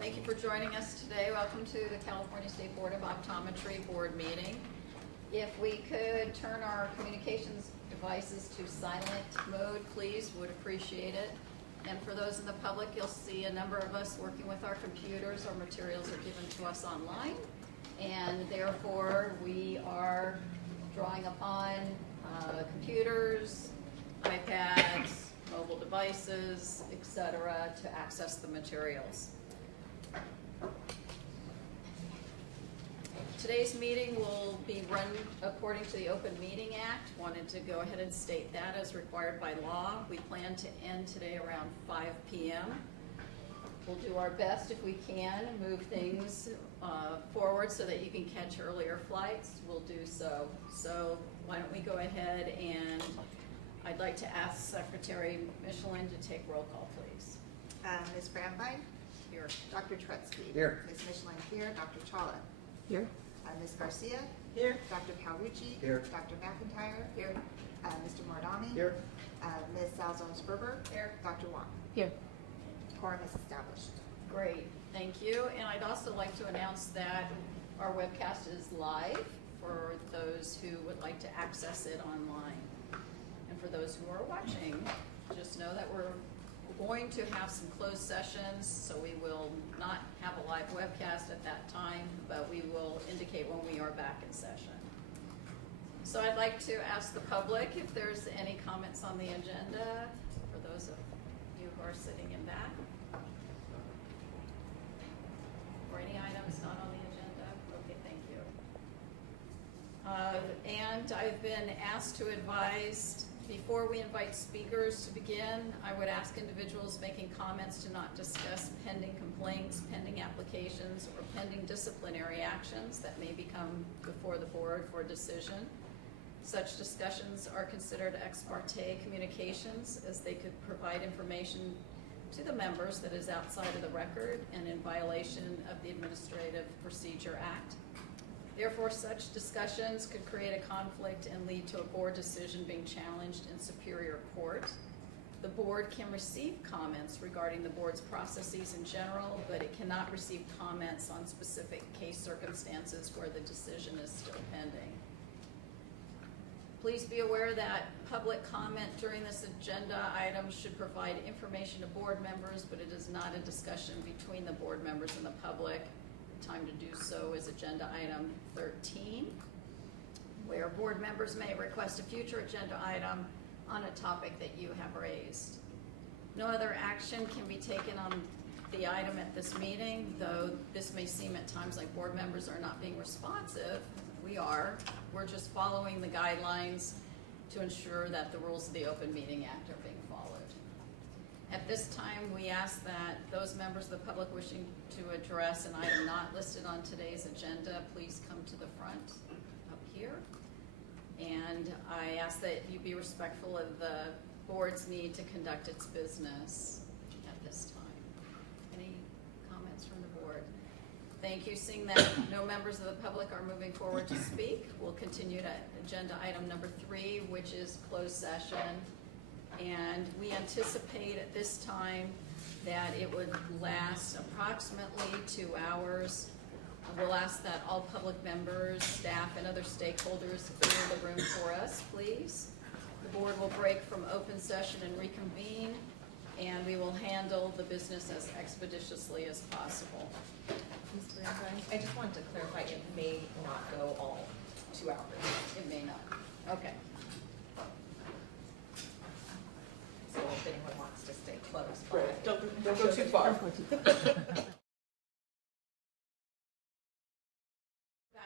Thank you for joining us today. Welcome to the California State Board of Optometry Board meeting. If we could turn our communications devices to silent mode, please, would appreciate it. And for those in the public, you'll see a number of us working with our computers. Our materials are given to us online, and therefore we are drawing upon computers, iPads, mobile devices, etc., to access the materials. Today's meeting will be run according to the Open Meeting Act. Wanted to go ahead and state that as required by law. We plan to end today around 5 p.m. We'll do our best if we can move things forward so that you can catch earlier flights. We'll do so. So why don't we go ahead, and I'd like to ask Secretary Michelin to take roll call, please. Ms. Brandbein? Here. Dr. Tretzky? Here. Ms. Michelin here. Dr. Chawla? Here. Ms. Garcia? Here. Dr. Calrucci? Here. Dr. McIntyre? Here. Mr. Mardani? Here. Ms. Salzon-Sperber? Here. Dr. Wong? Here. Quorum is established. Great, thank you. And I'd also like to announce that our webcast is live for those who would like to access it online. And for those who are watching, just know that we're going to have some closed sessions, so we will not have a live webcast at that time, but we will indicate when we are back in session. So I'd like to ask the public if there's any comments on the agenda for those of you who are sitting in back. Or any items not on the agenda? Okay, thank you. And I've been asked to advise, before we invite speakers to begin, I would ask individuals making comments to not discuss pending complaints, pending applications, or pending disciplinary actions that may become before the board for a decision. Such discussions are considered ex parte communications, as they could provide information to the members that is outside of the record and in violation of the Administrative Procedure Act. Therefore, such discussions could create a conflict and lead to a board decision being challenged in Superior Court. The board can receive comments regarding the board's processes in general, but it cannot receive comments on specific case circumstances where the decision is still pending. Please be aware that public comment during this agenda item should provide information to board members, but it is not a discussion between the board members and the public. The time to do so is agenda item 13, where board members may request a future agenda item on a topic that you have raised. No other action can be taken on the item at this meeting, though this may seem at times like board members are not being responsive. We are. We're just following the guidelines to ensure that the rules of the Open Meeting Act are being followed. At this time, we ask that those members of the public wishing to address an item not listed on today's agenda, please come to the front up here. And I ask that you be respectful of the board's need to conduct its business at this time. Any comments from the board? Thank you. Seeing that no members of the public are moving forward to speak, we'll continue to agenda item number 3, which is closed session. And we anticipate at this time that it would last approximately 2 hours. We'll ask that all public members, staff, and other stakeholders clear the room for us, please. The board will break from open session and reconvene, and we will handle the business as expeditiously as possible. Ms. Brandbein, I just wanted to clarify, it may not go all 2 hours. It may not. Okay. So if anyone wants to stay close. Right. Don't go too far. Back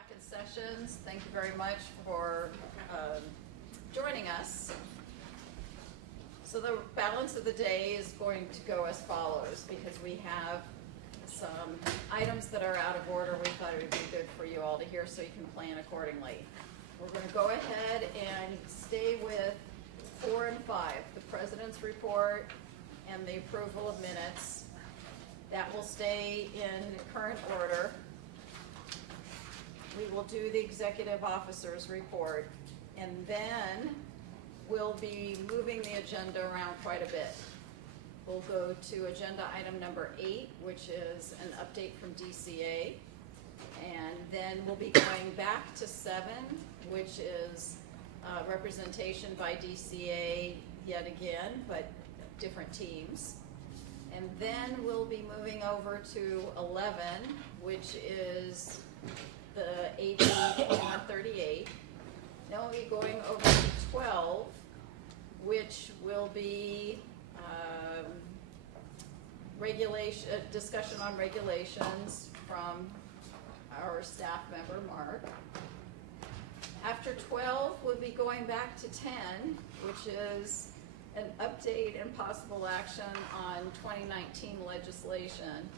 in sessions. Thank you very much for joining us. So the balance of the day is going to go as follows, because we have some items that are out of order. We thought it would be good for you all to hear so you can plan accordingly. We're going to go ahead and stay with 4 and 5, the President's report and the approval of minutes. That will stay in current order. We will do the executive officer's report, and then we'll be moving the agenda around quite a bit. we'll go to agenda item number 8, which is an update from DCA. And then we'll be going back to 7, which is representation by DCA yet again, but different teams. And then we'll be moving over to 11, which is the AB 2138. Then we'll be going over to 12, which will be discussion on regulations from our staff member, Mark. After 12, we'll be going back to 10, which is an update and possible action on 2019 legislation.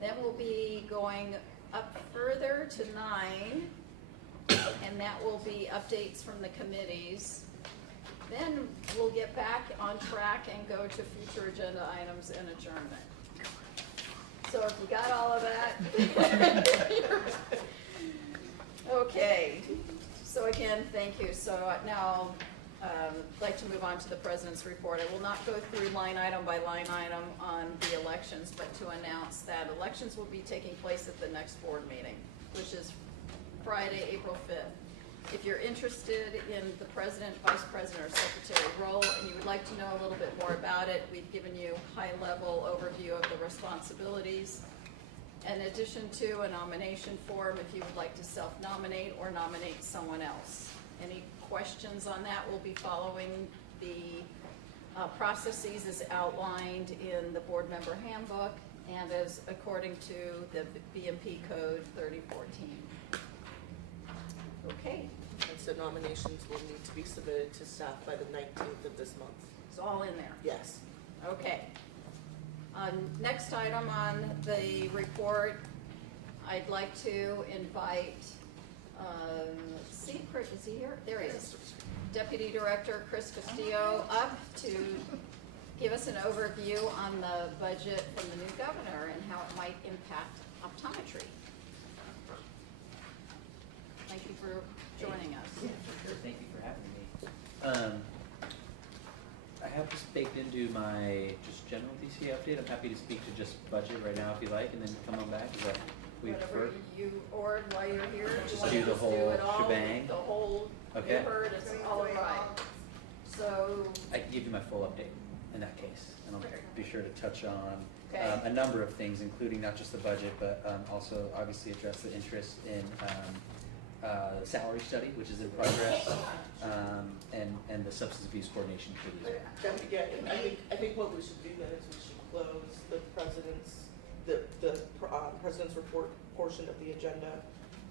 Then we'll be going up further to 9, and that will be updates from the committees. Then we'll get back on track and go to future agenda items and adjournment. So if we got all of that. Okay, so again, thank you. So now I'd like to move on to the President's report. I will not go through line item by line item on the elections, but to announce that elections will be taking place at the next board meeting, which is Friday, April 5th. If you're interested in the president, vice president, or secretary role, and you would like to know a little bit more about it, we've given you a high-level overview of the responsibilities. In addition to a nomination form, if you would like to self-nominate or nominate someone else. Any questions on that? We'll be following the processes as outlined in the board member handbook and as according to the BMP code 3014. Okay, And so nominations will need to be submitted to staff by the 19th of this month. it's all in there. Yes. Okay. Next item on the report, I'd like to invite, is he here? There he is. Deputy Director Chris Castillo up to give us an overview on the budget from the new governor and how it might impact optometry. Thank you for joining us. Yeah, for sure. Thank you for having me. I have this baked into my just general DCA update. I'm happy to speak to just budget right now if you like, and then come on back. Is that we Whatever prefer? you, or while you're here, if you Just want do to the just do whole it all, shebang? the whole, you Okay. heard, it's all right. So, I can give you my full update in that case, and I'll be sure to touch on Okay. a number of things, including not just the budget, but also obviously address the interest in salary study, which is in progress, and the substance abuse coordination committee. Yeah, I think what we should do then is we should close the president's report portion of the agenda,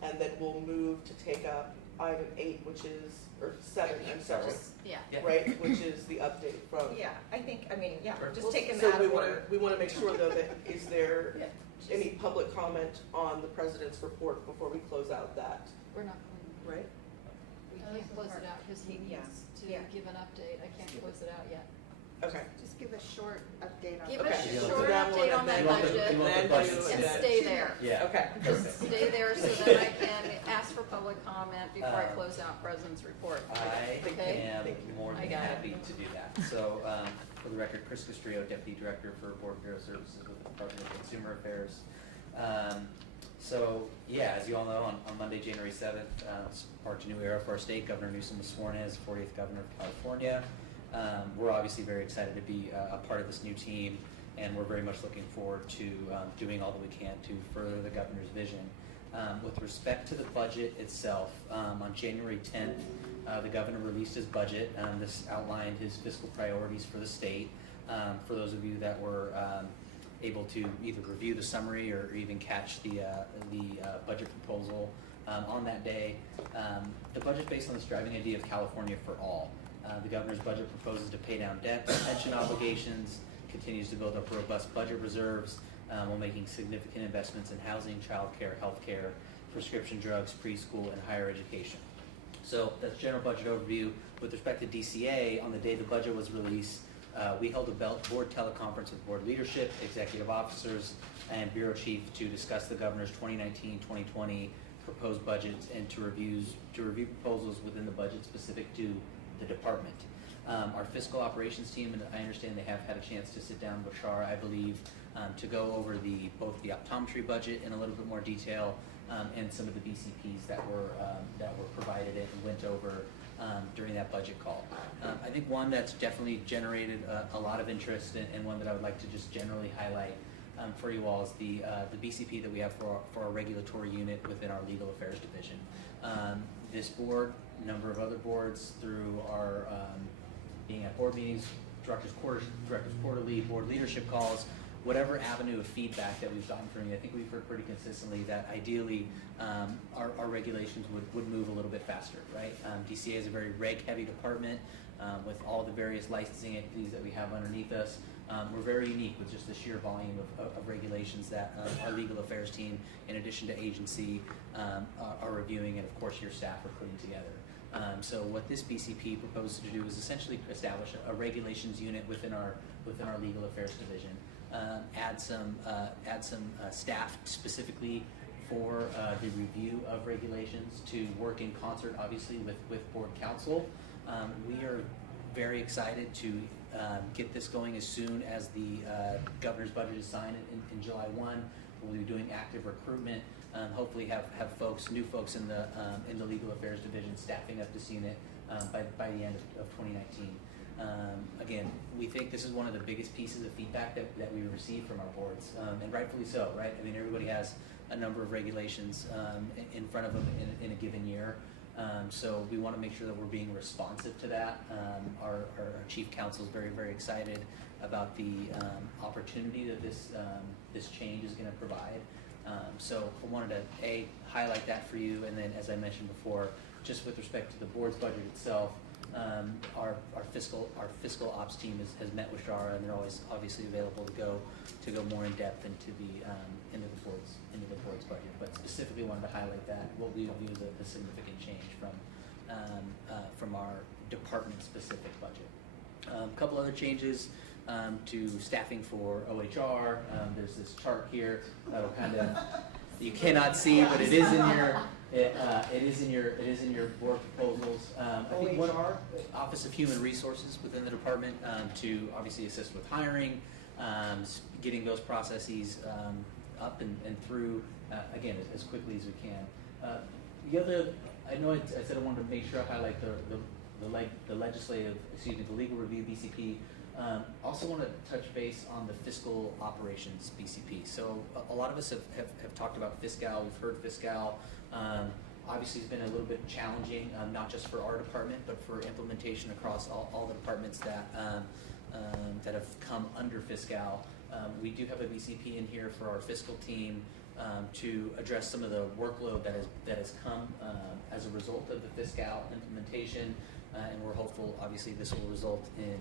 and then we'll move to take up item 8, which is, or 7, I'm sorry, just, yeah. Yeah. right, which is the update from. Yeah, I think, yeah, Sure. just take them So out we of want to, order. we want to make sure though that, is there Yeah. any public comment on the president's report before we close out that, We're not, right? we can't close it out because he Yeah. needs to Yeah. give an update. I can't close it out yet. Okay. Just give a short update on. Give the a Okay. budget. short That one, update on and that then You want the- budget you want the Then budget do- and then- stay there. Yeah. Okay. Just Perfect. stay there so that I can ask for public comment before I Um, close out President's report. I Okay? am Thank you. more I than got it. happy to do that. So, for the record, Chris Castillo, Deputy Director for Board of Bureau Services with the Department of Consumer Affairs. So, yeah, as you all know, on Monday, January 7th, marked a new era for our state. Governor Newsom was sworn in as 40th Governor of California. We're obviously very excited to be a part of this new team, and we're very much looking forward to doing all that we can to further the governor's vision. With respect to the budget itself, on January 10th, the governor released his budget. This outlined his fiscal priorities for the state. For those of you that were able to either review the summary or even catch the budget proposal on that day, the budget's based on this driving idea of California for all. The governor's budget proposes to pay down debts, pension obligations, continues to build up robust budget reserves, while making significant investments in housing, childcare, healthcare, prescription drugs, preschool, and higher education. So that's general budget overview. With respect to DCA, on the day the budget was released, we held a board teleconference with board leadership, executive officers, and bureau chief to discuss the governor's 2019-2020 proposed budgets and to review proposals within the budget specific to the department. Our fiscal operations team, and I understand they have had a chance to sit down with Shar, I believe, to go over both the optometry budget in a little bit more detail, and some of the BCPs that were provided and went over during that budget call. I think one that's definitely generated a lot of interest, and one that I would like to just generally highlight for you all is the BCP that we have for our regulatory unit within our legal affairs division. This board, a number of other boards, through our being at board meetings, directors quarterly, board leadership calls, whatever avenue of feedback that we've gotten from you, I think we've heard pretty consistently that ideally our regulations would move a little bit faster, right? DCA is a very reg-heavy department with all the various licensing entities that we have underneath us. We're very unique with just the sheer volume of regulations that our legal affairs team, in addition to agency, are reviewing, and of course your staff are putting together. So what this BCP proposes to do is essentially establish a regulations unit within our legal affairs division. Add some staff specifically for the review of regulations to work in concert, obviously, with board counsel. We are very excited to get this going as soon as the governor's budget is signed in July 1. We'll be doing active recruitment. Hopefully have new folks in the legal affairs division staffing up this unit by the end of 2019. Again, we think this is one of the biggest pieces of feedback that we receive from our boards, and rightfully so, right? I mean, everybody has a number of regulations in front of them in a given year. So we want to make sure that we're being responsive to that. Our chief counsel is very, very excited about the opportunity that this change is going to provide. So I wanted to highlight that for you, and then, as I mentioned before, just with respect to the board's budget itself, our fiscal ops team has met with Shara, and they're always obviously available to go more in depth into the board's budget. But specifically wanted to highlight that what we view as a significant change from our department specific budget. A couple other changes to staffing for OHR. There's this chart here that'll kind of you cannot see, but it is in your. It is in your board proposals. I think one Office of Human Resources within the department to obviously assist with hiring, getting those processes up and through again as quickly as we can. The other, I know I said I wanted to make sure I highlight the legal review BCP. Also want to touch base on the fiscal operations BCP. So a lot of us have talked about Fiscal. We've heard Fiscal. Obviously, it's been a little bit challenging, not just for our department, but for implementation across all the departments that have come under Fiscal. We do have a BCP in here for our fiscal team to address some of the workload that has come as a result of the Fiscal implementation, and we're hopeful. Obviously, this will result in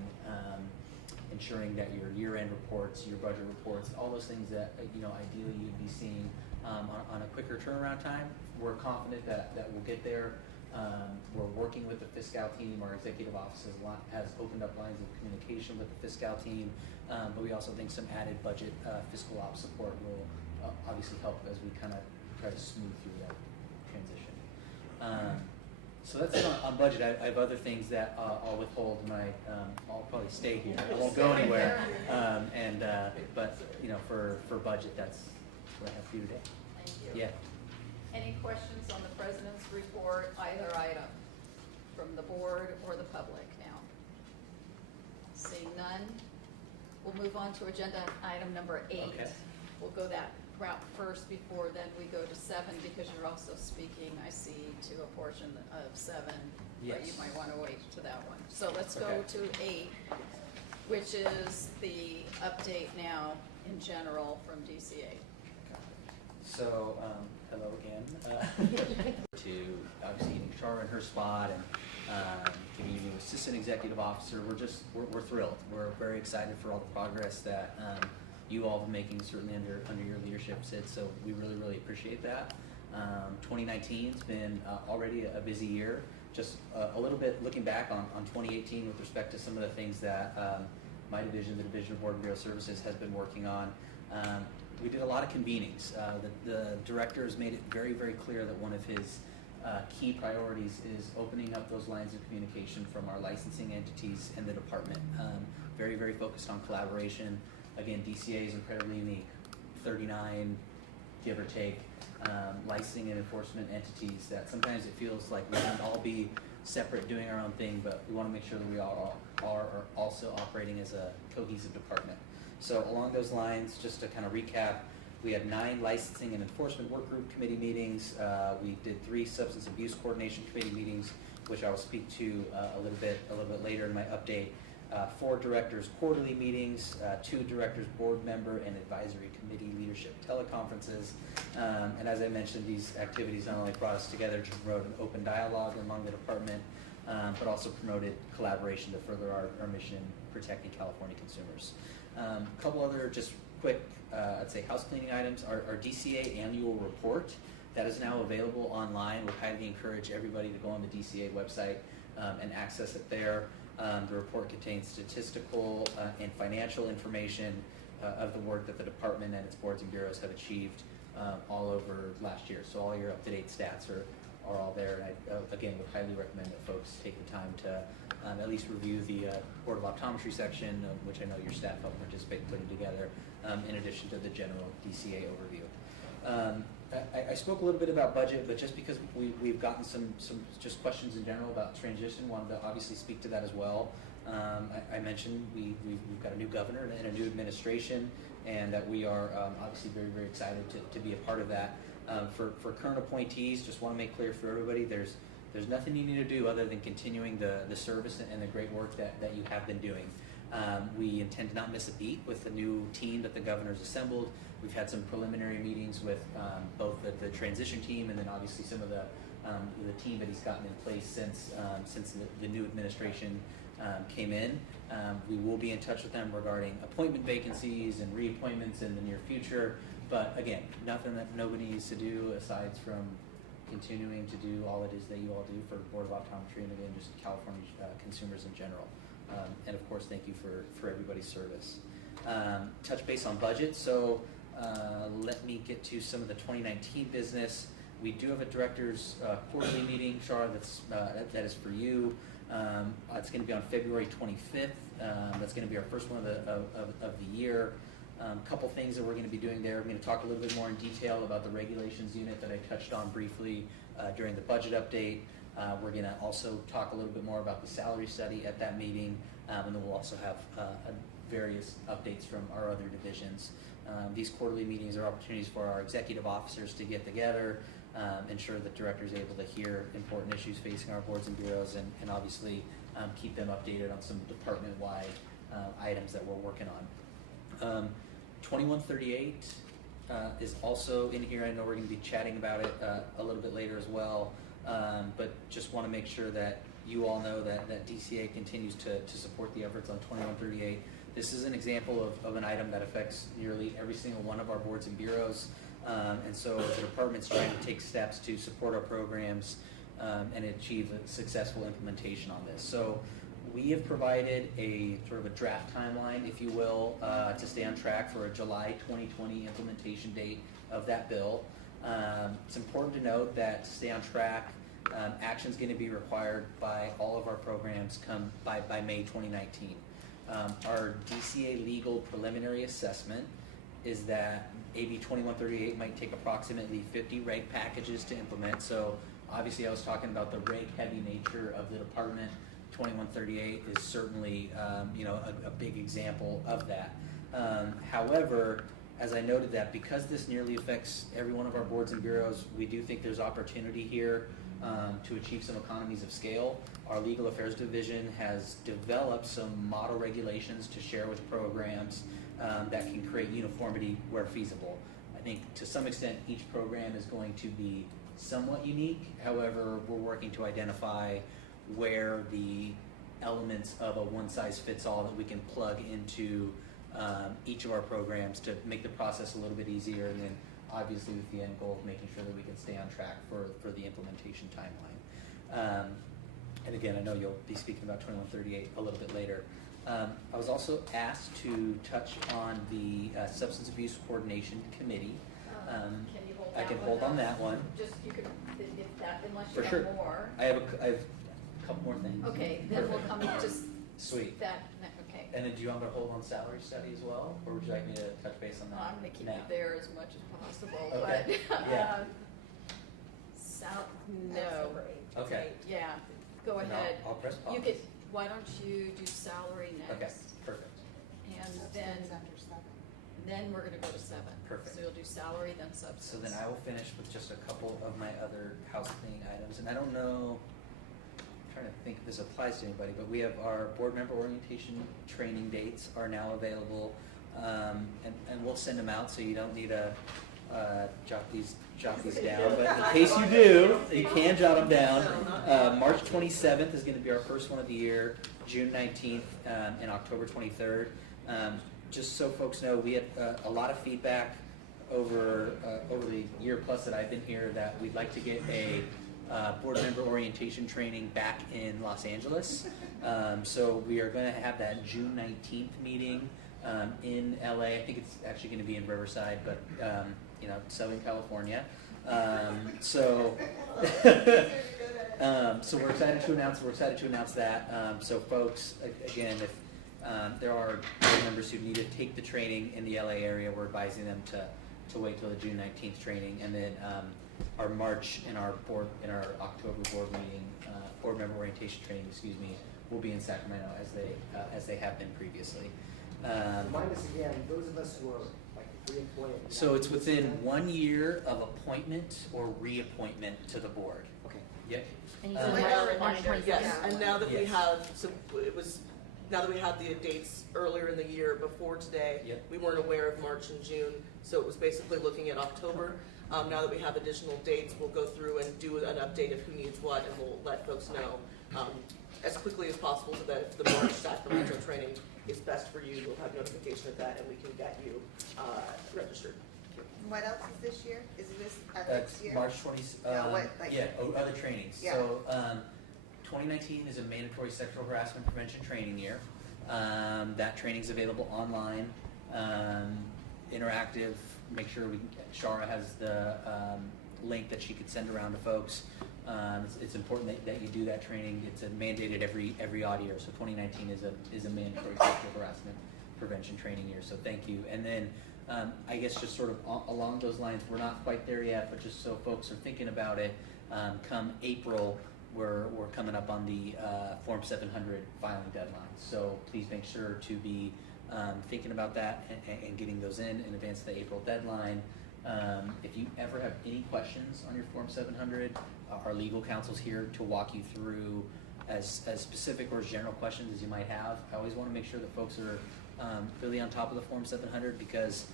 ensuring that your year-end reports, your budget reports, all those things that ideally you'd be seeing on a quicker turnaround time. We're confident that we'll get there. We're working with the Fiscal team. Our executive office has opened up lines of communication with the Fiscal team, but we also think some added budget fiscal ops support will obviously help as we kind of try to smooth through that transition. So that's it on budget. I have other things that I'll withhold, and I'll probably stay here. I won't go anywhere. But for budget, that's what I have for you today. Thank you. Yeah. Any questions on the president's report, either item, from the board or the public now? Seeing none, we'll move on to agenda item number 8. Okay. We'll go that route first before then we go to 7, because you're also speaking, I see, to a portion of 7. Yes. But you might want to wait to that one. So let's go Okay. to 8, which is the update now in general from DCA. So, hello again. To obviously getting Shara in her spot and giving you a new assistant executive officer. We're thrilled. We're very excited for all the progress that you all have been making, certainly under your leadership, Sid. So we really, really appreciate that. 2019 has been already a busy year. Just a little bit looking back on 2018 with respect to some of the things that my division, the Division of Board and Bureau Services, has been working on. We did a lot of convenings. The director has made it very, very clear that one of his key priorities is opening up those lines of communication from our licensing entities and the department. Very, very focused on collaboration. Again, DCA is incredibly unique. 39, give or take, licensing and enforcement entities that sometimes it feels like we can all be separate doing our own thing, but we want to make sure that we all are also operating as a cohesive department. So along those lines, just to kind of recap, we had 9 licensing and enforcement work group committee meetings. We did 3 substance abuse coordination committee meetings, which I will speak to a little bit later in my update. 4 directors quarterly meetings, 2 directors board member and advisory committee leadership teleconferences. And as I mentioned, these activities not only brought us together to promote an open dialogue among the department, but also promoted collaboration to further our mission protecting California consumers. A couple other just quick, I'd say house cleaning items. Our DCA annual report that is now available online. We highly encourage everybody to go on the DCA website and access it there. The report contains statistical and financial information of the work that the department and its boards and bureaus have achieved all over last year. So all your up-to-date stats are all there. And I, again, would highly recommend that folks take the time to at least review the Board of Optometry section, which I know your staff helped participate in putting together, in addition to the general DCA overview. I spoke a little bit about budget, but just because we've gotten some just questions in general about transition, wanted to obviously speak to that as well. I mentioned we've got a new governor and a new administration, and that we are obviously very, very excited to be a part of that. For current appointees, just want to make clear for everybody, there's nothing you need to do other than continuing the service and the great work that you have been doing. We intend to not miss a beat with the new team that the governor's assembled. We've had some preliminary meetings with both the transition team and then obviously some of the team that he's gotten in place since the new administration came in. We will be in touch with them regarding appointment vacancies and reappointments in the near future. But again, nothing that nobody needs to do aside from continuing to do all it is that you all do for the Board of Optometry and again, just California consumers in general. And of course, thank you for everybody's service. Touch base on budget. So let me get to some of the 2019 business. We do have a director's quarterly meeting, Shara, that is for you. It's going to be on February 25th. That's going to be our first one of the year. Couple things that we're going to be doing there. I'm going to talk a little bit more in detail about the regulations unit that I touched on briefly during the budget update. We're going to also talk a little bit more about the salary study at that meeting, and then we'll also have various updates from our other divisions. These quarterly meetings are opportunities for our executive officers to get together, ensure that directors are able to hear important issues facing our boards and bureaus, and obviously keep them updated on some department-wide items that we're working on. 2138 is also in here. I know we're going to be chatting about it a little bit later as well, but just want to make sure that you all know that DCA continues to support the efforts on 2138. This is an example of an item that affects nearly every single one of our boards and bureaus, and so the department's trying to take steps to support our programs and achieve a successful implementation on this. So we have provided a sort of a draft timeline, if you will, to stay on track for a July 2020 implementation date of that bill. It's important to note that to stay on track, action is going to be required by all of our programs by May 2019. Our DCA legal preliminary assessment is that AB 2138 might take approximately 50 reg packages to implement. So obviously I was talking about the reg heavy nature of the department. 2138 is certainly a big example of that. However, as I noted that because this nearly affects every one of our boards and bureaus, we do think there's opportunity here to achieve some economies of scale. Our Legal Affairs Division has developed some model regulations to share with programs that can create uniformity where feasible. I think to some extent each program is going to be somewhat unique. However, we're working to identify where the elements of a one-size-fits-all that we can plug into each of our programs to make the process a little bit easier, and then obviously with the end goal of making sure that we can stay on track for the implementation timeline. And again, I know you'll be speaking about 2138 a little bit later. I was also asked to touch on the Substance Abuse Coordination Committee. Can you hold I that can one hold on up? that one. Just, you could, if that, unless For you sure. have more. I have a couple more things. Okay, then we'll come just Sweet. that, okay. And then do you want me to hold on salary study as well, or would you like me to touch base on that? I'm gonna keep now? it there as much as possible, Okay, but, yeah. no, Okay. yeah, go Then ahead. I'll press pause. You could, why don't you do salary Okay, next? perfect. And Substance after 7. then we're gonna go to 7. Perfect. So you'll do salary, then substance. So then I will finish with just a couple of my other house cleaning items, and I don't know, I'm trying to think if this applies to anybody, but we have our board member orientation training dates are now available, and we'll send them out, so you don't need to jot these down, but in case you do, you can jot them down. March 27th is going to be our first one of the year, June 19th, and October 23rd. Just so folks know, we had a lot of feedback over the year plus that I've been here that we'd like to get a board member orientation training back in Los Angeles. So we are going to have that June 19th meeting in LA. I think it's actually going to be in Riverside, but Southern California. So we're excited to announce that. So folks, again, if there are board members who need to take the training in the LA area, we're advising them to wait till the June 19th training, and then our March and our October board meeting, board member orientation training, will be in Sacramento as they have been previously. Remind us again, those of us who are like reappointed. So it's within 1 year of appointment or reappointment to the board. Okay. Yep. And you Uh, said Like March a reminder, 27th. Yes, Yeah. and now that we Yes. have, now that we have the dates earlier in the year before today, Yep. we weren't aware of March and June, so it was basically looking at October. Now that we have additional dates, we'll go through and do an update of who needs what, and we'll let folks know as quickly as possible so that if the March Sacramento training is best for you, you'll have notification of that and we can get you registered. What else is this year? Is this That's next year? March 20. No, what, like- Other trainings. Yeah. So 2019 is a mandatory sexual harassment prevention training year. That training's available online, interactive. Make sure Shara has the link that she could send around to folks. It's important that you do that training. It's mandated every odd year. So 2019 is a mandatory sexual harassment prevention training year. So thank you. And then I guess just sort of along those lines, we're not quite there yet, but just so folks are thinking about it, come April, we're coming up on the Form 700 filing deadline. So please make sure to be thinking about that and getting those in advance of the April deadline. If you ever have any questions on your Form 700, our legal counsel's here to walk you through as specific or as general questions as you might have. I always want to make sure that folks are really on top of the Form 700 because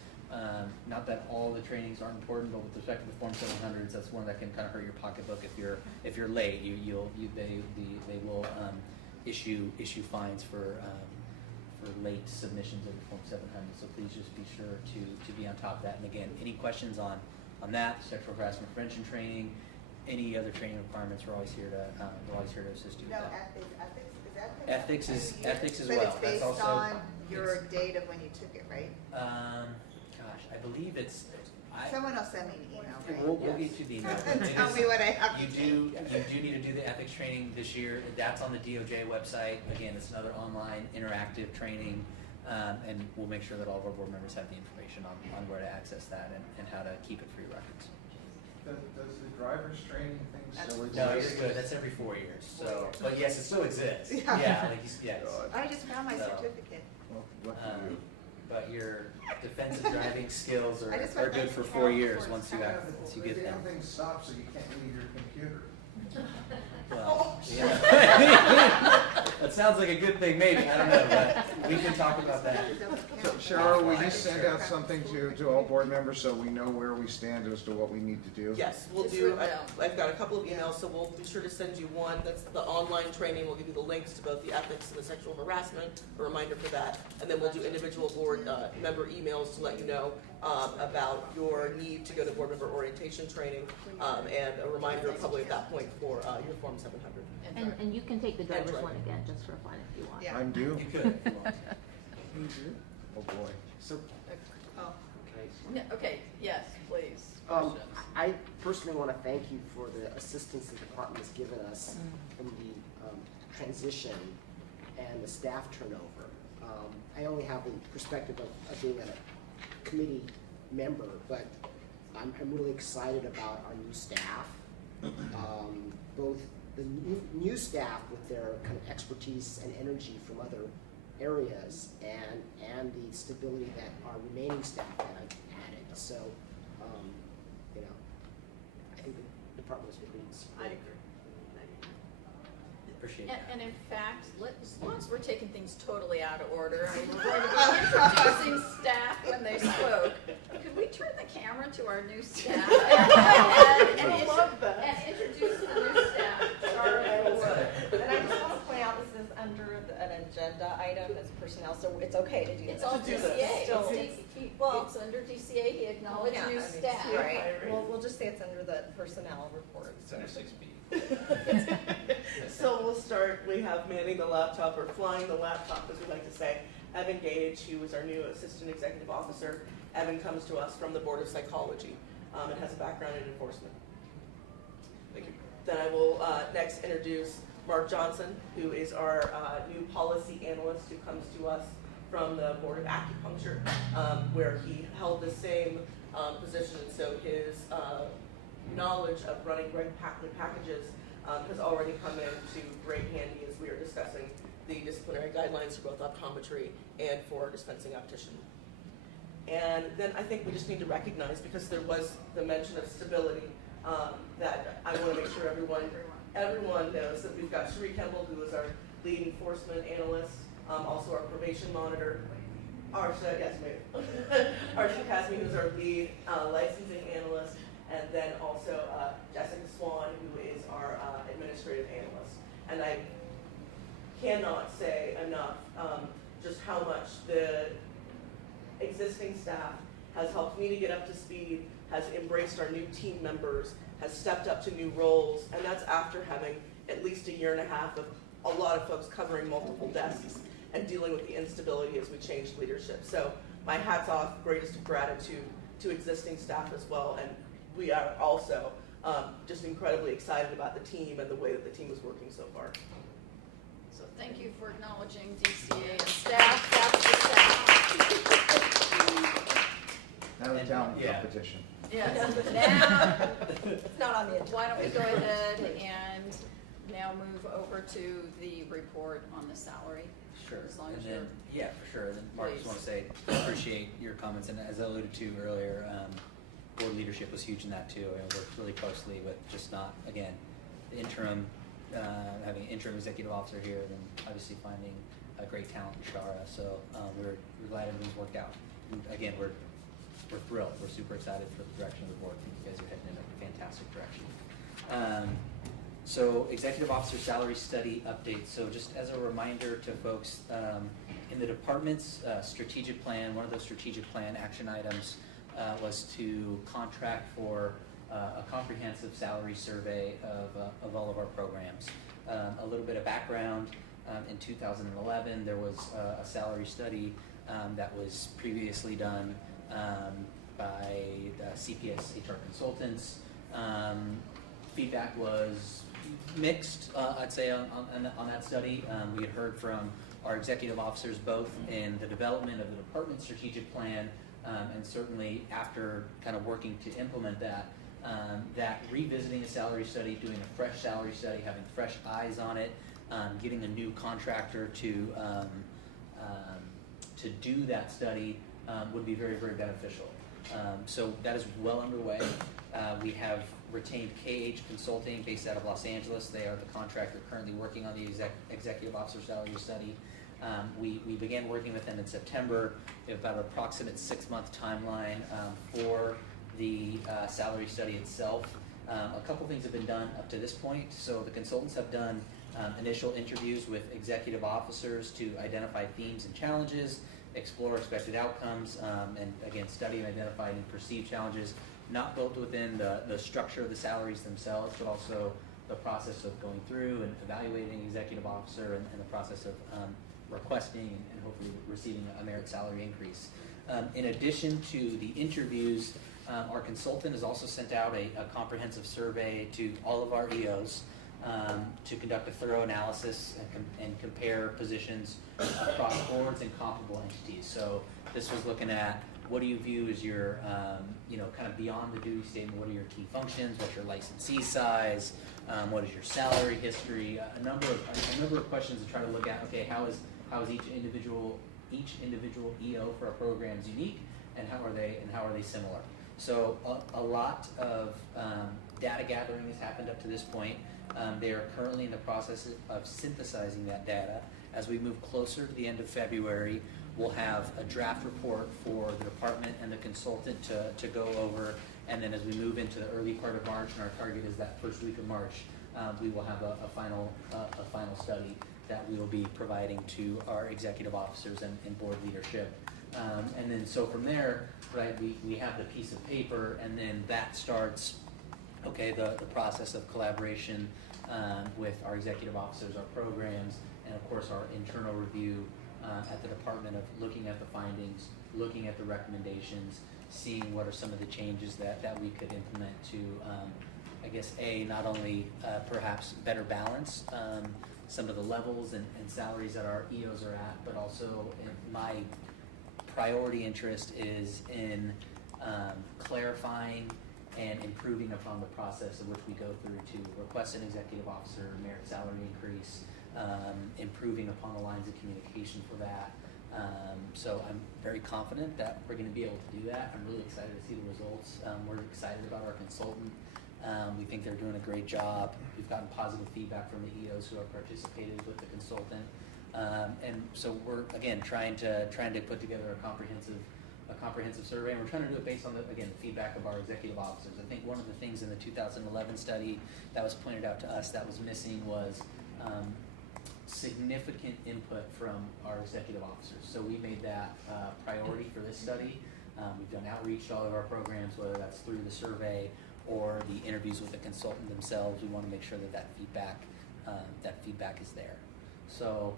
not that all the trainings aren't important, but with respect to the Form 700s, that's one that can kind of hurt your pocketbook if you're late. They will issue fines for late submissions of the Form 700. So please just be sure to be on top of that. And again, any questions on that sexual harassment prevention training, any other training requirements, we're always here to assist you with No, that. ethics Ethics as But well. it's based That's also, on your date of when you took it, right? Gosh, I believe it's. Someone will send me an email, right? We'll get you the email. The thing Tell is, me what I have You to do take. need to do the ethics training this year. That's on the DOJ website. Again, it's another online interactive training, and we'll make sure that all of our board members have the information on where to access that and how to keep it for your records. Does the driver's training thing still exist? No, you're good. That's every 4 years. So, but yes, it still exists. Yeah. Yeah, yes. I just found my So, certificate. Well, lucky you. But your defensive driving skills I just are went good back for to 4 town years for once you summer. get The them. damn thing stops so you can't leave your computer. Well, yeah. That sounds like a good thing, maybe. I don't know, but we can talk about that. So, Cheryl, will you send out something to all board members so we know where we stand as to what we need to do? Yes, we'll It's do, written down. I've got a couple of emails, so we'll be sure to send you one, that's the online training, we'll give you the links to both the ethics and the sexual harassment, a reminder for that, and then we'll do individual board member emails to let you know about your need to go to board member orientation training, and a reminder probably at that point for your Form 700. And you can take the driver's right. one again, just for fun if you want. Yeah. I'm due. You could. If you want. Oh, boy. So, Oh, No, okay, yes, please, Um, questions. I personally want to thank you for the assistance the department has given us in the transition and the staff turnover. I only have the perspective of being a committee member, but I'm really excited about our new staff. Both the new staff with their kind of expertise and energy from other areas and the stability that our remaining staff that I've added. So, I think the department is agreeing. I agree. Appreciate that. And in fact, as long as we're taking things totally out of order, I mean, we're going to be introducing staff when they spoke. Could we turn the camera to our new staff? And introduce the new staff, Charlie Wood. And I just want to point out, this is under an agenda item, it's personnel, so it's okay to do this. It's all To do DCA. this. Still- It's under DCA, he acknowledged Yeah, new I mean, staff. Right, we'll just say it's under the personnel report. It's under 6B. So we'll start, we have manning the laptop, or flying the laptop, as we like to say. Evan Gage, who is our new Assistant Executive Officer. Evan comes to us from the Board of Psychology and has a background in enforcement. Thank you. Then I will next introduce Mark Johnson, who is our new policy analyst, who comes to us from the Board of Acupuncture, where he held the same position. So his knowledge of running reg packages has already come into great handy as we are discussing the disciplinary guidelines for both optometry and for dispensing optician. And then I think we just need to recognize, because there was the mention of stability, that I want to make sure everyone knows that we've got Sheree Kemble, who is our lead enforcement analyst, also our probation monitor, Arsha Kasmi, who's our lead licensing analyst, and then also Jessica Swan, who is our administrative analyst. And I cannot say enough just how much the existing staff has helped me to get up to speed, has embraced our new team members, has stepped up to new roles, and that's after having at least a year and a half of a lot of folks covering multiple desks and dealing with the instability as we changed leadership. So my hat's off, greatest of gratitude to existing staff as well, and we are also just incredibly excited about the team and the way that the team is working so far. So thank you for acknowledging DCA and staff, that's the staff. Now the talent Yeah. competition. Yes, now, It's not on the agenda. why don't we go ahead and now move over to the report on the salary? Sure. As long as And then, you're- yeah, for sure. And then Mark, just Please. want to say, appreciate your comments, and as I alluded to earlier, board leadership was huge in that too. I worked really closely with just not, again, the interim, having an interim executive officer here, and then obviously finding a great talent in Shara. So we're glad everything's worked out. And again, we're thrilled. We're super excited for the direction of the board. I think you guys are heading in a fantastic direction. So executive officer salary study update. So just as a reminder to folks, in the department's strategic plan, one of those strategic plan action items was to contract for a comprehensive salary survey of all of our programs. A little bit of background, in 2011 there was a salary study that was previously done by CPS HR consultants. Feedback was mixed, I'd say, on that study. We had heard from our executive officers both in the development of the department strategic plan and certainly after kind of working to implement that, that revisiting a salary study, doing a fresh salary study, having fresh eyes on it, getting a new contractor to do that study would be very, very beneficial. So that is well underway. We have retained KH Consulting based out of Los Angeles. They are the contractor currently working on the executive officer salary study. We began working with them in September. We have about an approximate 6-month timeline for the salary study itself. A couple things have been done up to this point. So the consultants have done initial interviews with executive officers to identify themes and challenges, explore expected outcomes, and again, study and identify any perceived challenges, not built within the structure of the salaries themselves, but also the process of going through and evaluating executive officer and the process of requesting and hopefully receiving a merit salary increase. In addition to the interviews, our consultant has also sent out a comprehensive survey to all of our EOs to conduct a thorough analysis and compare positions across boards and comparable entities. So this was looking at what do you view as your, kind of beyond the duty statement, what are your key functions, what's your licensee size, what is your salary history, a number of questions to try to look at, okay, how is each individual EO for our programs unique, and how are they similar? So a lot of data gathering has happened up to this point. They are currently in the process of synthesizing that data. As we move closer to the end of February, we'll have a draft report for the department and the consultant to go over, and then as we move into the early part of March, and our target is that first week of March, we will have a final study that we will be providing to our executive officers and board leadership. And then so from there, right, we have the piece of paper, and then that starts, okay, the process of collaboration with our executive officers, our programs, and of course our internal review at the department of looking at the findings, looking at the recommendations, seeing what are some of the changes that we could implement to, I guess, not only perhaps better balance some of the levels and salaries that our EOs are at, but also my priority interest is in clarifying and improving upon the process in which we go through to request an executive officer merit salary increase, improving upon the lines of communication for that. So I'm very confident that we're going to be able to do that. I'm really excited to see the results. We're excited about our consultant. We think they're doing a great job. We've gotten positive feedback from the EOs who have participated with the consultant. And so we're, again, trying to put together a comprehensive survey, and we're trying to do it based on the feedback of our executive officers. I think one of the things in the 2011 study that was pointed out to us that was missing was significant input from our executive officers. So we made that priority for this study. We've done outreach to all of our programs, whether that's through the survey or the interviews with the consultant themselves. We want to make sure that feedback is there. So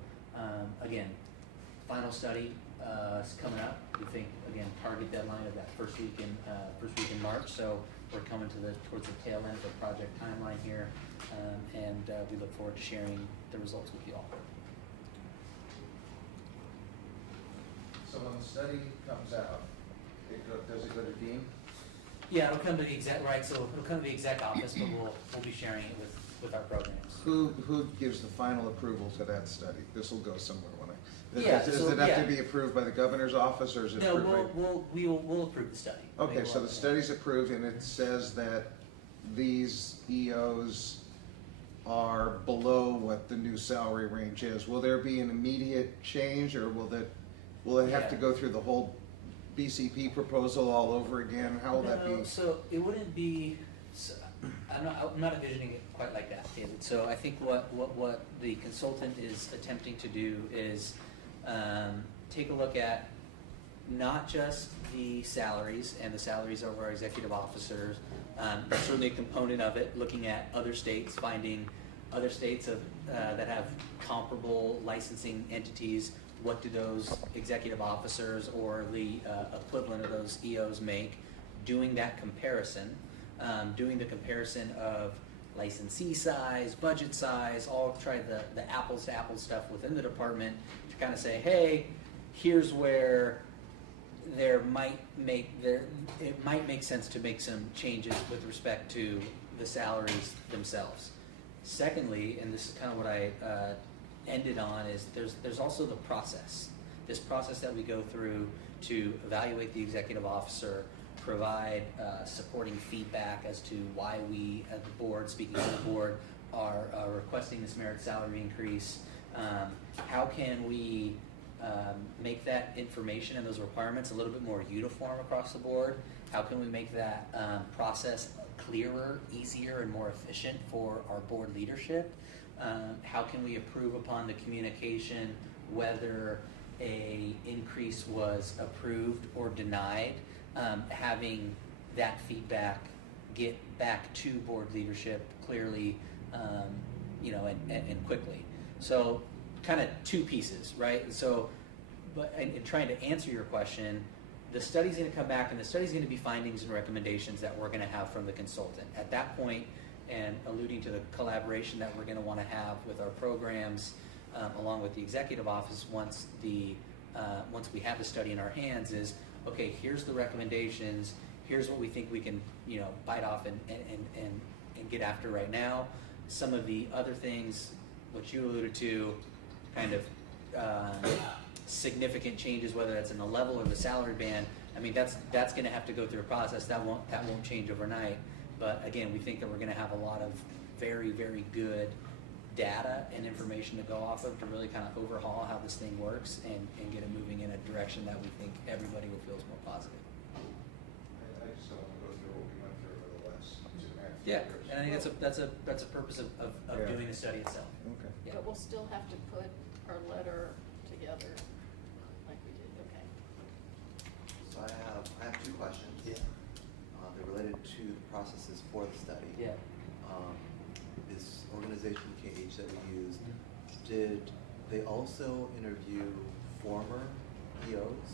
again, final study is coming up. We think, again, target deadline of that first week in March. So we're coming towards the tail end of the project timeline here, and we look forward to sharing the results with you all. So when the study comes out, does it go to Dean? Yeah, it'll come to the exec, right? So it'll come to the exec office, but we'll be sharing it with our programs. Who gives the final approval to that study? This will go somewhere when does so, it have to be approved by the governor's office, or is it No, approved by? we'll approve the study. Okay, so the study's approved, and it says that these EOs are below what the new salary range is. Will there be an immediate change, or will it have to go through the whole BCP proposal all over again? How will that be? So it wouldn't be. So I'm not envisioning it quite like that, David. So I think what the consultant is attempting to do is take a look at not just the salaries and the salaries of our executive officers. That's certainly a component of it, looking at other states, finding other states that have comparable licensing entities. What do those executive officers or the equivalent of those EOs make? Doing that comparison, doing the comparison of licensee size, budget size, all try the apples to apples stuff within the department to kind of say, hey, here's where it might make sense to make some changes with respect to the salaries themselves. Secondly, and this is kind of what I ended on, is there's also the process. This process that we go through to evaluate the executive officer, provide supporting feedback as to why we at the board, speaking of the board, are requesting this merit salary increase. How can we make that information and those requirements a little bit more uniform across the board? How can we make that process clearer, easier, and more efficient for our board leadership? How can we improve upon the communication, whether a increase was approved or denied? Having that feedback get back to board leadership clearly, and quickly. So, kind of two pieces, right? So, in trying to answer your question, the study's gonna come back, and the study's gonna be findings and recommendations that we're gonna have from the consultant. At that point, and alluding to the collaboration that we're gonna wanna have with our programs, along with the executive office, once we have the study in our hands, is, okay, here's the recommendations, here's what we think we can, bite off and get after right now. Some of the other things, which you alluded to, kind of significant changes, whether that's in the level or the salary band. I mean, that's going to have to go through a process. That won't change overnight. But again, we think that we're going to have a lot of very, very good data and information to go off of to really kind of overhaul how this thing works and get it moving in a direction that we think everybody will feel is more positive. I just don't want to go through what we went through over the last 2.5 years. Yeah, and I think that's a purpose of Yeah. doing the study itself. Okay. Yeah. But we'll still have to put our letter together like we did, okay. So I have two questions. Yeah. They're related to the processes for the study. Yeah. This organization KH that we used, did they also interview former EOs?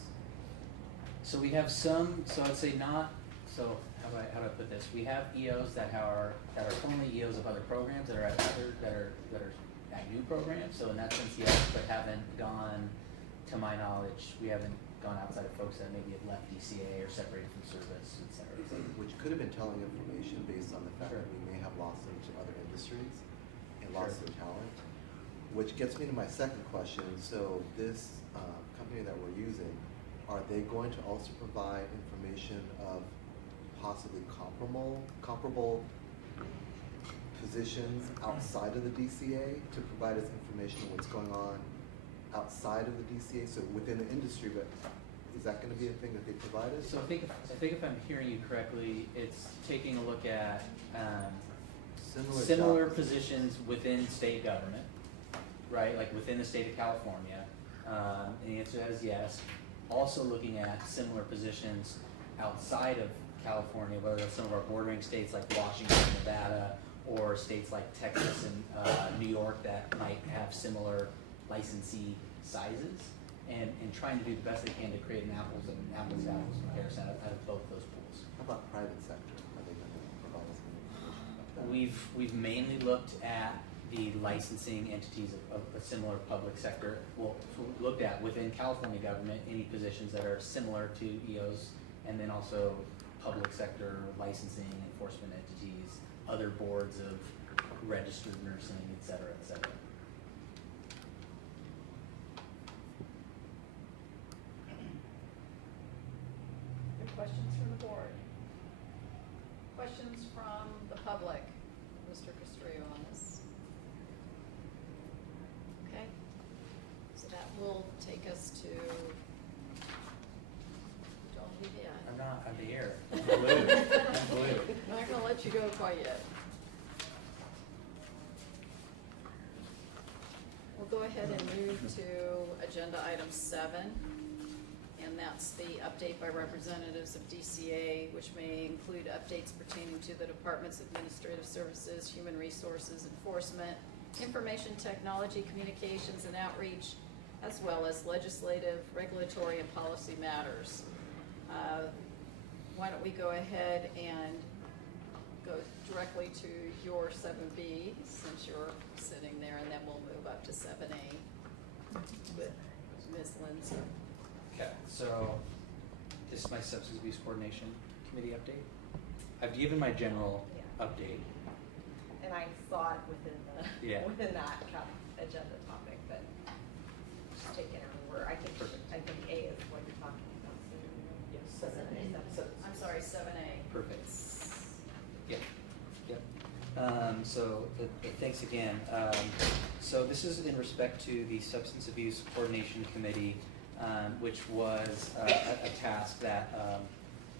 So we have some. So I'd say not. So how do I put this? We have EOs that are currently EOs of other programs that are at new programs. So in that sense, yes, but haven't gone, to my knowledge, we haven't gone outside of folks that maybe have left DCA or separated from service, et cetera, et cetera. Which could have been telling information based on the fact Sure. that we may have lost them to other industries and lost Sure. their talent. Which gets me to my second question. So this company that we're using, are they going to also provide information of possibly comparable positions outside of the DCA to provide us information on what's going on outside of the DCA, so within the industry, but is that gonna be a thing that they provide us? So I think if I'm hearing you correctly, it's taking a look at similar job positions within state government, right? Like within the state of California. And the answer to that is yes. Also looking at similar positions outside of California, whether that's some of our bordering states like Washington, Nevada, or states like Texas and New York that might have similar licensee sizes, and trying to do the best they can to create an apples to apples comparison out of both those pools. How about private sector? Are they gonna provide us any information about that? We've mainly looked at the licensing entities of a similar public sector. Well, looked at within California government, any positions that are similar to EOs, and then also public sector licensing, enforcement entities, other boards of registered nursing, et cetera, et cetera. Good questions from the board. Questions from the public? Mr. Castrillo on this. Okay, so that will take us to, don't leave yet. I'm not on the air. I'm blue. I'm blue. I'm not gonna let you go quite yet. We'll go ahead and move to agenda item 7, and that's the update by representatives of DCA, which may include updates pertaining to the Department's Administrative Services, Human Resources Enforcement, Information Technology, Communications and Outreach, as well as legislative, regulatory, and policy matters. Why don't we go ahead and go directly to your 7B, since you're sitting there, and then we'll move up to 7A with Ms. Lindsay. Okay, so this is my Substance Abuse Coordination Committee update. I've given my general Yeah. update. And I saw it within Yeah. within that agenda topic, but just taking it over. I think Perfect. A is what you're talking about. Yes. 7A. I'm sorry, 7A. Perfect. Yep, yep. So thanks again. So this is in respect to the Substance Abuse Coordination Committee, which was a task that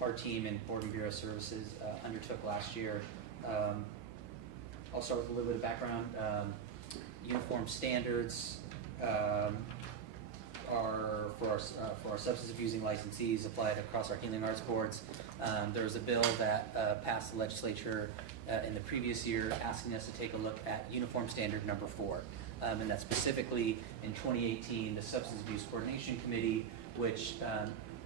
our team in Board and Bureau Services undertook last year. I'll start with a little bit of background. Uniform standards are for our substance abusing licensees applied across our healing arts boards. There was a bill that passed the legislature in the previous year asking us to take a look at uniform standard number 4. And that's specifically in 2018, the Substance Abuse Coordination Committee, which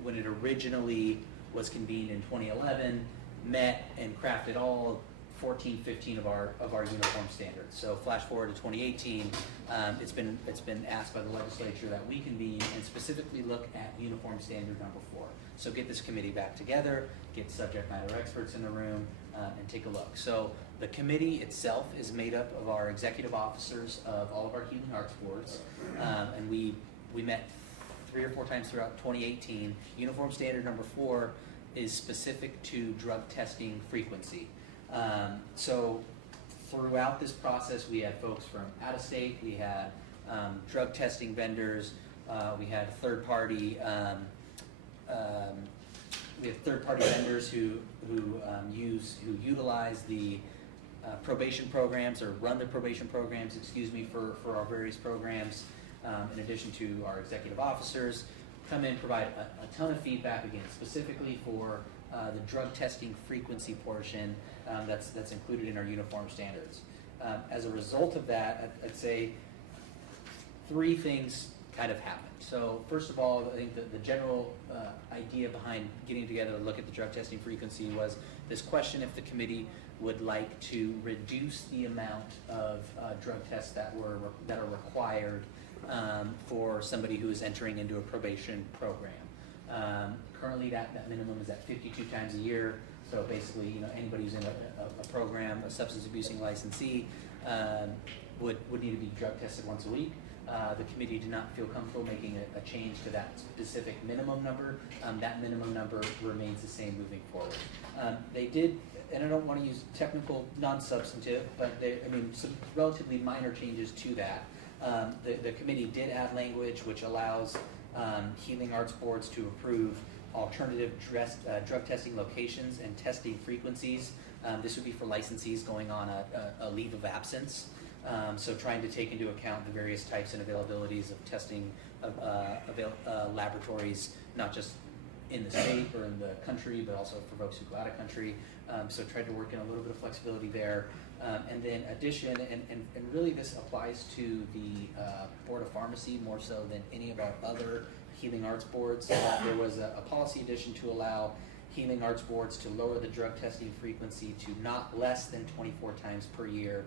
when it originally was convened in 2011, met and crafted all 14, 15 of our uniform standards. So flash forward to 2018, it's been asked by the legislature that we convene and specifically look at uniform standard number 4. So get this committee back together, get subject matter experts in the room, and take a look. So the committee itself is made up of our executive officers of all of our healing arts boards, and we met 3 or 4 times throughout 2018. Uniform standard number 4 is specific to drug testing frequency. So throughout this process, we had folks from out of state, we had drug testing vendors, we had third-party vendors who utilize the probation programs or run the probation programs, for our various programs. In addition to our executive officers, come in, provide a ton of feedback, again, specifically for the drug testing frequency portion that's included in our uniform standards. As a result of that, I'd say 3 things kind of happened. So first of all, I think the general idea behind getting together to look at the drug testing frequency was this question if the committee would like to reduce the amount of drug tests that are required for somebody who is entering into a probation program. Currently, that minimum is at 52 times a year. So basically, anybody who's in a program, a substance abusing licensee, would need to be drug tested once a week. The committee did not feel comfortable making a change to that specific minimum number. That minimum number remains the same moving forward. They did, and I don't want to use technical, non-substantive, but some relatively minor changes to that. The committee did add language which allows healing arts boards to approve alternative drug testing locations and testing frequencies. This would be for licensees going on a leave of absence. So trying to take into account the various types and availabilities of testing laboratories, not just in the state or in the country, but also for folks who go out of country. So tried to work in a little bit of flexibility there. And then addition, and really this applies to the Board of Pharmacy more so than any of our other healing arts boards. There was a policy addition to allow healing arts boards to lower the drug testing frequency to not less than 24 times per year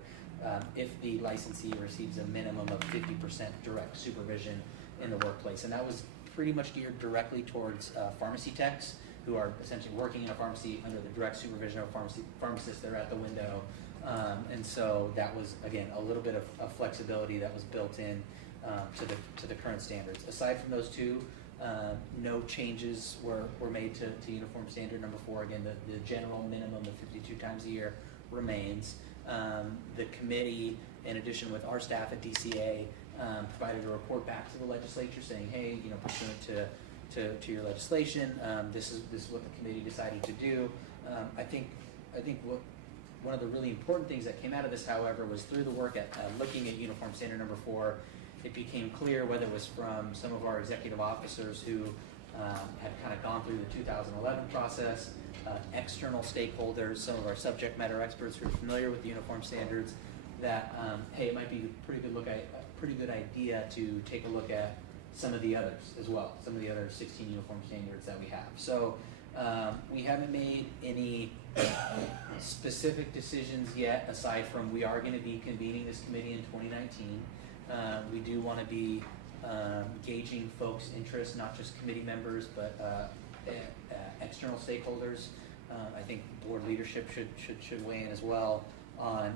if the licensee receives a minimum of 50% direct supervision in the workplace. And that was pretty much geared directly towards pharmacy techs who are essentially working in a pharmacy under the direct supervision of pharmacists that are at the window. And so that was, again, a little bit of flexibility that was built in to the current standards. Aside from those 2, no changes were made to uniform standard number 4. Again, the general minimum of 52 times a year remains. The committee, in addition with our staff at DCA, provided a report back to the legislature saying, hey, pursuant to your legislation, this is what the committee decided to do. I think one of the really important things that came out of this, however, was through the work at looking at uniform standard number 4, it became clear, whether it was from some of our executive officers who had kind of gone through the 2011 process, external stakeholders, some of our subject matter experts who are familiar with the uniform standards, that hey, it might be a pretty good idea to take a look at some of the others as well, some of the other 16 uniform standards that we have. So we haven't made any specific decisions yet, aside from we are going to be convening this committee in 2019. We do want to be gauging folks' interest, not just committee members, but external stakeholders. I think board leadership should weigh in as well on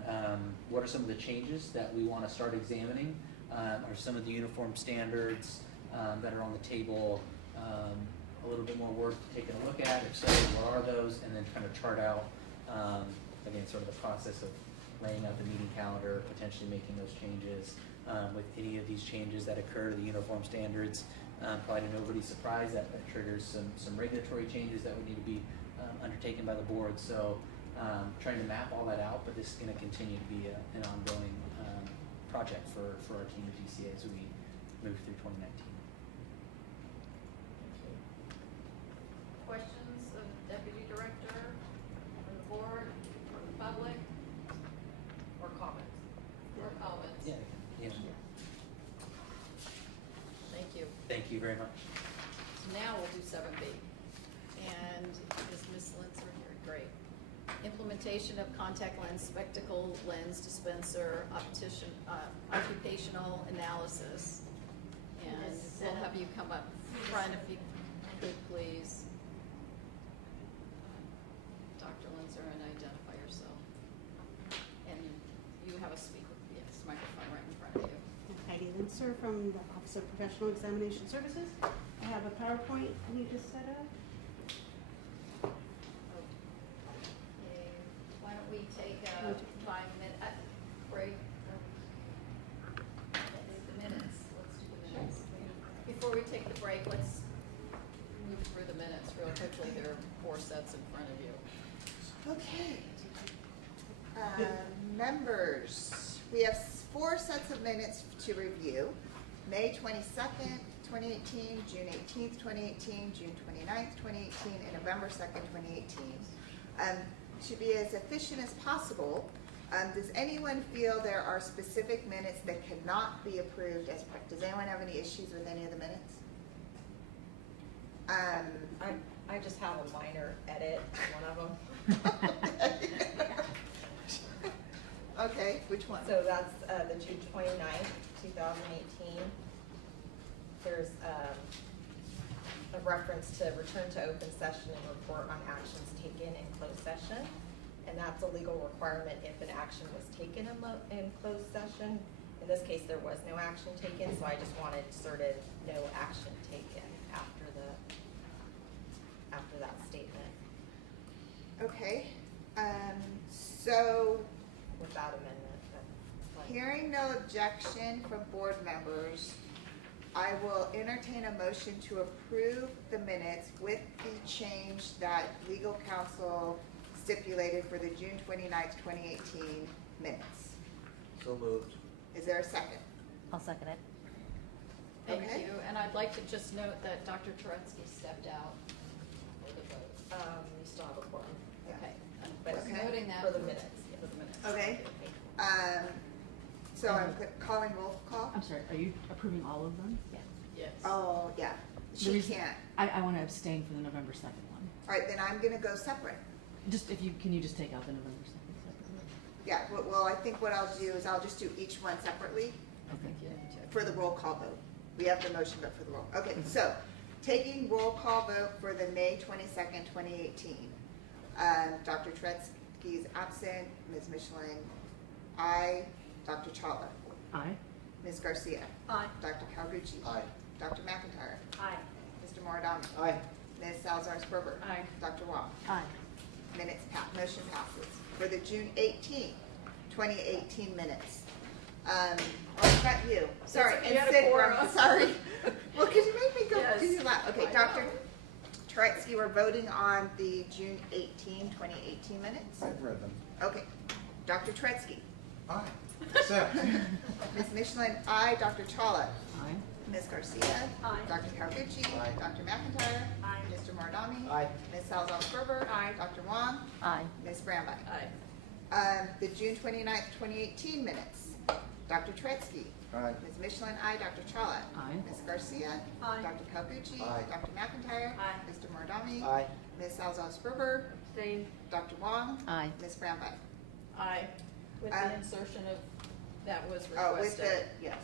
what are some of the changes that we want to start examining. Are some of the uniform standards that are on the table a little bit more worth taking a look at? If so, what are those? And then kind of chart out, again, sort of the process of laying out the meeting calendar, potentially making those changes. With any of these changes that occur to the uniform standards, probably to nobody's surprise, that triggers some regulatory changes that would need to be undertaken by the board. So trying to map all that out, but this is going to continue to be an ongoing project for our team at DCA as we move through 2019. Questions of Deputy Director, from the board, from the public, or comments? Or comments? Yeah. Thank you. Thank you very much. now we'll do 7B. And is Ms. Linzer here? Great. Implementation of contact lens, spectacle lens dispenser, occupational analysis. And we'll have you come up front if you could, please. Dr. Linzer, and identify yourself. And you have a speaker, yes, microphone right in front of you. Heidi Linzer from the Office of Professional Examination Services. I have a PowerPoint I need to set up. Okay, why don't we take a 5-minute break? The minutes, let's do the minutes. Before we take the break, let's move through the minutes real quickly. There are 4 sets in front of you. Okay. Members, we have 4 sets of minutes to review. May 22nd, 2018, June 18th, 2018, June 29th, 2018, and November 2nd, 2018. To be as efficient as possible, does anyone feel there are specific minutes that cannot be approved as, does anyone have any issues with any of the minutes? I just have a minor edit on one of them. Okay, which one? So that's the June 29th, 2018. There's a reference to return to open session and report on actions taken in closed session. And that's a legal requirement if an action was taken in closed session. In this case, there was no action taken, so I just wanted inserted no action taken after that statement Okay, so with that amendment. That's like- hearing no objection from board members, I will entertain a motion to approve the minutes with the change that legal counsel stipulated for the June 29th, 2018 minutes. So moved. Is there a second? I'll second it. Thank Okay. you, and I'd like to just note that Dr. Turetsky stepped out for the vote. You still have a quorum. Yeah. Okay, I'm But just Okay. noting that. For the minutes, yeah. For the minutes. Okay. So I'm calling roll call? I'm sorry, are you approving all of them? Yeah. Yes. Oh, yeah, The she reason- can't. I want to abstain for the November 2nd one. All right, then I'm gonna go separate. Just if you, can you just take out the November 2nd separately? Yeah, well, I think what I'll do is I'll just do each one separately I think you need to. for the roll call vote. We have the motion, but for the roll. Okay, so taking roll call vote for the May 22nd, 2018. Dr. Turetsky is absent. Ms. Michelin, aye. Dr. Chawla, Aye. Ms. Garcia, Aye. Dr. Calgucci, Aye. Dr. McIntyre, Aye. Mr. Moradami, Aye. Ms. Salazar Sperber, Aye. Dr. Wong. Aye. Minutes motion passes. For the June 18, 2018 minutes. Oh, is that you? Sorry, You had a Sid, quorum. sorry. Well, could you make me go Yes. do your lap? Okay, I Dr. know. Turetsky, we're voting on the June 18, 2018 minutes. I've read them. Okay, Dr. Turetsky, Aye. Accept. Ms. Michelin, aye. Dr. Chawla, Aye. Ms. Garcia, Aye. Dr. Calgucci, Aye. Dr. McIntyre, Aye. Mr. Moradami, Aye. Ms. Salazar Sperber, Aye. Dr. Wong, Aye. Ms. Brambach. Aye. The June 29th, 2018 minutes. Dr. Turetsky, Aye. Ms. Michelin, aye. Dr. Chawla, Aye. Ms. Garcia, Aye. Dr. Calgucci, Aye. Dr. McIntyre, Aye. Mr. Moradami, Aye. Ms. Salazar Sperber, Abstain. Dr. Wong, Aye. Ms. Brambach. Aye. With Um, the insertion of, that was Oh, with requested. the, yes.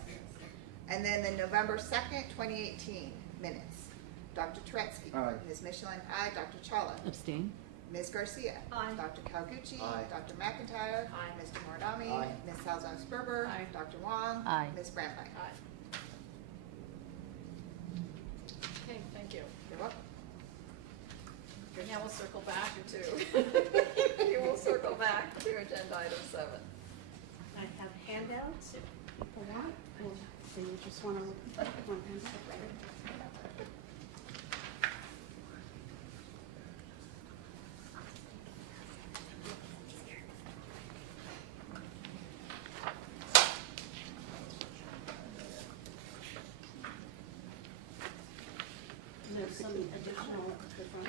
And then the November 2nd, 2018 minutes. Dr. Turetsky. Aye. Ms. Michelin, aye. Dr. Chawla, Abstain? Ms. Garcia. Aye. Dr. Calgucci. Aye. Dr. McIntyre. Aye. Mr. Moradami. Aye. Ms. Salazar Sperber. Aye. Dr. Wong. Aye. Ms. Brambach. Aye. Okay, thank you. You're welcome. Now we'll circle back to, you will circle back to agenda item 7. I have handouts if people want, or do you just want to look at one handout? There's some additional at the front.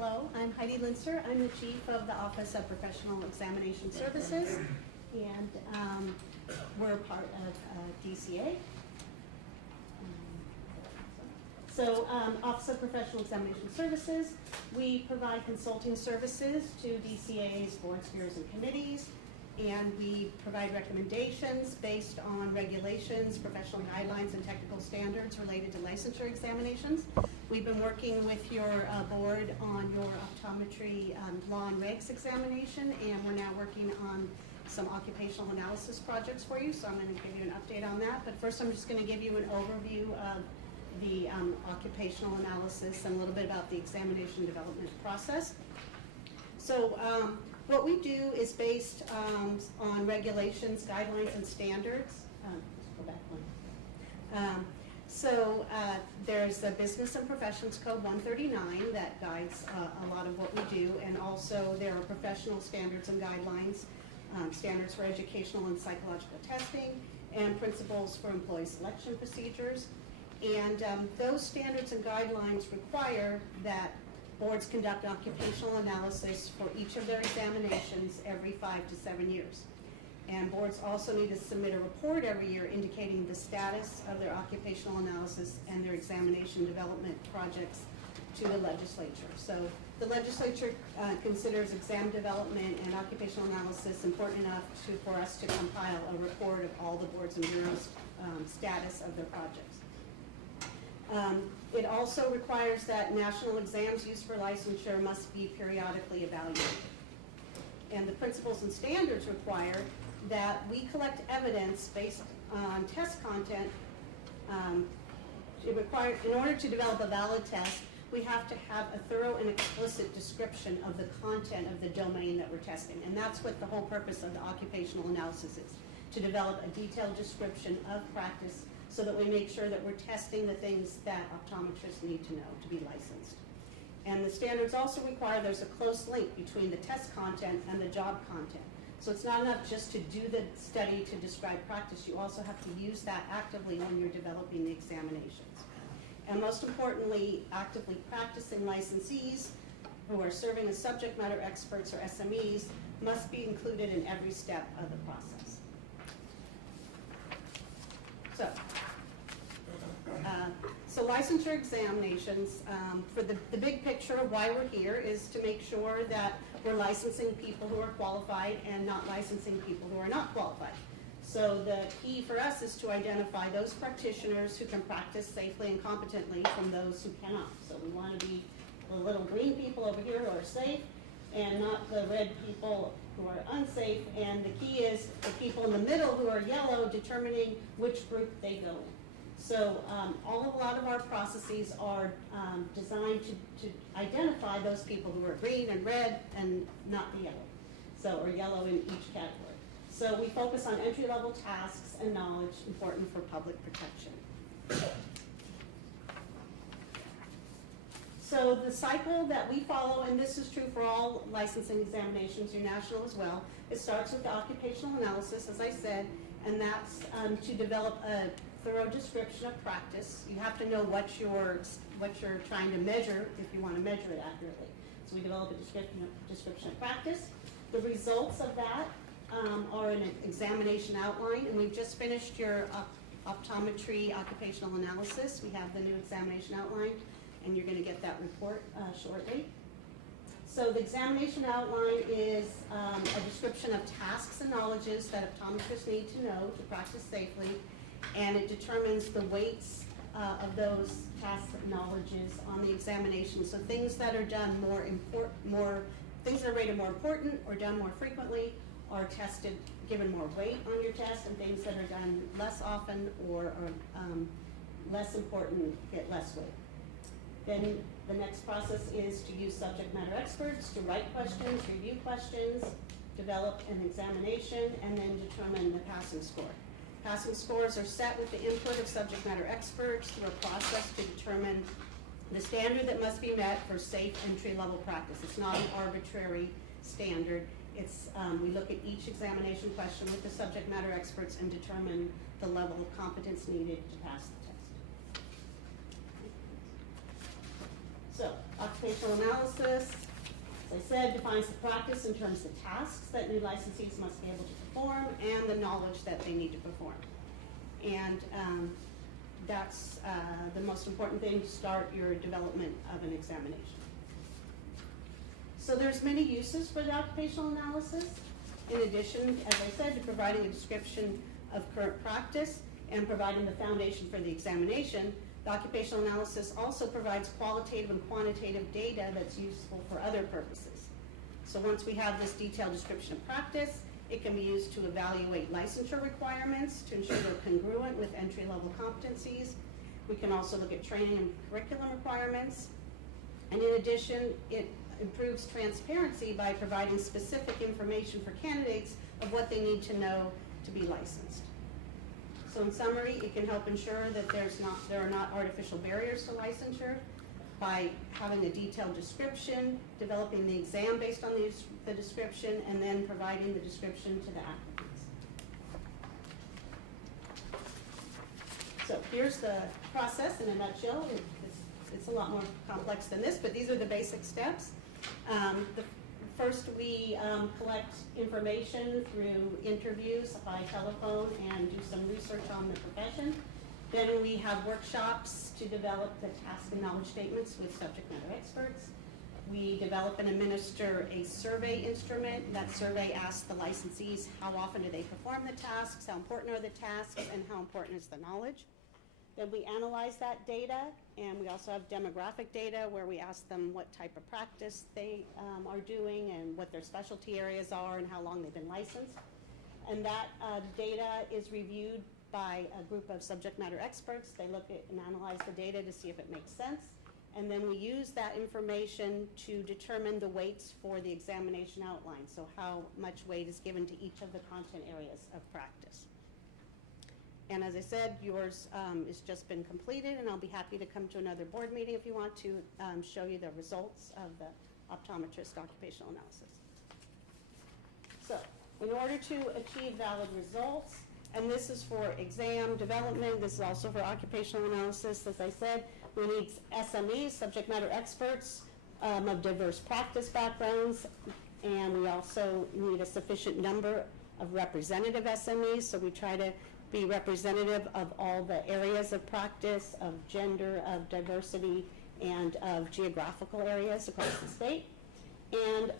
Hello, I'm Heidi Linster. I'm the chief of the Office of Professional Examination Services, and we're part of DCA. So, Office of Professional Examination Services, we provide consulting services to DCA's boards, bureaus, and committees, and we provide recommendations based on regulations, professional guidelines, and technical standards related to licensure examinations. We've been working with your board on your optometry law and regs examination, and we're now working on some occupational analysis projects for you, so I'm going to give you an update on that. But first, I'm just going to give you an overview of the occupational analysis and a little bit about the examination development process. So what we do is based on regulations, guidelines, and standards. Let's go back one. There's the Business and Professions Code 139 that guides a lot of what we do, and also there are professional standards and guidelines, standards for educational and psychological testing, and principles for employee selection procedures. And those standards and guidelines require that boards conduct occupational analysis for each of their examinations every 5 to 7 years. And boards also need to submit a report every year indicating the status of their occupational analysis and their examination development projects to the legislature. So the legislature considers exam development and occupational analysis important enough for us to compile a report of all the boards and bureaus' status of their projects. It also requires that national exams used for licensure must be periodically evaluated. And the principles and standards require that we collect evidence based on test content. In order to develop a valid test, we have to have a thorough and explicit description of the content of the domain that we're testing. And that's what the whole purpose of the occupational analysis is, to develop a detailed description of practice so that we make sure that we're testing the things that optometrists need to know to be licensed. And the standards also require there's a close link between the test content and the job content. So it's not enough just to do the study to describe practice, you also have to use that actively when you're developing the examinations. And most importantly, actively practicing licensees who are serving as subject matter experts or SMEs must be included in every step of the process. So licensure examinations, for the big picture of why we're here is to make sure that we're licensing people who are qualified and not licensing people who are not qualified. So the key for us is to identify those practitioners who can practice safely and competently from those who cannot. So we want to be the little green people over here who are safe and not the red people who are unsafe. And the key is the people in the middle who are yellow determining which group they go in. So a lot of our processes are designed to identify those people who are green and red and not the yellow, or yellow in each category. So we focus on entry-level tasks and knowledge important for public protection. So the cycle that we follow, and this is true for all licensing examinations, your national as well, it starts with the occupational analysis, as I said, and that's to develop a thorough description of practice. You have to know what you're trying to measure if you want to measure it accurately. So we develop a description of practice. The results of that are an examination outline, and we've just finished your optometry occupational analysis. We have the new examination outline, and you're going to get that report shortly. So the examination outline is a description of tasks and knowledges that optometrists need to know to practice safely, and it determines the weights of those tasks and knowledges on the examination. So things that are done things that are rated more important or done more frequently are tested, given more weight on your test, and things that are done less often or are less important get less weight. Then the next process is to use subject matter experts to write questions, review questions, develop an examination, and then determine the passing score. Passing scores are set with the input of subject matter experts through a process to determine the standard that must be met for safe entry-level practice. It's not an arbitrary standard. It's we look at each examination question with the subject matter experts and determine the level of competence needed to pass the test. So, occupational occupational analysis, as I said, defines the practice in terms of tasks that new licensees must be able to perform and the knowledge that they need to perform. And that's the most important thing to start your development of an examination. So there's many uses for the occupational analysis. In addition, as I said, to providing a description of current practice and providing the foundation for the examination, the occupational analysis also provides qualitative and quantitative data that's useful for other purposes. So once we have this detailed description of practice, it can be used to evaluate licensure requirements to ensure they're congruent with entry-level competencies. We can also look at training and curriculum requirements. And in addition, it improves transparency by providing specific information for candidates of what they need to know to be licensed. So in summary, it can help ensure that there are not artificial barriers to licensure by having a detailed description, developing the exam based on the description, and then providing the description to the applicants. So here's the process in a nutshell. It's a lot more complex than this, but these are the basic steps. First, we collect information through interviews by telephone and do some research on the profession. Then we have workshops to develop the task and knowledge statements with subject matter experts. We develop and administer a survey instrument. That survey asks the licensees how often do they perform the tasks, how important are the tasks, and how important is the knowledge. Then we analyze that data, and we also have demographic data where we ask them what type of practice they are doing and what their specialty areas are and how long they've been licensed. And that data is reviewed by a group of subject matter experts. They look at and analyze the data to see if it makes sense. And then we use that information to determine the weights for the examination outline, so how much weight is given to each of the content areas of practice. And as I said, yours has just been completed, and I'll be happy to come to another board meeting if you want to show you the results of the optometrist occupational analysis. So, in order to achieve valid results, and this is for exam development, this is also for occupational analysis, as I said, we need SMEs, subject matter experts of diverse practice backgrounds, and we also need a sufficient number of representative SMEs, so we try to be representative of all the areas of practice, of gender, of diversity, and of geographical areas across the state. And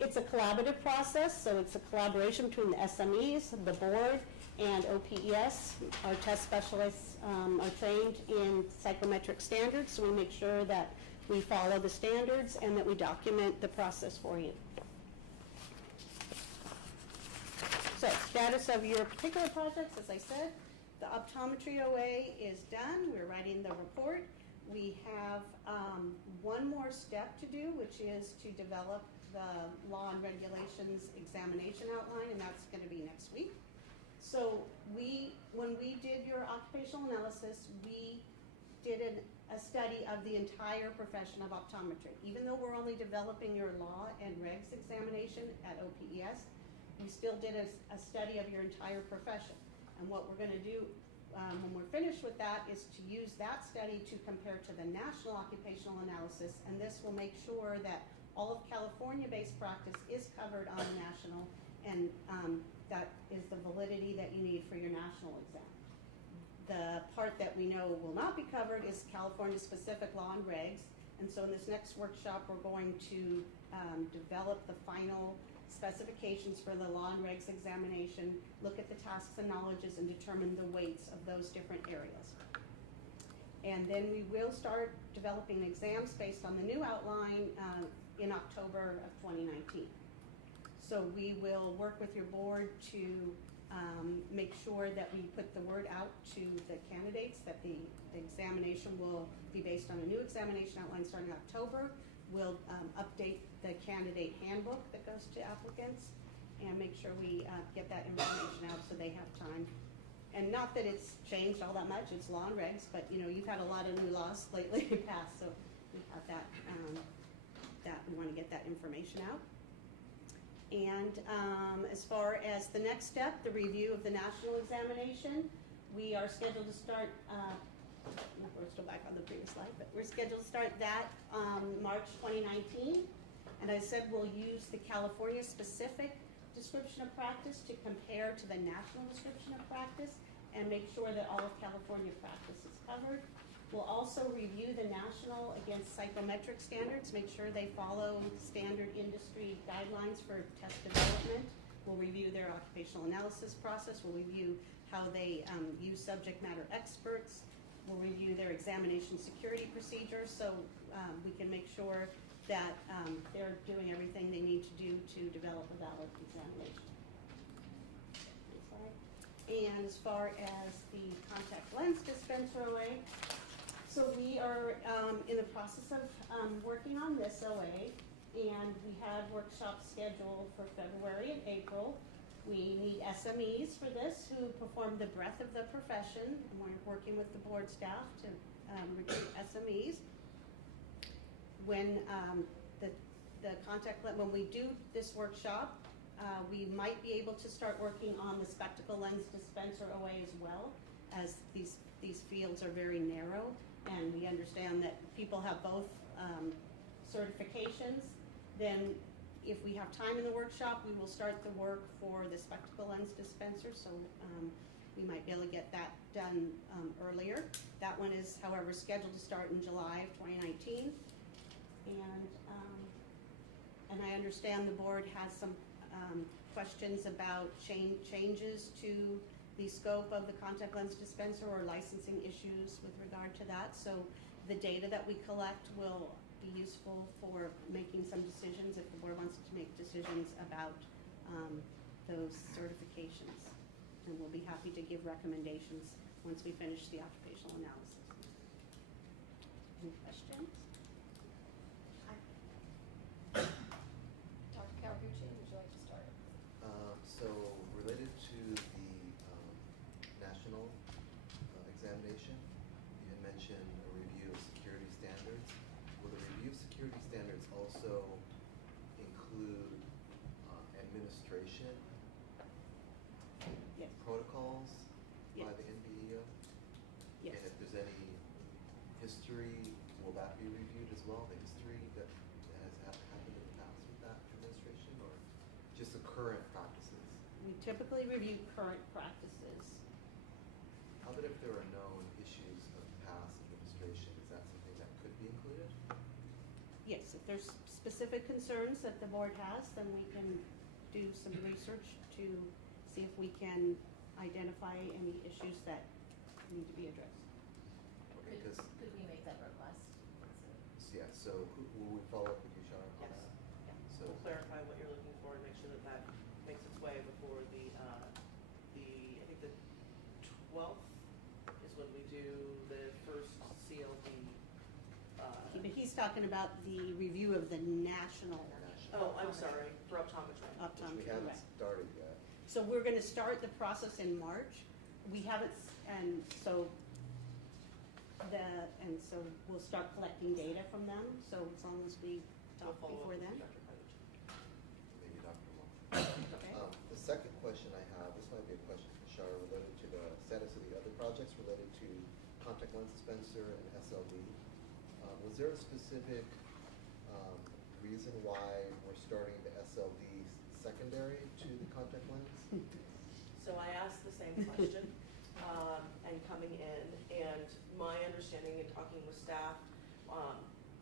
it's a collaborative process, so it's a collaboration between the SMEs, the board, and OPES. Our test specialists are trained in psychometric standards, so we make sure that we follow the standards and that we document the process for you. So, status of your particular projects, as I said, the optometry OA is done. We're writing the report. We have one more step to do, which is to develop the law and regulations examination outline, and that's going to be next week. So when we did your occupational analysis, we did a study of the entire profession of optometry. Even though we're only developing your law and regs examination at OPES, we still did a study of your entire profession. And what we're going to do when we're finished with that is to use that study to compare to the national occupational analysis, and this will make sure that all of California-based practice is covered on the national, and that is the validity that you need for your national exam. The part that we know will not be covered is California-specific law and regs, and so in this next workshop we're going to develop the final specifications for the law and regs examination, look at the tasks and knowledges, and determine the weights of those different areas. And then we will start developing exams based on the new outline in October of 2019. So we will work with your board to make sure that we put the word out to the candidates that the examination will be based on a new examination outline starting October. We'll update the candidate handbook that goes to applicants and make sure we get that information out so they have time. And not that it's changed all that much, it's law and regs, but you know, you've had a lot of new laws lately passed, so we have that, we want to get that information out. And as far as the next step, the review of the national examination, we are scheduled to start, let's go back. back on the previous slide, but we're scheduled to start that March 2019. And I said we'll use the California-specific description of practice to compare to the national description of practice and make sure that all of California practice is covered. We'll also review the national against psychometric standards, make sure they follow standard industry guidelines for test development. We'll review their occupational analysis process. We'll review how they use subject matter experts. We'll review their examination security procedures so we can make sure that they're doing everything they need to do to develop a valid examination. And as far as the contact lens dispenser OA, so we are in the process of working on this OA, and we have workshops scheduled for February and April. We need SMEs for this who perform the breadth of the profession, and we're working with the board staff to recruit SMEs. When when we do this workshop, we might be able to start working on the spectacle lens dispenser OA as well, as these fields are very narrow, and we understand that people have both certifications. Then if we have time in the workshop, we will start the work for the spectacle lens dispenser, so we might be able to get that done earlier. That one is, however, scheduled to start in July of 2019. And I understand the board has some questions about changes to the scope of the contact lens dispenser or licensing issues with regard to that. So the data that we collect will be useful for making some decisions if the board wants to make decisions about those certifications. And we'll be happy to give recommendations once we finish the occupational analysis. Any questions? Dr. Kawaguchi, would you like to start? So related to the national examination, you had mentioned a review of security standards. Will the review of security standards also include administration Yes. protocols by Yes. the NBEO? Yes. And if there's any history, will that be reviewed as well? The history that has happened in the past with that administration, or just the current practices? We typically review current practices. How about if there are known issues of past administration? Is that something that could be included? Yes, if there's specific concerns that the board has, then we can do some research to see if we can identify any issues that need to be addressed. Okay, because, Could we make that request? yeah, so will we follow up with you, Shara, on Yes. that? Yeah. So, We'll clarify what you're looking for and make sure that that makes its way before I think the 12th is when we do the first CLD. But he's talking about the review of the national Oh, I'm sorry, for optometry. which optometry. we haven't Right. started yet. So we're gonna start the process in March. We haven't, and so we'll start collecting data from them, so as long as we We'll talk follow up before with then. Dr. Kawaguchi. Maybe Dr. Wong. Okay. The second question I have, this might be a question for Shara, related to the status of the other projects related to contact lens dispenser and SLD. Was there a specific reason why we're starting the SLD secondary to the contact lens? So I asked the same question, and coming in, and my understanding in talking with staff,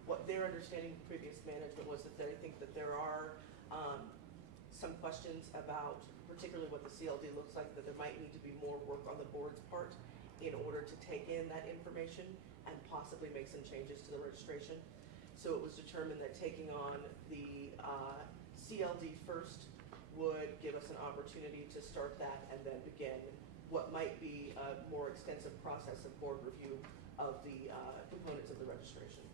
what their understanding of previous management was that they think that there are some questions about particularly what the CLD looks like, that there might need to be more work on the board's part in order to take in that information and possibly make some changes to the registration. So it was determined that taking on the CLD first would give us an opportunity to start that and then begin what might be a more extensive process of board review of the components of the registration.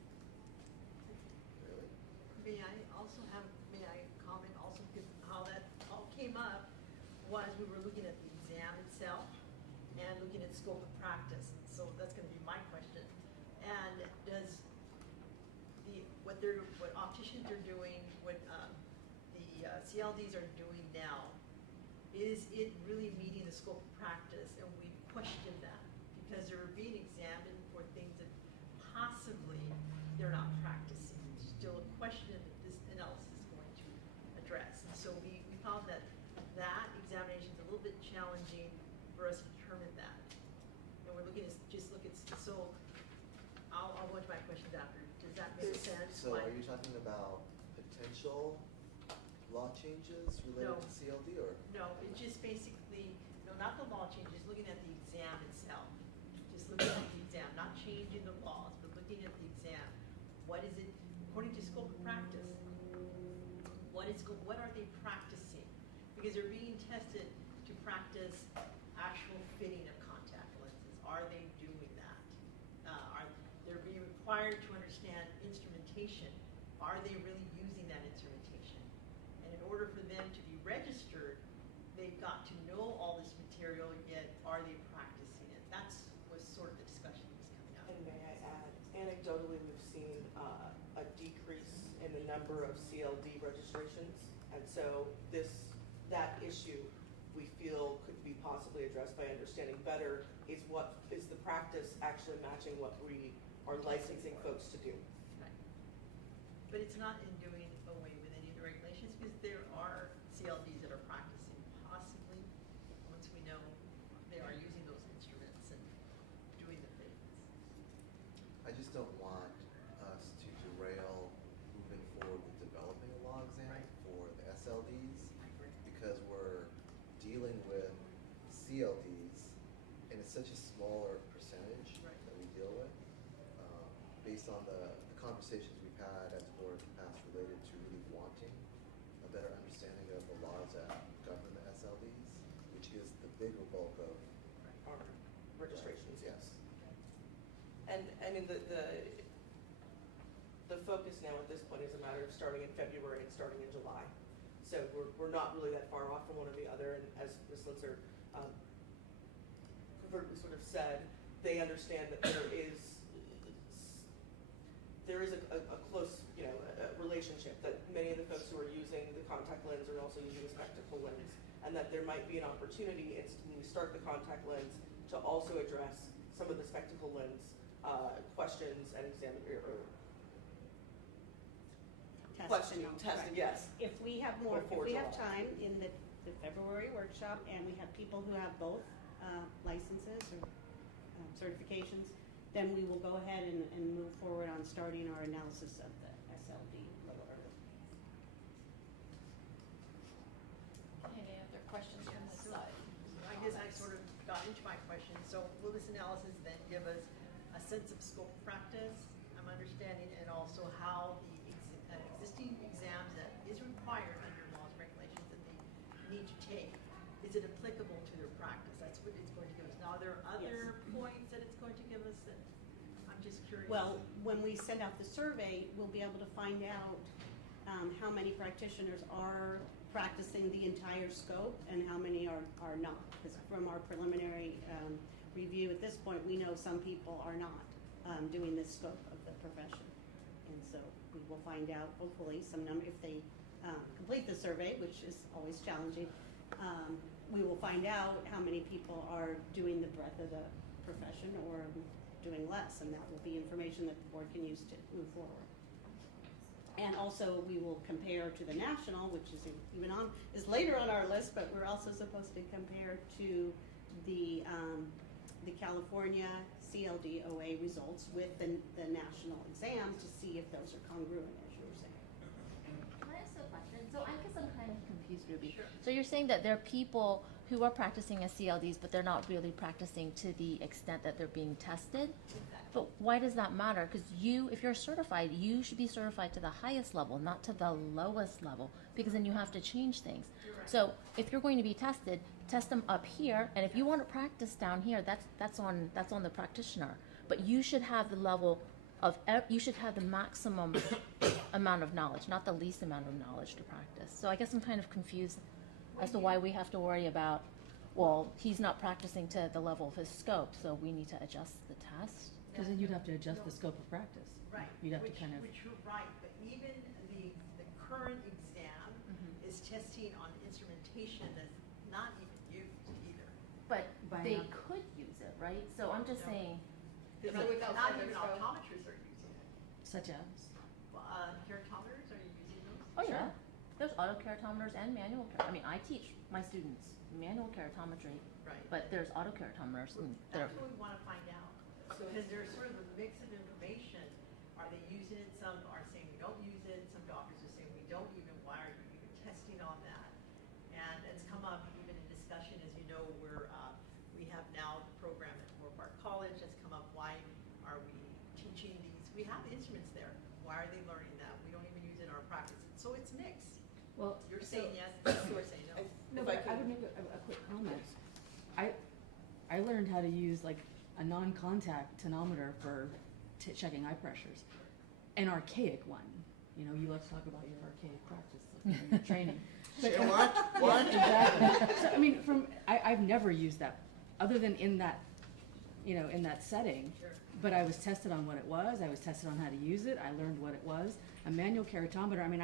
Really? May I comment also, because how that all came up was we were looking at the exam itself and looking at scope of practice. So that's gonna be my question. And does what opticians are doing, what the CLDs are doing now, is it really meeting the scope of practice? And we question that because they're being examined for things that questions after. Does that make sense? So Why- are you talking about potential law changes related No. to CLD or? No, it's just basically, no, not the law changes, looking at the exam itself. Just looking at the exam, not changing the laws, but looking at the exam. What is it, according to scope of practice? What are they practicing? Because they're being tested to practice actual fitting of contact lenses. Are they doing that? They're being required to understand instrumentation. Are they really using that instrumentation? And in order for them to be registered, they've got to know all this material, yet are they practicing it? That's was sort of the discussion that was coming up. And may I add, anecdotally, we've seen a decrease in the number of CLD registrations. And so that issue, we feel could be possibly addressed by understanding better is the practice actually matching what we are licensing folks to do. Right. But it's not in doing away with any of the regulations, because there are CLDs that are practicing possibly, once we know they are using those instruments and doing the fittings. I just don't want us to derail moving forward with developing a law exam Right. for the SLDs I agree. because we're dealing with CLDs and it's such a smaller percentage Right. that we deal with. Based on the conversations we've had as a board in the past related to really wanting a better understanding of the laws that govern the SLDs, which is the bigger bulk of Our registrations, yes. And I mean, the focus now at this point is a matter of starting in February and starting in July. So we're not really that far off from one or the other, and as Ms. Linzer covertly sort of said, they understand that there is a close, relationship, that many of the folks who are using the contact lens are also using the spectacle lens, and that there might be an opportunity when we start the contact lens to also address some of the spectacle lens questions and questioning, testing, Right. yes. If we have more, if Before we have July. time in the February workshop, and we have people who have both licenses or certifications, then we will go ahead and move forward on starting our analysis of the SLD a little early. Any other questions from this side? I guess I sort of got into my question. So will this analysis then give us a sense of scope of practice, I'm understanding, and also how the existing exams that is required under laws and regulations that they need to take, is it applicable to their practice? That's what it's going to give us. Now, are there other points that it's going to give us that, I'm just curious. Well, when we send out the survey, we'll be able to find out how many practitioners are practicing the entire scope and how many are not. Because from our preliminary review at this point, we know some people are not doing this scope of the profession. And so we will find out, hopefully, some number, if they complete the survey, which is always challenging, we will find out how many people are doing the breadth of the profession or doing less, and that will be information that the board can use to move forward. And also, we will compare to the national, which is later on our list, but we're also supposed to compare to the California CLD OA results with the national exam to see if those are congruent, as you were saying. Can I ask a question? So I guess I'm kind of confused, Ruby. Sure. So you're saying that there are people who are practicing as CLDs, but they're not really practicing to the extent that they're being tested? But why does that matter? Because if you're certified, you should be certified to the highest level, not to the lowest level, because then you have to change things. So if you're going to be tested, test them up here, and if you want to practice down here, that's on the practitioner. But you should have the level of, you should have the maximum amount of knowledge, not the least amount of knowledge to practice. So I guess I'm kind of confused as to why we have to worry about, well, he's not practicing to the level of his scope, so we need to adjust the test. Because then you'd have to adjust the scope of practice. Right. You'd have to Which you're right, but even the current exam is testing on instrumentation that's not even used either. But By they now- could use it, right? So I'm just No. saying, Is Not it without not even stethoscope? optometrists are using it. Such as? Keratometers, are you using those? oh yeah, there's autokeratometers and manual I teach my students manual keratometry, Right. but there's autokeratometers. And That's what we want to find out, because there's sort of a mix of information Are they using it? Some are saying we don't use it, some doctors are saying we don't even, why are you even testing on that? And it's come up even in discussion, as you know, where, we have now the program at Moore Park College that's come up, why are we teaching these? We have instruments there, why are they learning that? We don't even use it in our practice, so it's mixed. Well, You're saying yes, you're saying no. no, If I but I could- would make a quick comment. I learned how to use like a non-contact tonometer for checking eye pressures, an archaic one. You know, you like to talk about your archaic practice like, in your training. Say But- what? Yeah, What? exactly. So, I mean, I've never used that, other than in that, you know, in that setting. Sure. But I was tested on what it was, I was tested on how to use it, I learned what it was. A manual keratometer, I mean,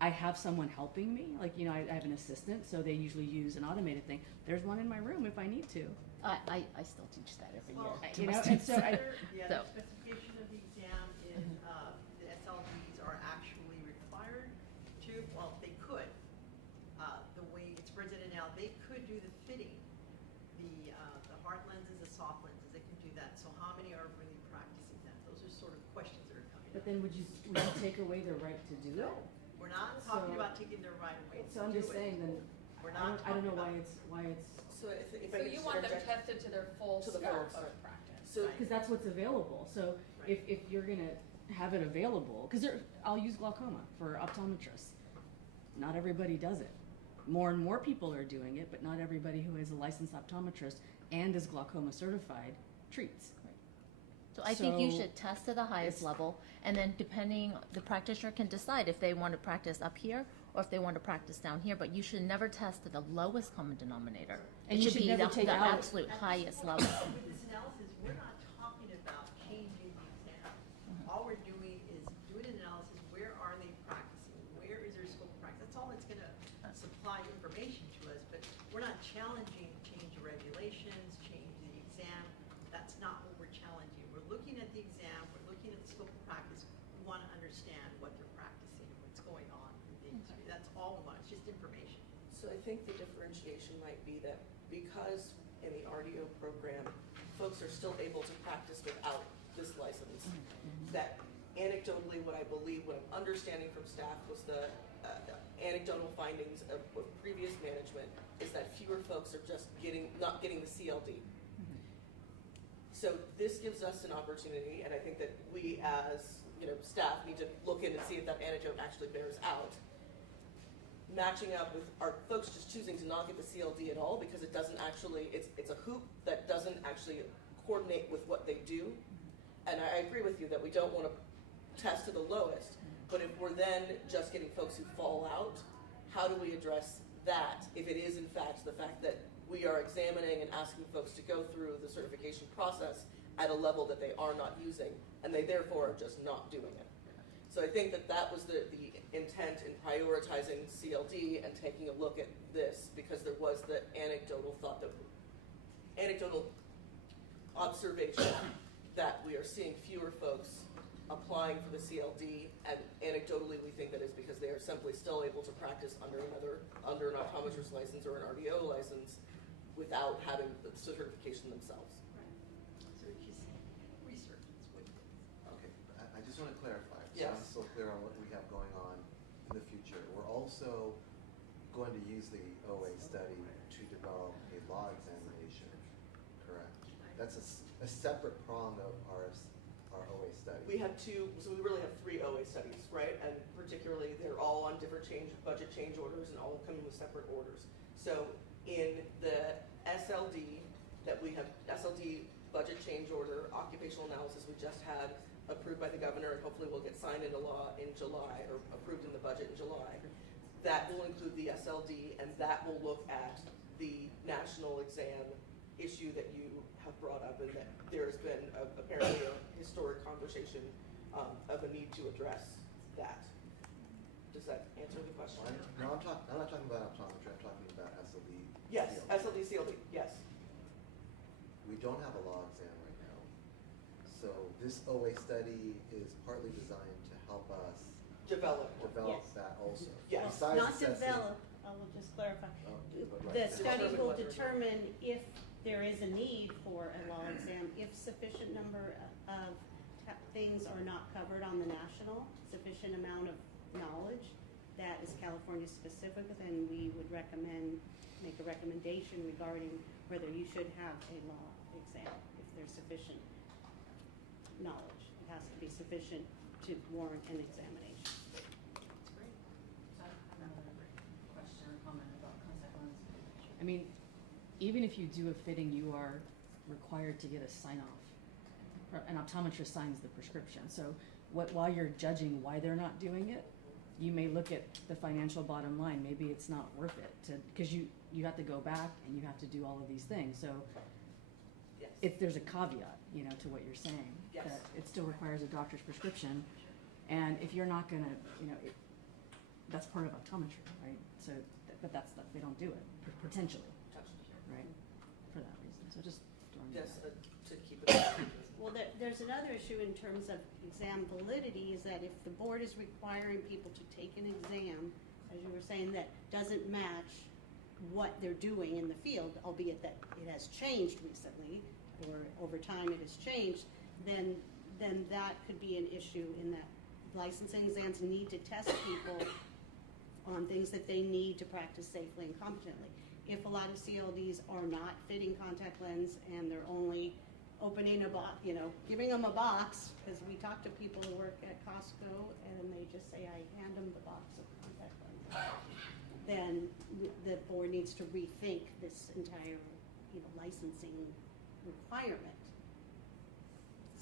I have someone helping me, like, you know, I have an assistant, so they usually use an automated thing. There's one in my room if I need to. I still teach that every year. Well, to you my know, and students. so I- The So- other specification of the exam is, the SLDs are actually required to, well, they could, the way it's presented now, they could do the fitting. The hard lenses, the soft lenses, they can do that, so how many are really practicing that? Those are sort of questions that are coming up. But then would you take away their right to do it? We're not talking So- about taking their right away So I'm to just do it. saying then, We're I not don't know talking why it's, So if So I could you just want them interject. tested to their full To the scope full, of right. practice. So, because that's what's available. So if you're gonna have it available, because I'll use glaucoma for optometrists. Not everybody does it. More and more people are doing it, but not everybody who is a licensed optometrist and is glaucoma certified treats. So I think you So should test to the highest it's- level, and then depending, the practitioner can decide if they want to practice up here or if they want to practice down here, but you should never test to the lowest common denominator. And It you should should be never the take out- absolute highest level. With this analysis, we're not talking about changing the exam. All we're doing is doing an analysis, where are they practicing? Where is their scope of practice? That's all it's gonna supply information to us, but we're not challenging change the regulations, change the exam. That's not what we're challenging. We're looking at the exam, we're looking at the scope of practice. We wanna understand what they're practicing, what's going on in the industry. That's all we want, it's just information. so I think the differentiation might be that because in the RDO program, folks are still able to practice without this license, that anecdotally, what I believe, what I'm understanding from staff was the anecdotal findings of previous management is that fewer folks are just not getting the CLD. So this gives us an opportunity, and I think that we as, you know, staff need to look in and see if that anecdote actually bears out. Matching up with, are folks just choosing to not get the CLD at all because it doesn't actually, it's a hoop that doesn't actually coordinate with what they do? And I agree with you that we don't want to test to the lowest, but if we're then just getting folks who fall out, how do we address that if it is in fact the fact that we are examining and asking folks to go through the certification process at a level that they are not using, and they therefore are just not doing it? So I think that that was the intent in prioritizing CLD and taking a look at this, because there was the anecdotal observation that we are seeing fewer folks applying for the CLD, and anecdotally we think that is because they are simply still able to practice under an optometrist license or an RDO license without having the certification themselves. So it's just research, it's what. Okay, I just want to clarify, so Yes. I'm so clear on what we have going on in the future. We're also going to use the OA study to develop a law examination, correct? That's a separate prong of our OA study. We have two, so we really have 3 OA studies, right? And particularly, they're all on different budget change orders and all coming with separate orders. So in the SLD, that we have SLD budget change order, occupational analysis we just had approved by the governor, and hopefully will get signed into law in July, or approved in the budget in July. That will include the SLD, and that will look at the national exam issue that you have brought up, and that there's been apparently a historic conversation of a need to address that. Does that answer the question? No, I'm not talking about optometry, I'm talking about SLD. Yes, CLD. SLD, CLD, yes. We don't have a law exam right now. So this OA study is partly designed to help us Develop. develop Yes. that also. Yes. Besides Not assessing- develop, I will just clarify. Oh, but right The now- study Determine will whether- determine if there is a need for a law exam, if sufficient number of things are not covered on the national, sufficient amount of knowledge that is California specific, then we would make a recommendation regarding whether you should have a law exam if there's sufficient knowledge. It has to be sufficient to warrant an examination. That's great. So I have another question or comment about contact lens. I mean, even if you do a fitting, you are required to get a sign off. An optometrist signs the prescription. So while you're judging why they're not doing it, you may look at the financial bottom line. Maybe it's not worth it because you have to go back and you have to do all of these things. So Yes. if there's a caveat, to what you're saying, Yes. that it still requires a doctor's prescription. And if you're not gonna, that's part of optometry, right? So, but that's not, they don't do it potentially, right? For that reason. So just throwing that Yes, out. to keep it. Well, there's another issue in terms of exam validity, is that if the board is requiring people to take an exam, as you were saying, that doesn't match what they're doing in the field, albeit that it has changed recently, or over time it has changed, then that could be an issue in that licensing exams need to test people on things that they need to practice safely and competently. If a lot of CLDs are not fitting contact lens and they're only opening a box, giving them a box, because we talk to people who work at Costco and they just say, I hand them the box of contact lenses, then the board needs to rethink this entire, licensing requirement.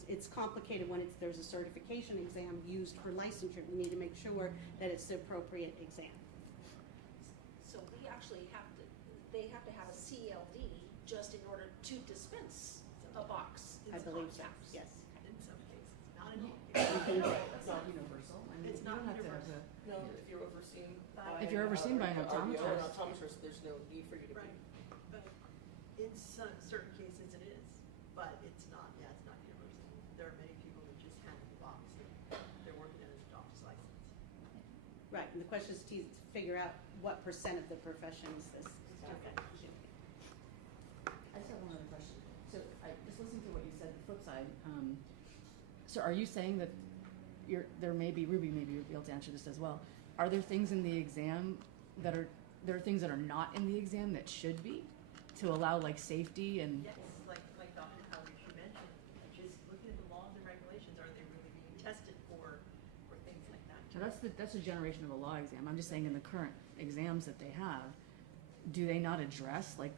It's complicated when there's a certification exam used for licensure. We need to make sure that it's the appropriate exam. So we actually they have to have a CLD just in order to dispense a box. I believe so, contacts. yes. In some cases, not in all cases. That's not universal. I mean, It's you not don't have to universal. have No, if you're overseen. If you're overseen by an Or an optometrist. optometrist, there's no need for you to be. Right, but in certain cases it is, but it's not universal. There are many people that just hand the box, they're working on a doctor's license. Right, and the question is to figure out what % of the profession is this. I just have one other question. So just listening to what you said, the flip side, so are you saying that Ruby may be able to answer this as well. Are there things in the exam there are things that are not in the exam that should be to allow like safety and? Yes, like Dr. Cowley, you mentioned, just looking at the laws and regulations, are they really being tested for things like that? Now that's a generation of a law exam. I'm just saying in the current exams that they have, do they not address like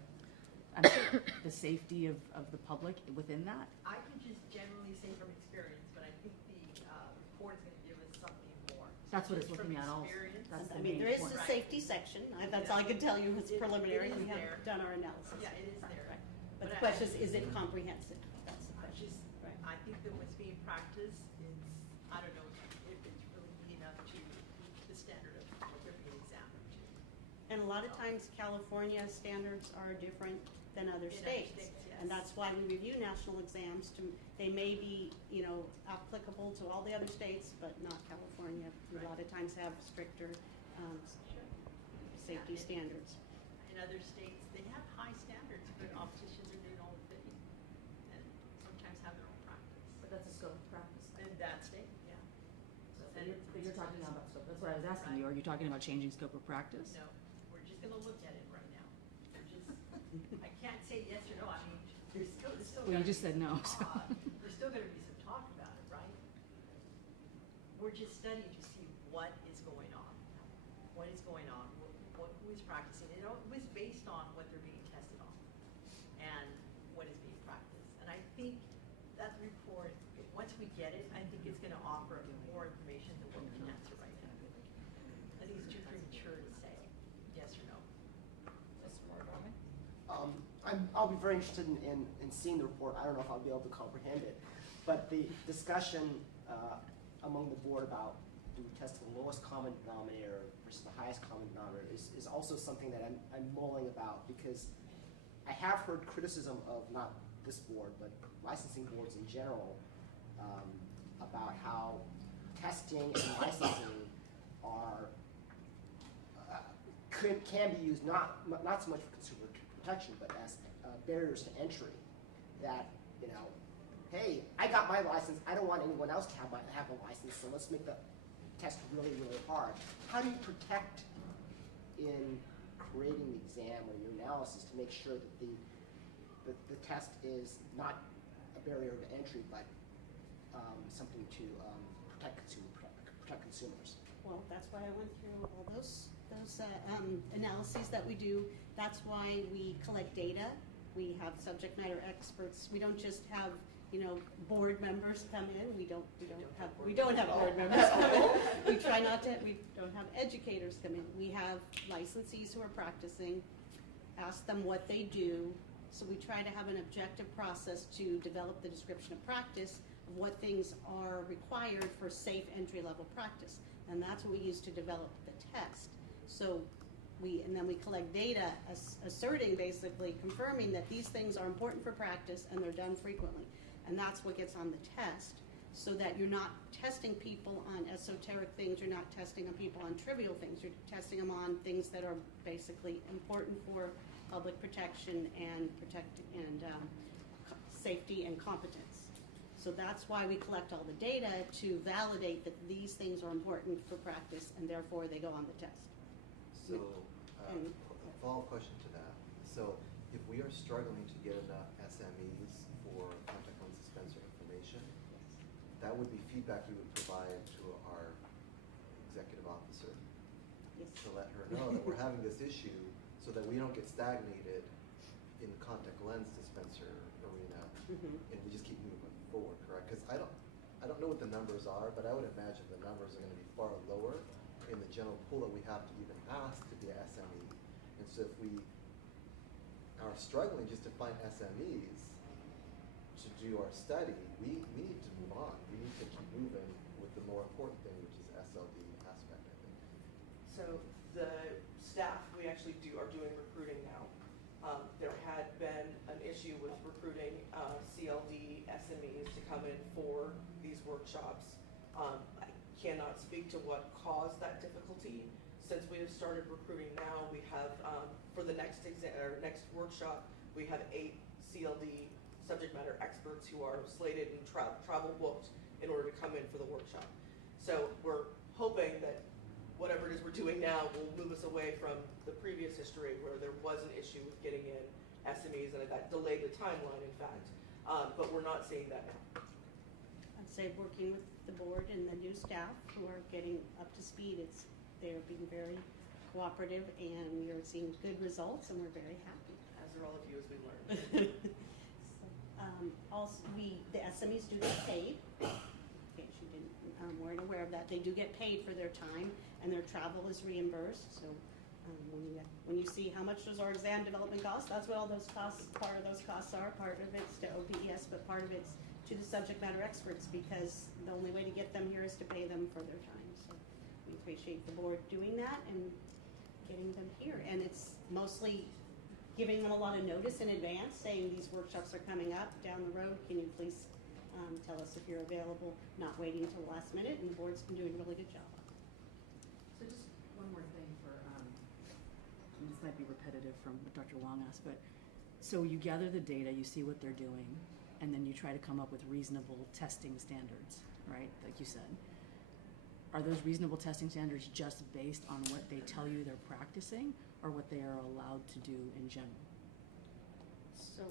the safety of the public within that? I can just generally say from experience, but I think the report's gonna give us something more. That's what it's Just from looking at also. experience. That's the I mean, main there is point. a safety section. That's all I can tell you. It's It preliminary. is We there. haven't done our analysis. Yeah, it is there. Right. But But the I- question is it comprehensive? That's the I question. just, Right. I think that what's being practiced is, I don't know if it's really be enough to meet the standard of what they're being examined to. And a lot of times California standards are different than other In other states. states, yes. And that's why we review national exams they may be, applicable to all the other states, but not California. We a lot of times have stricter, safety Yeah, standards. In other states, they have high standards, but opticians are doing all the fitting and sometimes have their own practice. But that's a scope of practice. In that state, yeah. But you're talking now about scope. That's what I was asking you. Are you talking about changing scope of practice? No, we're just gonna look at it right now. We're just, I can't say yes or no, I mean, there's still Well, you gonna just be said no, some so. talk. There's still gonna be some talk about it, right? We're just studying to see what is going on. What is going on, who is practicing, it was based on what they're being tested on and what is being practiced. And I think that report, once we get it, I think it's gonna offer more information than what we can answer right now. I think it's too premature to say yes or no. Mr. Morgami? I'll be very interested in seeing the report. I don't know if I'll be able to comprehend it, but the discussion among the board about do we test the lowest common denominator versus the highest common denominator is also something that I'm mulling about, because I have heard criticism of not this board but licensing boards in general about how testing and licensing are can be used not so much for consumer protection but as barriers to entry. That hey, I got my license, I don't want anyone else to have a license, so let's make the test really, really hard. How do you protect in creating the exam or your analysis to make sure that the test is not a barrier of entry, but something to protect consumers? Well, that's why I went through all those analyses that we do. That's why we collect data. We have subject matter experts. We don't just have, board members come in. We don't have board members come in. We try not to. We don't have educators come in. We have licensees who are practicing. Ask them what they do. So we try to have an objective process to develop the description of practice of what things are required for safe entry-level practice. And that's what we use to develop the test. So then we collect data asserting, basically confirming that these things are important for practice and they're done frequently. And that's what gets on the test, so that you're not testing people on esoteric things, you're not testing on people on trivial things, you're testing them on things that are basically important for public protection and safety and competence. So that's why we collect all the data, to validate that these things are important for practice and therefore they go on the test. So, a follow-up question to that. So, if we are struggling to get enough SMEs for contact lens dispenser information, that would be feedback you would provide to our executive officer Yes. to let her know that we're having this issue, so that we don't get stagnated in the contact lens dispenser arena, and we just keep moving forward, correct? Because I don't know what the numbers are, but I would imagine the numbers are going to be far lower in the general pool that we have to even ask to be a SME. And so if we are struggling just to find SMEs to do our study, we need to move on. We need to keep moving with the more important thing, which is SLD aspect, I think. So the staff, we actually are doing recruiting now. There had been an issue with recruiting CLD SMEs to come in for these workshops. I cannot speak to what caused that difficulty. Since we have started recruiting now, we have, for the next workshop, we have 8 CLD subject matter experts who are slated and travel booked in order to come in for the workshop. So we're hoping that whatever it is we're doing now will move us away from the previous history where there was an issue with getting in SMEs, and that delayed the timeline, in fact. But we're not seeing that now. I'd say working with the board and the new staff who are getting up to speed, they're being very cooperative, and we're seeing good results, and we're very happy. As are all of you, as we learn. Also, the SMEs do get paid. In case you weren't aware of that, they do get paid for their time, and their travel is reimbursed. So when you see how much does our exam development cost, that's what all those costs, part of those costs are. Part of it's to OPES, but part of it's to the subject matter experts, because the only way to get them here is to pay them for their time. So we appreciate the board doing that and getting them here. And it's mostly giving them a lot of notice in advance, saying these workshops are coming up down the road. Can you please tell us if you're available? Not waiting until the last minute, and the board's been doing a really good job. So just one more thing and this might be repetitive from what Dr. Wong asked, but so you gather the data, you see what they're doing, and then you try to come up with reasonable testing standards, right? Like you said. Are those reasonable testing standards just based on what they tell you they're practicing, or what they are allowed to do in general? So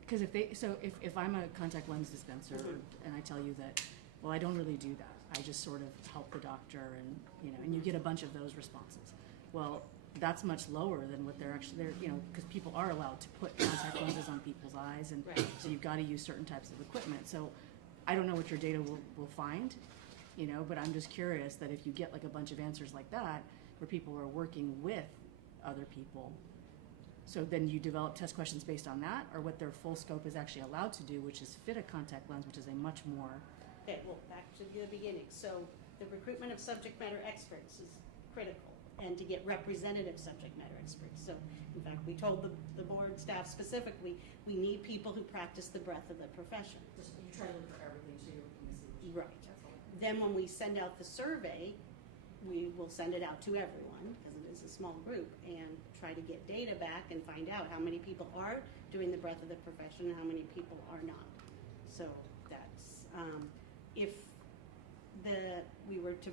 Because if I'm a contact lens dispenser and I tell you that, well, I don't really do that. I just sort of help the doctor, and you get a bunch of those responses. Well, that's much lower than what they're because people are allowed to put contact lenses on people's eyes, and Right. so you've got to use certain types of equipment. So I don't know what your data will find, but I'm just curious that if you get like a bunch of answers like that, where people are working with other people, so then you develop test questions based on that, or what their full scope is actually allowed to do, which is fit a contact lens, which is a much more. Okay, well, back to the beginning. So the recruitment of subject matter experts is critical, and to get representative subject matter experts. So, in fact, we told the board staff specifically, we need people who practice the breadth of the profession. Just you try to look for everything, so you're looking to see. Right. Then when we send out the survey, we will send it out to everyone, because it is a small group, and try to get data back and find out how many people are doing the breadth of the profession and how many people are not. So that's, if we were to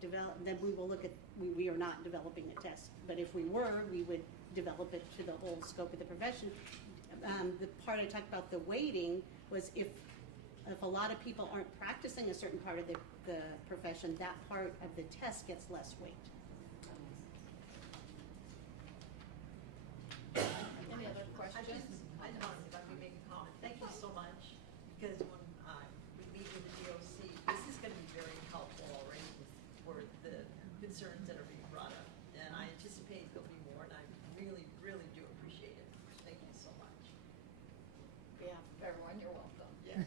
develop, then we will look at, we are not developing a test, but if we were, we would develop it to the whole scope of the profession. The part I talked about, the weighting, was if a lot of people aren't practicing a certain part of the profession, that part of the test gets less weight. Any other I questions? just, I don't know if I may make a comment. Thank you so much, because when we meet with the DOC, this is gonna be very helpful already for the concerns that are being brought up. And I anticipate there'll be more, and I really, really do appreciate it. Thank you so much. Yeah, everyone, you're welcome. Yes.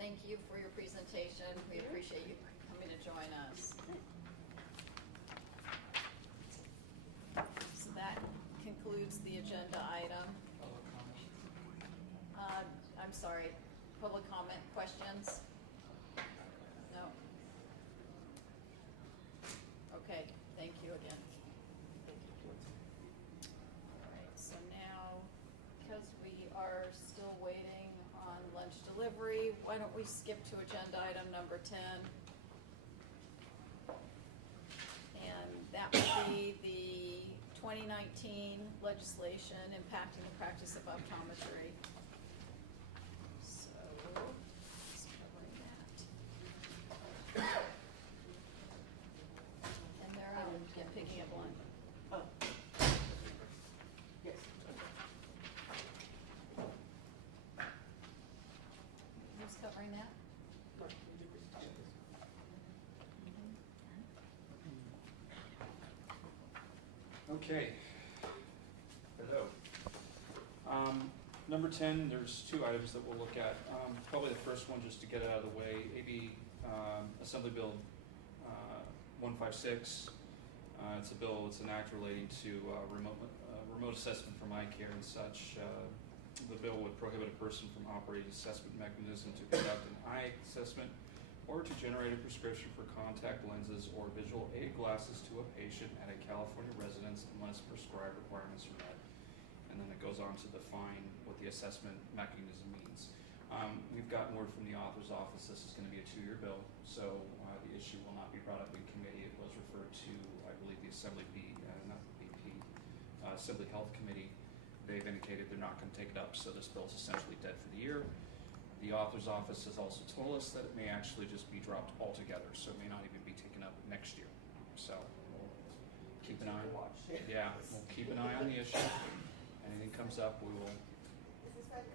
Thank you for your presentation. We appreciate you coming to join us. So that concludes the agenda item. I'm sorry, public comment, questions? No? Okay, thank you again. All right, so now, because we are still waiting on lunch delivery, why don't we skip to agenda item number 10? And that would be the 2019 legislation impacting the practice of optometry. So, just covering that. And they're out, picking up one. Oh. Yes. Who's covering that? Okay. Hello. Number 10, there's two items that we'll look at. Probably the first one, just to get it out of the way, AB Assembly Bill 156. It's a bill, it's an act relating to remote assessment from eye care and such. The bill would prohibit a person from operating assessment mechanism to conduct an eye assessment or to generate a prescription for contact lenses or visual aid glasses to a patient at a California residence unless prescribed requirements are met. And then it goes on to define what the assessment mechanism means. We've gotten word from the author's office this is going to be a 2-year bill, so the issue will not be brought up in committee. It was referred to, I believe, the Assembly Assembly Health Committee. They've indicated they're not going to take it up, so this bill is essentially dead for the year. The author's office has also told us that it may actually just be dropped altogether, so it may not even be taken up next year. So we'll keep an eye. Yeah, we'll keep an eye on the issue. Anything comes up, we will. Is this like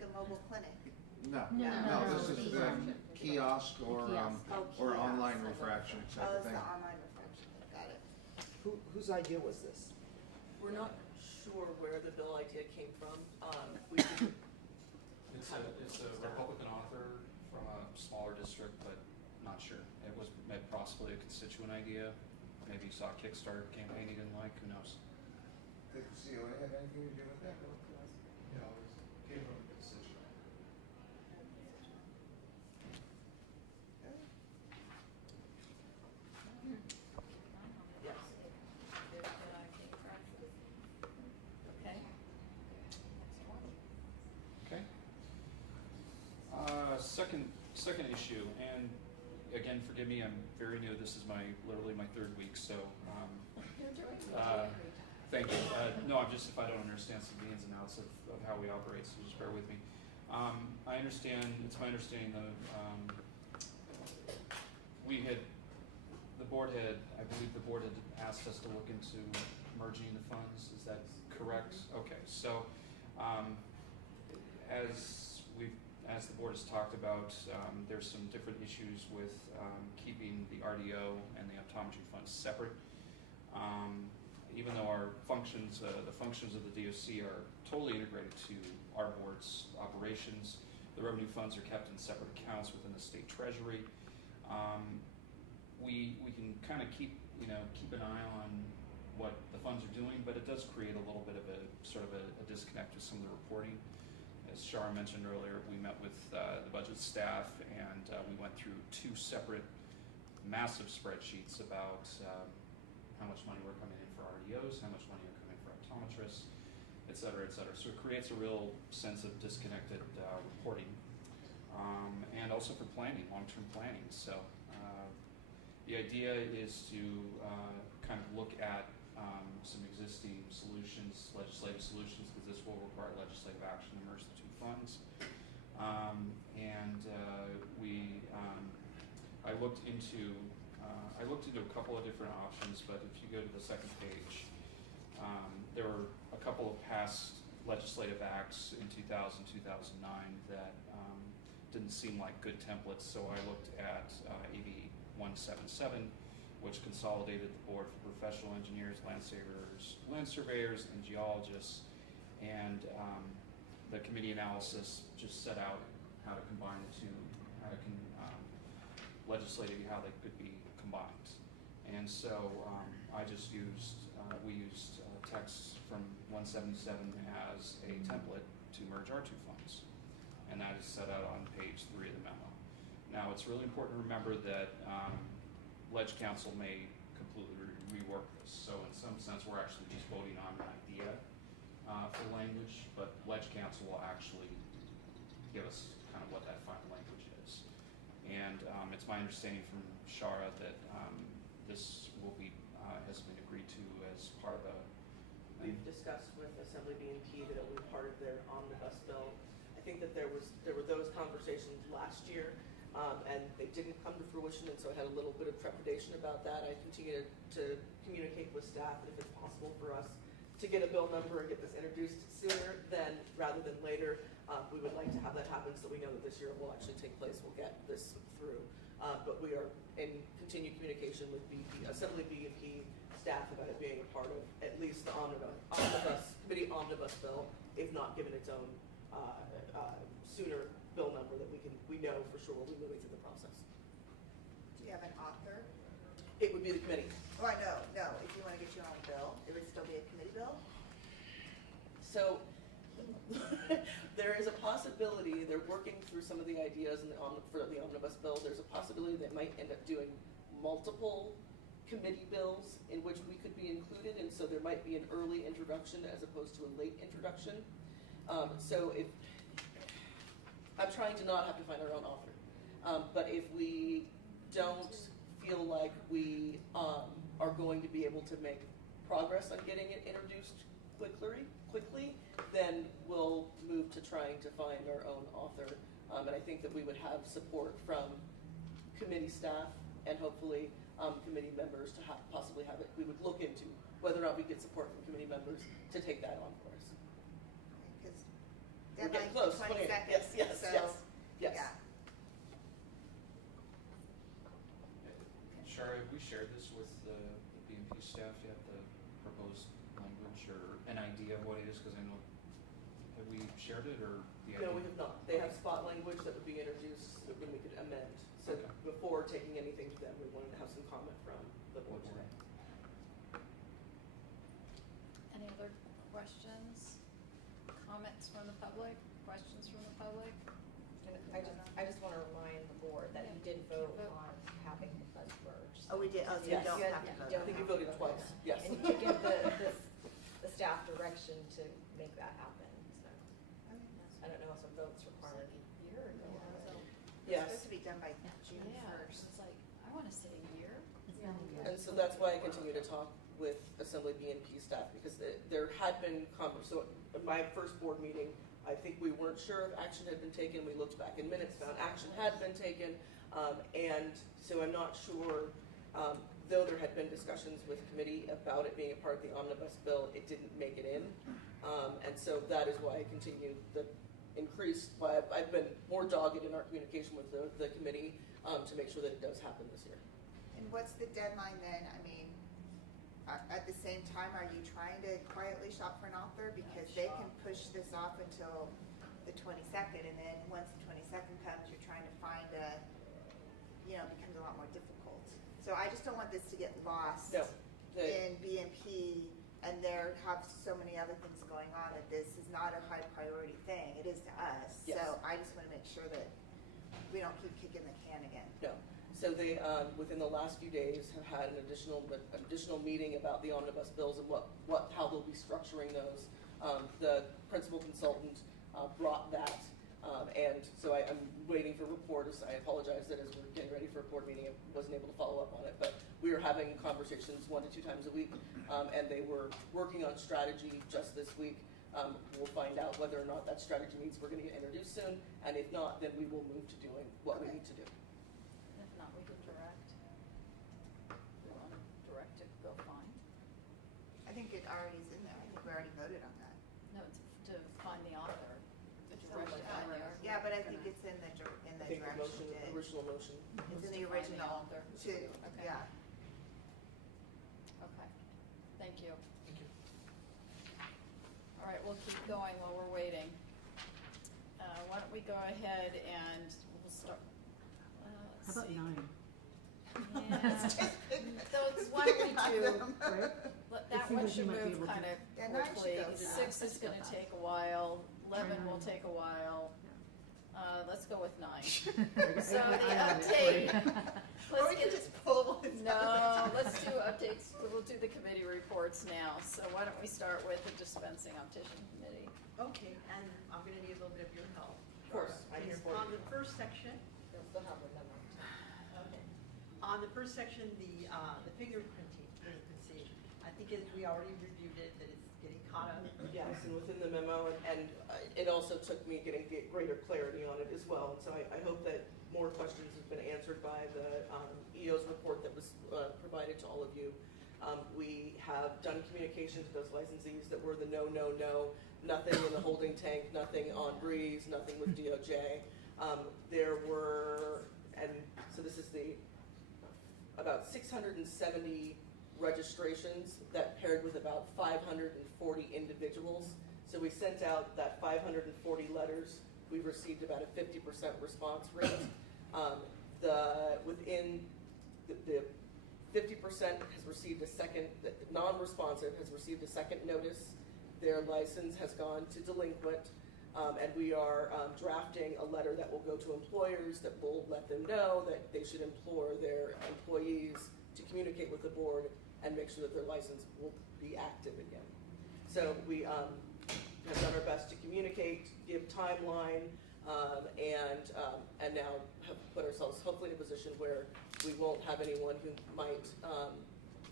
a mobile clinic? No, No, this is the kiosk or Kiosk. online refraction type Oh, of it's thing. the online reflection, got it. Whose idea was this? We're not sure where the bill idea came from. We did It's a Republican author from a smaller district, but not sure. It was possibly a constituent idea. Maybe he saw a Kickstarter campaign he didn't like, who knows? Did the COA have anything to do with that? No, it came from a constituent. yes. Okay. Okay. Second issue, and again, forgive me, I'm very new. This is literally my 3rd week, so You're doing thank you. No, I'm just, if I don't understand some of the ins and outs of how we operate, so just bear with me. I understand, it's my understanding that I believe the board had asked us to look into merging the funds. Is that correct? Okay, so as the board has talked about, there's some different issues with keeping the RDO and the optometry funds separate. Even though our functions, the functions of the DOC are totally integrated to our board's operations, the revenue funds are kept in separate accounts within the state treasury. We can kind of keep an eye on what the funds are doing, but it does create a little bit of a disconnect with some of the reporting. As Shara mentioned earlier, we met with the budget staff and we went through 2 separate massive spreadsheets about how much money we're coming in for RDOs, how much money we're coming in for optometrists, et cetera, et cetera. So it creates a real sense of disconnected reporting, and also for planning, long-term planning. So the idea is to kind of look at some existing solutions, legislative solutions, because this will require legislative action to merge the two funds. I looked into a couple of different options, but if you go to the second page, there were a couple of past legislative acts in 2000, 2009 that didn't seem like good templates, so I looked at AB 177, which consolidated the board for professional engineers, land surveyors, and geologists, and the committee analysis just set out how to combine the two, legislatively how they could be combined. And so we used text from 177 as a template to merge our two funds. And that is set out on page 3 of the memo. Now, it's really important to remember that Ledge Council may completely rework this. So in some sense, we're actually just voting on an idea for language, but Ledge Council will actually give us kind of what that final language is. And it's my understanding from Shara that this will be has been agreed to as part of a. We've discussed with Assembly B&P that it will be part of their omnibus bill. I think that there were those conversations last year, and they didn't come to fruition, and so I had a little bit of trepidation about that. I continue to communicate with staff that if it's possible for us to get a bill number and get this introduced sooner rather than later, we would like to have that happen so we know that this year will actually take place. We'll get this through. But we are in continued communication with Assembly B&P staff about it being a part of at least the committee omnibus bill, if not given its own sooner bill number that we know for sure we'll be moving through the process. Do you have an author? It would be the committee. Oh, I know, no, if you want to get your own bill, it would still be a committee bill? So there is a possibility, they're working through some of the ideas for the omnibus bill. There's a possibility they might end up doing multiple committee bills in which we could be included, and so there might be an early introduction as opposed to a late introduction. So if I'm trying to not have to find our own author, but if we don't feel like we are going to be able to make progress on getting it introduced quickly, then we'll move to trying to find our own author. And I think that we would have support from committee staff and hopefully committee members to possibly have it. We would look into whether or not we get support from committee members to take that on for us. Because We're getting deadline's close. 20 seconds, Yes. yeah. Shara, have we shared this with the B&P staff yet, the proposed language or an idea of what it is? Because I know, have we shared it or the idea? No, we have not. They have spot language that would be introduced that we could amend. So Okay. before taking anything to them, we wanted to have some comment from the board today. Any other questions, comments from the public, questions from the public? I just want to remind the board that you did vote on having us merge. Oh, we did, oh, so you Yes. don't You have to don't vote. I think you voted twice, yes. And to give the staff direction to make that happen, so. I don't know if some votes required. A year ago, so. It's Yes. supposed to be done by June Yeah, 1st. it's like, I wanna say a year. And so that's why I continue to talk with Assembly B&P staff, because there had been so at my first board meeting, I think we weren't sure if action had been taken. We looked back in minutes, found action had been taken, and so I'm not sure, though there had been discussions with committee about it being a part of the omnibus bill, it didn't make it in. And so that is why I continue why I've been more dogged in our communication with the committee to make sure that it does happen this year. And what's the deadline then? I mean, at the same time, are you trying to quietly shop for an author? Because they can push this off until the 22nd, and then once the 22nd comes, you're trying to find it becomes a lot more difficult. So I just don't want this to get lost No, in B&P, and there have so many other things going on that this is not a high priority thing. It is to us. Yes. So I just want to make sure that we don't keep kicking the can again. No. So they, within the last few days, have had an additional meeting about the omnibus bills and how they'll be structuring those. The principal consultant brought that, and so I'm waiting for reports. I apologize that as we're getting ready for a board meeting, I wasn't able to follow up on it, but we were having conversations 1 to 2 times a week, and they were working on strategy just this week. We'll find out whether or not that strategy means we're gonna get introduced soon, and if not, then we will move to doing what we need to do. If not, we can direct. We want to direct to go find. I think it already is in there. I think we already voted on that. No, it's to find the author. The direct to find the author. Yeah, but I think it's in the I think the direction. motion, original motion. It's in the To find the original, author. Okay. yeah. Okay, thank you. Thank you. All right, we'll keep going while we're waiting. Why don't we go ahead and we'll start. How about 9? Yeah. So why don't we do, Right? that seems one like you should might be move able to- kind of Yeah, 9 should quickly. go fast. 6 is gonna take a while, 11 will 9. take a while. Let's go with 9. So I the have it for update, you. Or we let's can get, just pull this no, out. let's do updates, we'll do the committee reports now. So why don't we start with the dispensing optician committee? Okay, and I'm gonna need a little bit of your help. Of course, I'm here Is for on you. the first section, They'll still have the memo. okay, on the first section, the fingerprinting, I think we already reviewed it, that it's getting caught up. Yes, and within the memo, and it also took me getting greater clarity on it as well. And so I hope that more questions have been answered by the EO's report that was provided to all of you. We have done communication to those licensees that were the no, nothing in the holding tank, nothing on Breeze, nothing with DOJ. There were, and so this is about 670 registrations that paired with about 540 individuals. So we sent out that 540 letters. We received about a 50% response rate. Within the 50% has received a second, the non-responsive has received a second notice. Their license has gone to delinquent. And we are drafting a letter that will go to employers that will let them know that they should implore their employees to communicate with the board and make sure that their license will be active again. So we have done our best to communicate, give timeline, and now have put ourselves hopefully in a position where we won't have anyone who might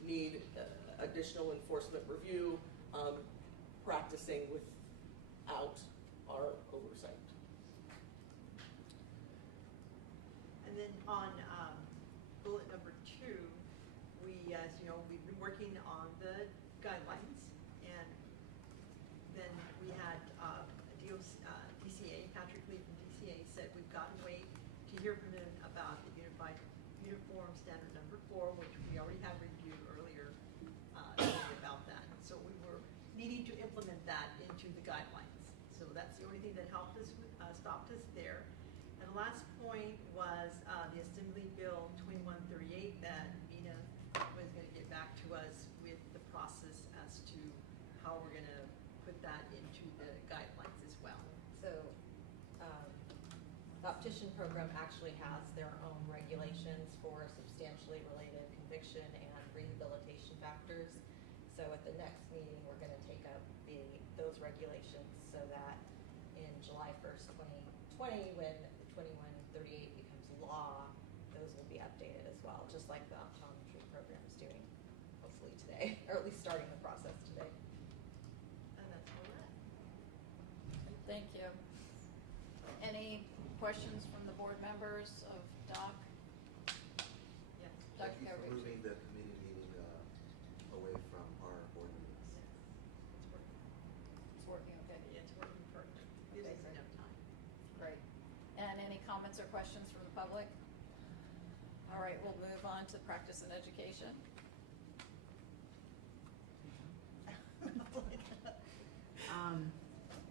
need additional enforcement review practicing without our oversight. And then on bullet number 2, we, as you know, we've been working on the guidelines, and then we had DCA, Patrick Lee from DCA said we've got to wait to hear from them about the Unified Uniform Standard number 4, which we already had reviewed earlier about that. So we were needing to implement that into the guidelines. So that's the only thing that helped us, stopped us there. And the last point was the Assembly Bill 2138 that Mina was going to get back to us with the process as to how we're going to put that into the guidelines as well. So, the optician program actually has their own regulations for substantially related conviction and rehabilitation factors. So at the next meeting, we're gonna take up those regulations so that in July 1st, 2020, when the 2138 becomes law, those will be updated as well, just like the optometry program is doing, hopefully today, or at least starting the process today. And that's all that. Thank you. Any questions from the board members of Doc? Yes. Dr. Thank you for Cavary? moving the committee meeting away from our board meetings. It's working okay? Yeah, it's working perfect. Gives us enough time. Great. And any comments or questions from the public? All right, we'll move on to practice and education.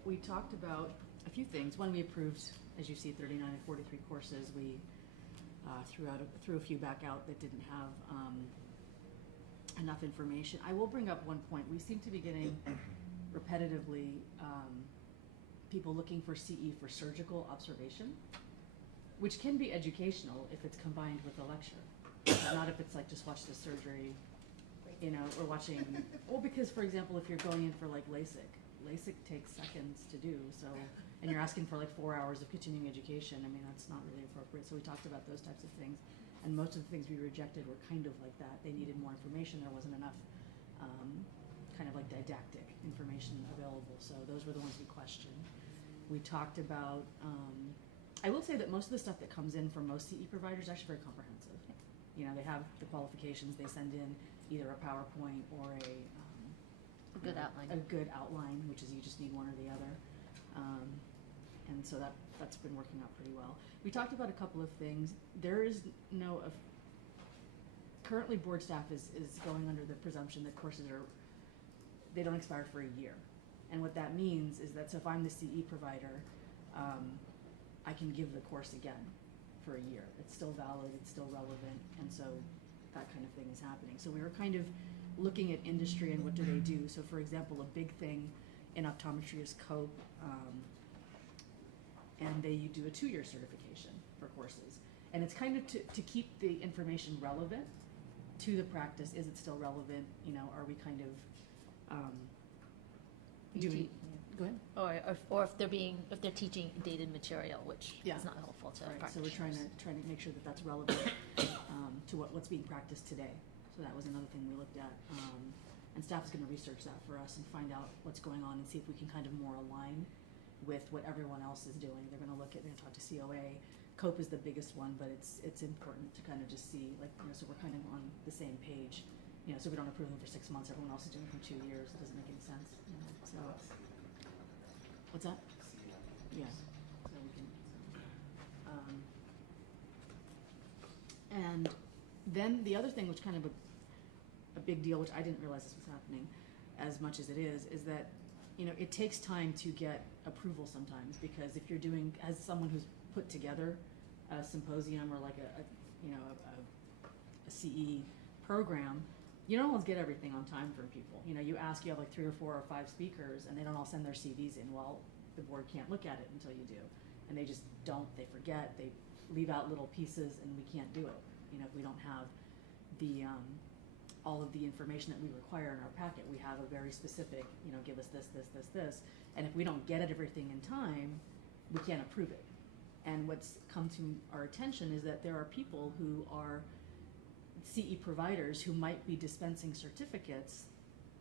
We talked about a few things. One, we approved, as you see, 39 and 43 courses. We threw a few back out that didn't have enough information. I will bring up one point. We seem to be getting repetitively people looking for CE for surgical observation, which can be educational if it's combined with a lecture, not if it's like just watch the surgery, you know, or watching. Well, because for example, if you're going in for like LASIK LASIK takes seconds to do, so, and you're asking for like 4 hours of continuing education, I mean, that's not really appropriate, so we talked about those types of things. And most of the things we rejected were kind of like that, they needed more information, there wasn't enough, kind of like didactic information available, so those were the ones we questioned. We talked about, I will say that most of the stuff that comes in from most CE providers is actually very comprehensive. You know, they have the qualifications, they send in either a PowerPoint or a good outline. A good outline, which is you just need one or the other. And so that's been working out pretty well. We talked about a couple of things. There is no, currently board staff is going under the presumption that courses they don't expire for a year. And what that means is that, so if I'm the CE provider, I can give the course again for a year. It's still valid, it's still relevant, and so that kind of thing is happening. So we were kind of looking at industry and what do they do. So for example, a big thing in optometry is COPE, and they do a 2-year certification for courses. And it's kind of to keep the information relevant to the practice. Is it still relevant? You know, are we kind of doing, go ahead. Or if they're teaching dated material, which Yeah. is not helpful to Right, so practitioners. we're trying to make sure that that's relevant to what's being practiced today. So that was another thing we looked at. And staff is going to research that for us and find out what's going on and see if we can kind of more align with what everyone else is doing. They're going to look at, they're going to talk to COA. COPE is the biggest one, but it's important to kind of just see, like, you know, so we're kind of on the same page. You know, so we don't approve them for 6 months. Everyone else is doing it for 2 years. It doesn't make any sense. You know, so what's that? Yeah. So we can. And then the other thing, which kind of a big deal, which I didn't realize this was happening as much as it is that, you know, it takes time to get approval sometimes, because if you're doing, as someone who's put together a symposium or like a CE program, you don't always get everything on time from people. You know, you ask, you have like 3 or 4 or 5 speakers, and they don't all send their CVs in. Well, the board can't look at it until you do, and they just don't. They forget. They leave out little pieces, and we can't do it. You know, if we don't have the all of the information that we require in our packet. We have a very specific, you know, give us this, and if we don't get it everything in time, we can't approve it. And what's come to our attention is that there are people who are CE providers who might be dispensing certificates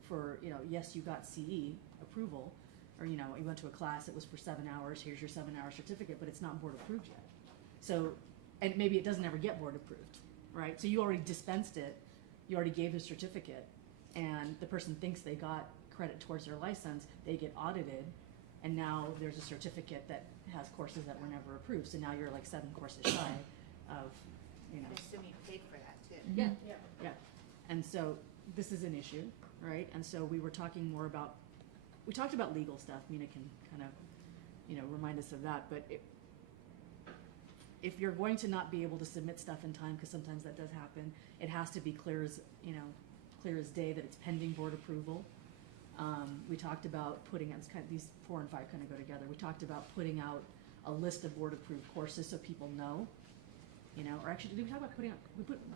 for, you know, yes, you got CE approval, or, you know, you went to a class, it was for 7 hours, here's your 7-hour certificate, but it's not board approved yet. So, and maybe it doesn't ever get board approved, right? So you already dispensed it, you already gave the certificate, and the person thinks they got credit towards their license, they get audited, and now there's a certificate that has courses that were never approved, so now you're like 7 courses shy of, you know. I assume you paid for that too. Yeah. Yeah, and so this is an issue, right? And so we were talking more about, we talked about legal stuff. Mina can kind of, you know, remind us of that. But if you're going to not be able to submit stuff in time, because sometimes that does happen, it has to be clear as, you know, clear as day that it's pending board approval. We talked about putting out, kind of, these 4 and 5 kind of go together. We talked about putting out a list of board approved courses so people know. You know, or actually, did we talk about putting out?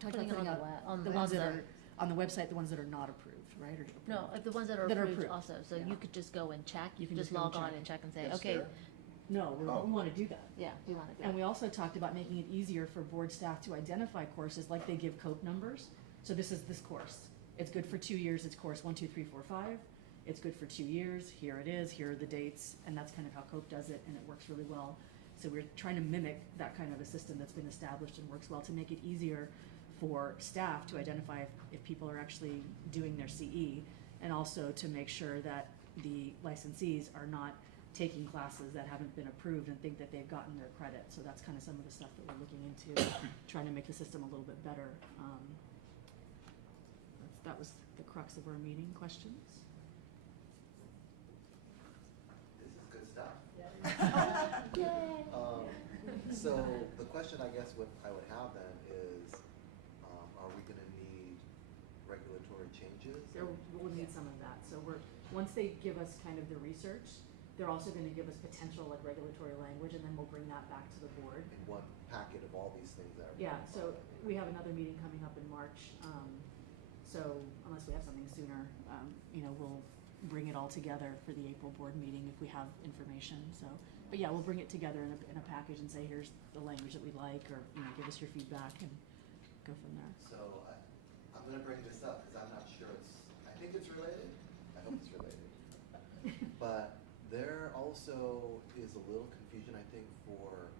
Talked Putting about it putting on out the web- on the the ones that website. are on the website, the ones that are not approved, right? Or No, approved? like the ones that are That are approved approved. also, so Yeah. you could just go and check, you You can can just just go log and on check. and check and say, Yes, okay, sir. No, Oh. we want to do that. yeah, we wanna do And it. we also talked about making it easier for board staff to identify courses, like they give COPE numbers. So this is this course. It's good for 2 years. It's course 1, 2, 3, 4, 5. It's good for 2 years. Here it is. Here are the dates, and that's kind of how COPE does it, and it works really well. So we're trying to mimic that kind of a system that's been established and works well to make it easier for staff to identify if people are actually doing their CE, and also to make sure that the licensees are not taking classes that haven't been approved and think that they've gotten their credit. So that's kind of some of the stuff that we're looking into, trying to make the system a little bit better. That was the crux of our meeting. Questions? This is good stuff. Yay. So the question I guess what I would have then is, are we gonna need regulatory changes? We'll need some of that. So once they give us kind of the research, they're also going to give us potential like regulatory language, and then we'll bring that back to the board. In one packet of all these things that are. Yeah, so we have another meeting coming up in March. So unless we have something sooner, you know, bring it all together for the April board meeting if we have information, so. But yeah, we'll bring it together in a package and say, here's the language that we like, or, give us your feedback and go from there. So I'm gonna bring this up because I'm not sure I think it's related. I hope it's related. But there also is a little confusion, I think, for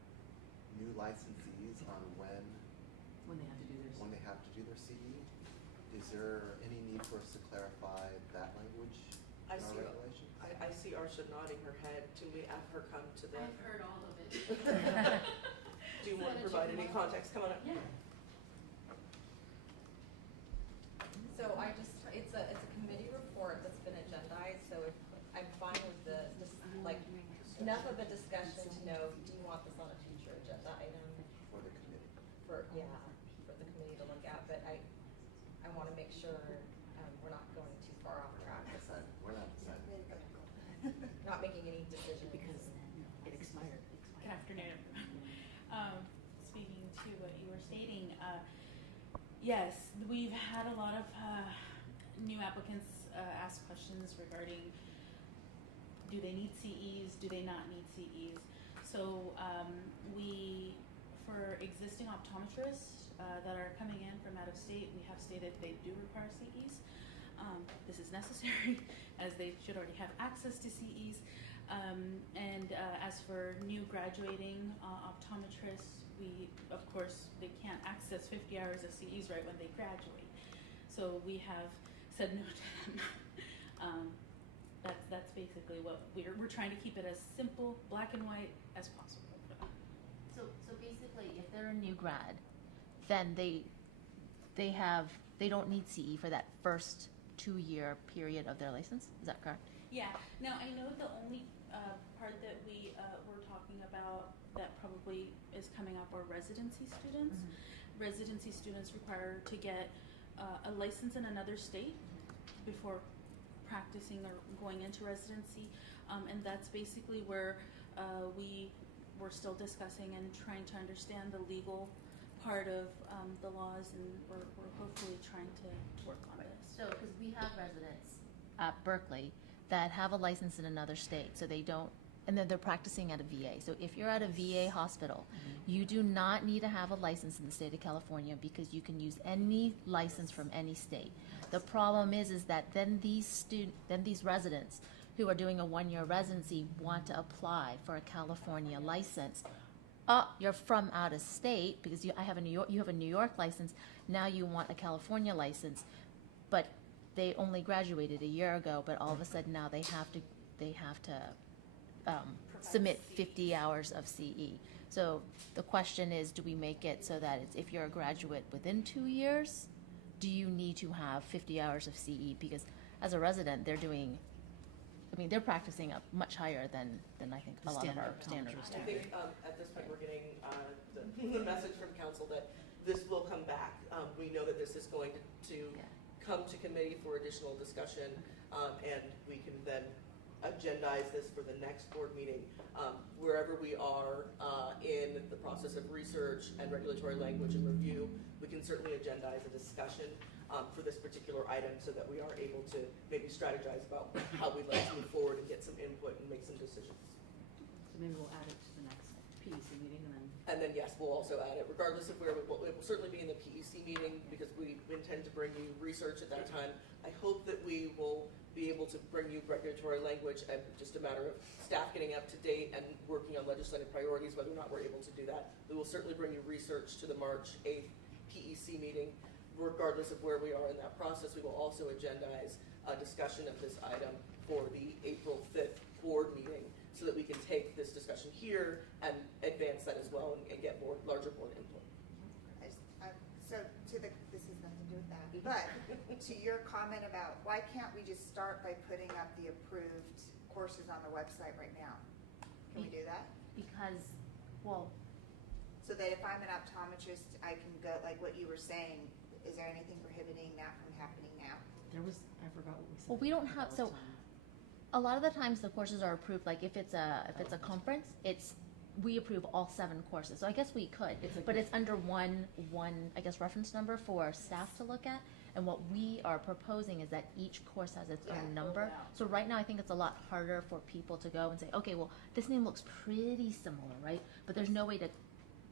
new licensees on when When they have to do this. they have to do their CE. Is there any need for us to clarify that language I in our see, regulations? I see Arsha nodding her head. Can we have her come to the? I've heard all of it. Do you want to provide any context? Come on up. Yeah. So it's a committee report that's been agendized, so if, I'm fine with enough of a discussion to know, do you want this on a future agenda item? For the committee. For the committee to look at, but I want to make sure, we're not going too far off track. We're not deciding. Not making any decisions. Because it expired. Good afternoon, everyone. Speaking to what you were stating, yes, we've had a lot of new applicants ask questions regarding, do they need CEs, do they not need CEs? So for existing optometrists that are coming in from out of state, we have stated they do require CEs. This is necessary as they should already have access to CEs. As for new graduating optometrists, of course, they can't access 50 hours of CEs right when they graduate. So we have said no to them. That's basically what we're trying to keep it as simple, black and white as possible for them. So basically, if they're a new grad, then they don't need CE for that first 2-year period of their license. Is that correct? Yeah. Now I know the only part that we were talking about that probably is coming up are residency students. Mm-hmm. Residency students require to get a license in another state before practicing or going into residency, and that's basically where we're still discussing and trying to understand the legal part of the laws, and we're hopefully trying to work on this. So, because we have residents at Berkeley that have a license in another state, so they don't, and then they're practicing at a VA. So if you're at a VA hospital, you do not need to have a license in the state of California because you can use any license from any state. The problem is that then these residents who are doing a 1-year residency want to apply for a California license. You're from out of state because you have a New York license. Now you want a California license, but they only graduated a year ago. But all of a sudden now they have to submit 50 hours of CE. So the question is, do we make it so that if you're a graduate within 2 years, do you need to have 50 hours of CE? Because as a resident, they're practicing up much higher than I think a lot of our standards I do. think at this point, we're getting the message from council that this will come back. We know that this is going to come to committee for additional discussion, and we can then agendize this for the next board meeting. Wherever we are in the process of research and regulatory language and review, we can certainly agendize a discussion for this particular item so that we are able to maybe strategize about how we'd like to move forward and get some input and make some decisions. So maybe we'll add it to the next PEC meeting and then. And then, yes, we'll also add it, regardless of where it will certainly be in the PEC meeting because we intend to bring you research at that time. I hope that we will be able to bring you regulatory language and just a matter of staff getting up to date and working on legislative priorities, whether or not we're able to do that. We will certainly bring you research to the March 8th PEC meeting. Regardless of where we are in that process, we will also agendize a discussion of this item for the April 5th board meeting so that we can take this discussion here and advance that as well and get larger board input. This has nothing to do with that, but to your comment about why can't we just start by putting up the approved courses on the website right now? Can we do that? Because, So that if I'm an optometrist, I can go, like what you were saying, is there anything prohibiting that from happening now? I forgot what we said. well, we don't have, so a lot of the times the courses are approved, like if it's a conference, we approve all 7 courses. So I guess we could, but it's under one I guess reference number for staff to look at. And what we are proposing is that each course has its Yeah. own number. Wow. So right now, I think it's a lot harder for people to go and say, okay, well, this name looks pretty similar, right? But there's no way to,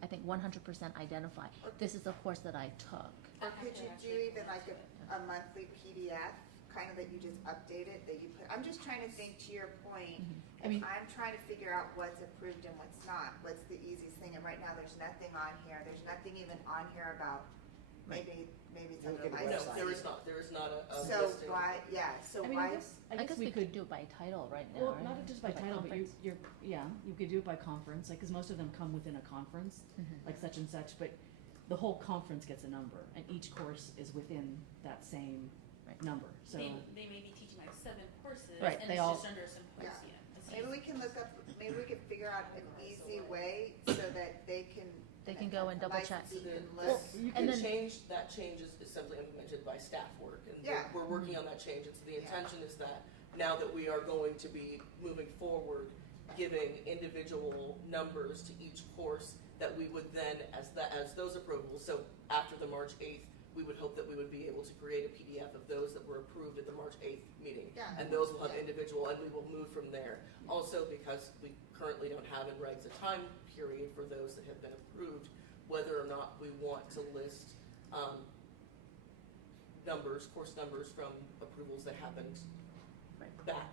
I think, 100% identify, this is the course that I took. Or could you do even like a monthly PDF, kind of that you just update it, that you put, I'm just trying to think to your point. I mean- I'm trying to figure out what's approved and what's not, what's the easiest thing, and right now, there's nothing on here, there's nothing even on here about, maybe it's Look under at the No, licensing. there is not a So listing. why, yeah, so I mean, why, I guess we could do it by title right now, Well, right? not just by title, but conference. you could do it by conference, like, cause most of them come within a conference, like such and such, but the whole conference gets a number, and each course is within that same Right. number, so. They may be teaching like 7 courses, Right, and they it's all- just under a symposium. It's maybe we can look up, maybe we could figure out an easy way so that they can. They can go and double check. licensee can Well, list. you and can then- change, that change is simply implemented by staff work, and Yeah. we're working on that change, and so the Yeah. intention is that now that we are going to be moving forward, giving individual numbers to each course, that we would then, as those approvals, so after the March 8th, we would hope that we would be able to create a PDF of those that were approved at the March 8th meeting. Yeah. And those will have Yeah. individual, and we will move from there. Also, because we currently don't have in regs a time period for those that have been approved, whether or not we want to list course numbers from approvals that happened back.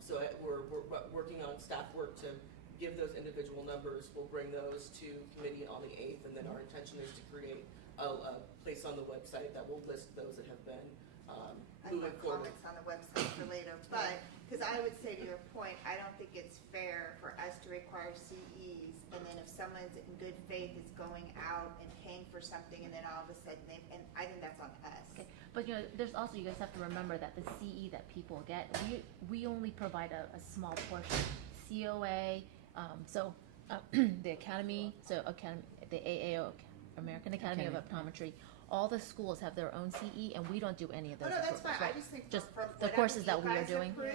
So we're working on staff work to give those individual numbers. We'll bring those to committee on the 8th, and then our intention is to create a place on the website that will list those that have been I moving put forward. comments on the website for later, but, because I would say to your point, I don't think it's fair for us to require CEs, and then if someone's in good faith is going out and paying for something, and then all of a sudden and I think that's on us. Okay, but there's also, you guys have to remember that the CE that people get, we only provide a small portion. COA, the Academy, the AAO, American Academy of Optometry, all the schools have their own CE, and we don't do any of Oh, those. no, that's approvals, fine, I right? just think Just from the whatever courses that you we are guys doing. approve,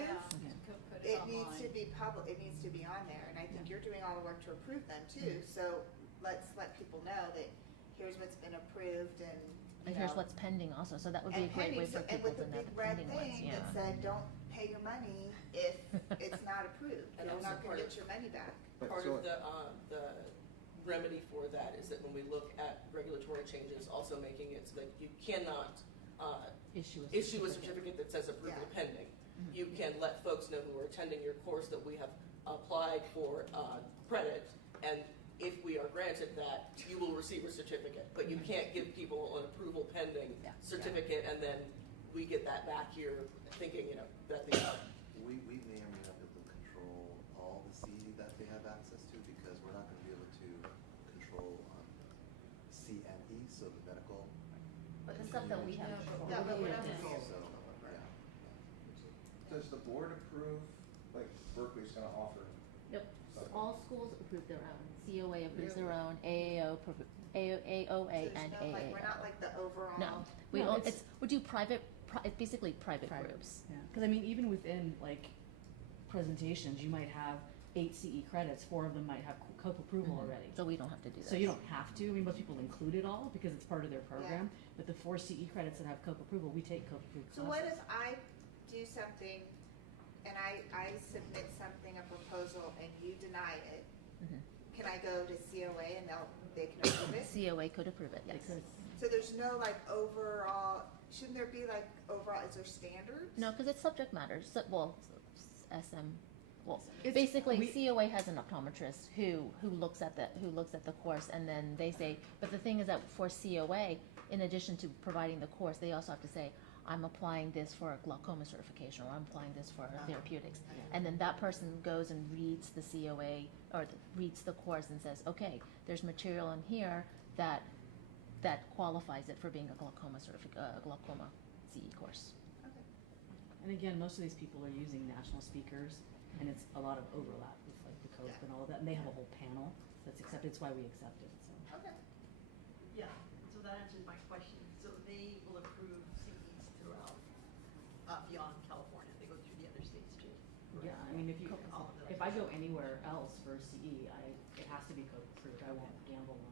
Okay. it needs to be public, it needs to be on there, and I think you're doing all the work to approve them too, so let's let people know that here's what's been approved and, And here's what's pending also, so that would be a and great way pending, for and people with the to know big the red pending ones, thing yeah. that said, don't pay your money if it's not approved, And you're also not gonna part of- get your money back. Part of the remedy for that is that when we look at regulatory changes, also making it so that you cannot Issue issue a certificate that says approval Yeah. pending. You can let folks know who are attending your course that we have applied for credit, and if we are granted that, you will receive a certificate. But you can't give people an approval pending Yeah. certificate, and then we get that back here thinking, that they are. We may or may not be able to control all the CE that they have access to, because we're not gonna be able to control CME, so the medical. But the stuff that we have control. Yeah, but we're not Yeah. gonna- So, yeah. Does the board approve, like Berkeley's gonna offer? Yep, all schools approve their own, COA approves their own, AAO, AOA, There's and no, AAO. like, we're not like the overall. No, No, it's- we do it's basically private groups. Yeah, because I mean, even within like presentations, you might have 8 CE credits, 4 of them might have COPE approval already. So we don't have to do that. So you don't have to, I mean, most people include it all because it's part of their program, but the 4 CE credits that have COPE approval, we take COPE approved So what classes. if I do something and I submit something, a proposal, and you deny it? Mhm. Can I go to COA and they can approve it? COA could approve it, yes. Because So there's no like overall, shouldn't there be like overall, is there standards? No, because it's subject matters, SM, It's- basically we- COA has an optometrist who looks at the course, and then they say, but the thing is that for COA, in addition to providing the course, they also have to say, I'm applying this for a glaucoma certification, or I'm applying this for therapeutics. And then that person goes and reads the COA, or reads the course and says, okay, there's material in here that qualifies it for being a glaucoma glaucoma CE course. Okay. And again, most of these people are using national speakers, and it's a lot of overlap with like the COPE and all of that, and they have a whole panel that's accepted, it's why we accept it, so. Okay. Yeah, so that answers my question. So they will approve CEs throughout, beyond California, they go through the other states too? Yeah, I mean, All of them. if I go anywhere else for CE, it has to be COPE approved, I won't gamble on.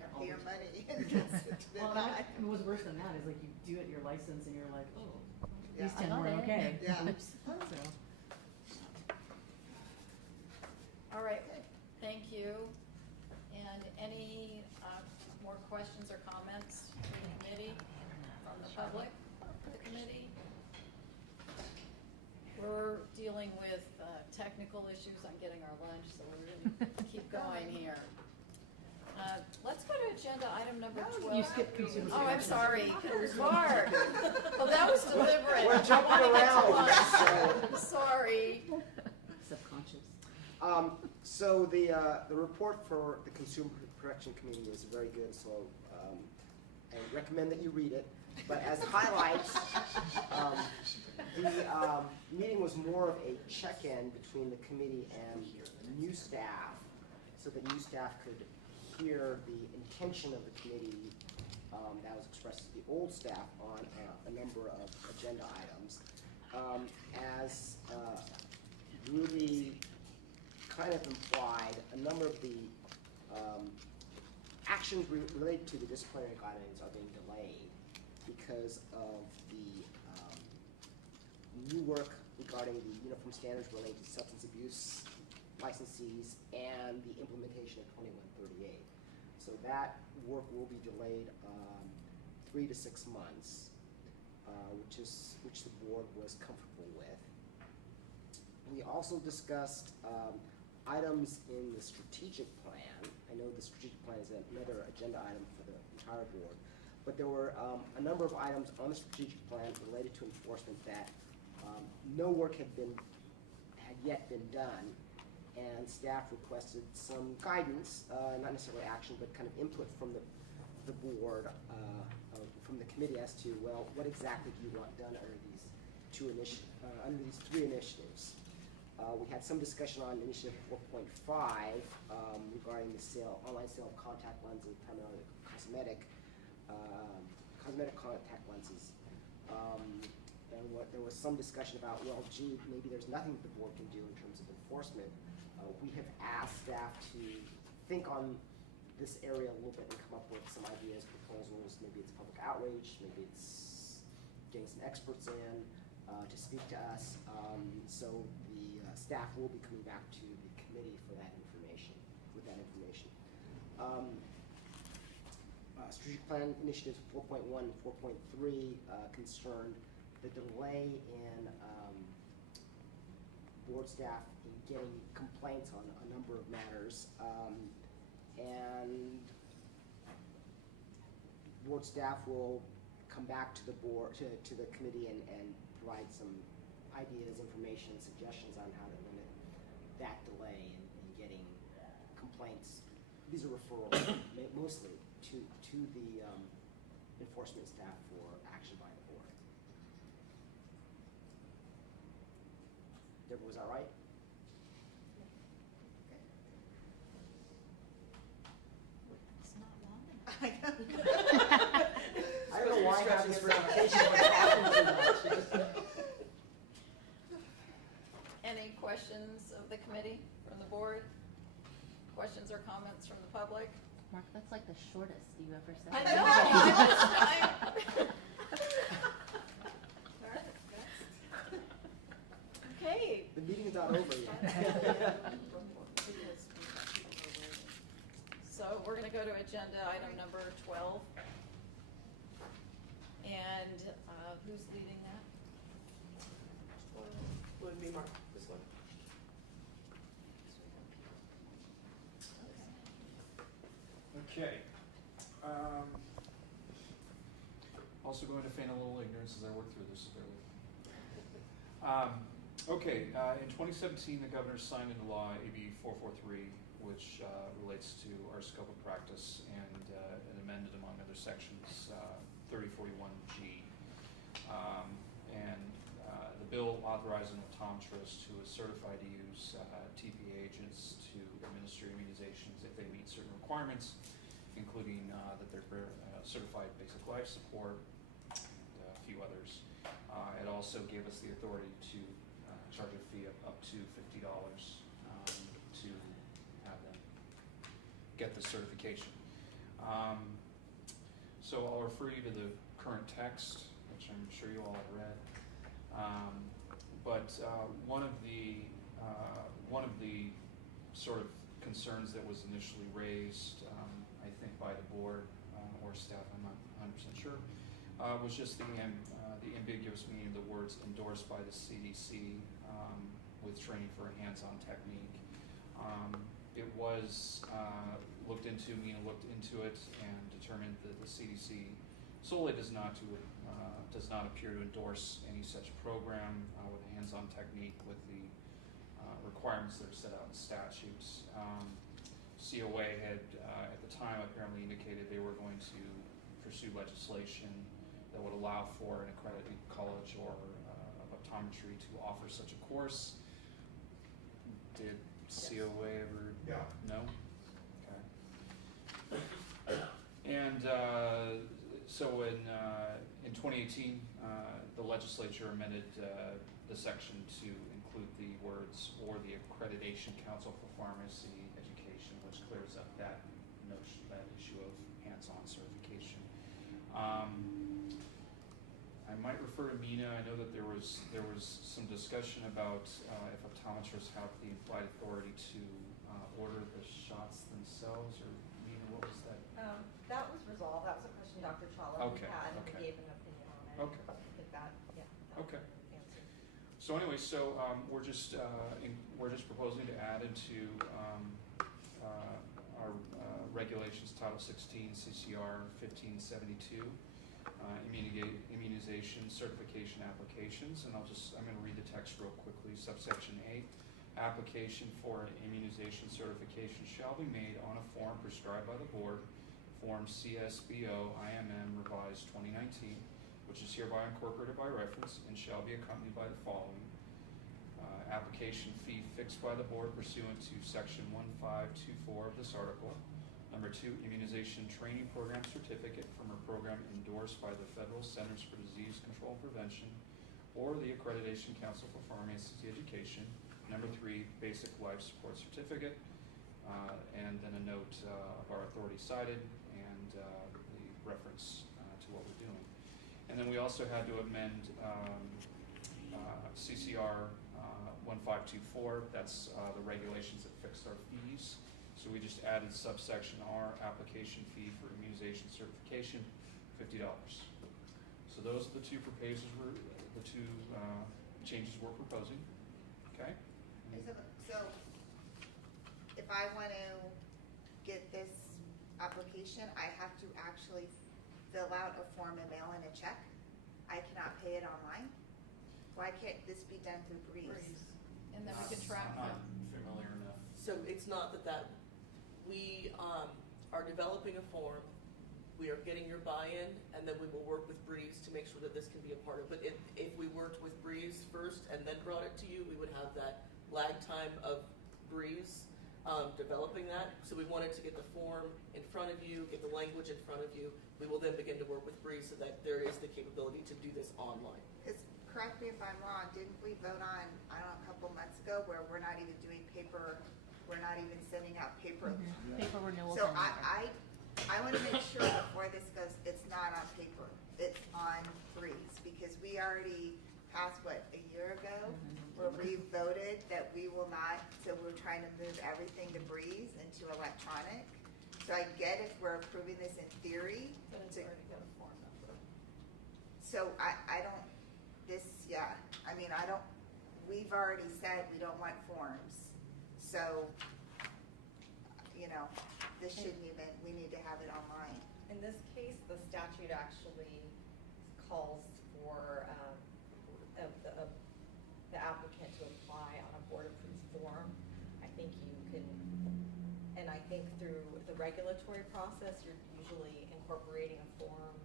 Gotta all pay your these ready and gets it to the Well, night. and what's worse than that is like you do it your license and you're like, oh, these Yeah. 10 were okay. Yeah. Oops. So. All right, thank you. And any more questions or comments from the committee, from the public, for the committee? We're dealing with technical issues on getting our lunch, so we're gonna keep going here. Let's go to agenda item number 12. You skipped consumer Oh, I'm protection. sorry, Mark. Well, that was deliberate. We're jumping I wanna get to around, lunch. Sorry. Subconscious. So the report for the Consumer Protection Committee is very good, so I recommend that you read it. But as highlights, the meeting was more of a check-in between the committee and new staff, so that new staff could hear the intention of the committee that was expressed to the old staff on a number of agenda items. As Ruby kind of implied, a number of the actions related to the disciplinary guidelines are being delayed because of the new work regarding the uniform standards related to substance abuse licensees and the implementation of 2138. So that work will be delayed 3 to 6 months, which the board was comfortable with. We also discussed items in the strategic plan. I know the strategic plan is another agenda item for the entire board, but there were a number of items on the strategic plan related to enforcement that no work had yet been done, and staff requested some guidance, not necessarily action, but kind of input from the board, from the committee as to, well, what exactly do you want done under these three initiatives. We had some discussion on initiative 4.5 regarding the online sale of contact lenses, primarily cosmetic contact lenses. And there was some discussion about, well, gee, maybe there's nothing the board can do in terms of enforcement. We have asked staff to think on this area a little bit and come up with some ideas, proposals. Maybe it's public outreach, maybe it's getting some experts in to speak to us. So the staff will be coming back to the committee for that information, with that information. Strategic Plan Initiatives 4.1 and 4.3 concerned the delay in board staff in getting complaints on a number of matters. And board staff will come back to the board, to the committee and provide some ideas, information, suggestions on how to limit that delay in getting complaints. These are referrals mostly to the enforcement staff for action by the board. Deborah, was that right? It's not long enough. I know. I don't know why I have this reputation for talking too much. Any questions of the committee from the board? Questions or comments from the public? Mark, that's like the shortest you ever said. I know. Okay. The meeting is not over yet. So we're gonna go to agenda item number 12. And who's leading that? Would be Mark, this one. Okay. Also going to feign a little ignorance as I work through this. Okay, in 2017, the governor signed into law AB 443, which relates to our scope of practice and amended, among other sections, 3041G. The bill authorized an optometrist who is certified to use TPA agents to administer immunizations if they meet certain requirements, including that they're certified basic life support and a few others. It also gave us the authority to charge a fee of up to $50 to have them get the certification. So I'll refer you to the current text, which I'm sure you all have read. But one of the sort of concerns that was initially raised, I think by the board or staff, I'm not 100% sure, was just the ambiguous meaning of the words endorsed by the CDC with training for a hands-on technique. It was looked into it and determined that the CDC solely does not appear to endorse any such program with a hands-on technique with the requirements that are set out in statutes. COA had at the time apparently indicated they were going to pursue legislation that would allow for an accredited college or of optometry to offer such a course. Did COA ever? Yeah. No? Okay. And so in 2018, the legislature amended the section to include the words "or the Accreditation Council for Pharmacy Education," which clears up that notion, that issue of hands-on certification. I might refer to Mina. I know that there was some discussion about if optometrists have the implied authority to order the shots themselves, or Mina, what was that? That was resolved. That was a question Dr. Chawla Okay, had, and okay. we gave an opinion on it. Okay. I think that, yeah. that Okay. answered. So anyway, we're just proposing to add into our regulations Title 16 CCR 1572 immunization certification applications, and I'm going to read the text real quickly. Subsection 8: application for an immunization certification shall be made on a form prescribed by the board, Form CSBO IMM revised 2019, which is hereby incorporated by reference and shall be accompanied by the following. Application fee fixed by the board pursuant to section 1524 of this article. Number 2, immunization training program certificate from a program endorsed by the Federal Centers for Disease Control and Prevention or the Accreditation Council for Pharmacy Education. Number 3, basic life support certificate, and then a note of our authority cited and the reference to what we're doing. And then we also had to amend CCR 1524, that's the regulations that fixed our fees. So we just added subsection R, application fee for immunization certification, $50. So those are the two changes we're proposing. Okay? So if I want to get this application, I have to actually fill out a form and mail in a check? I cannot pay it online? Why can't this be done through Breeze? And then we can track I'm them. not familiar enough. So it's not that we are developing a form, we are getting your buy-in, and then we will work with Breeze to make sure that this can be a part of it. But if we worked with Breeze first and then brought it to you, we would have that lag time of Breeze developing that. So we wanted to get the form in front of you, get the language in front of you. We will then begin to work with Breeze so that there is the capability to do this online. Because, correct me if I'm wrong, didn't we vote on, I don't know, a couple months ago where we're not even doing paper, we're not even sending out paper? Paper renewals. So I want to make sure before this goes, it's not on paper, it's on Breeze, because we already passed, what, a year ago? Where we voted that we will not, so we're trying to move everything to Breeze and to electronic. So I get if we're approving this in theory. But it's already got a form number. So I don't, we've already said we don't want forms. So, this shouldn't even, we need to have it online. In this case, the statute actually calls for the applicant to apply on a board-approved form. I think you can, and I think through the regulatory process, you're usually incorporating a form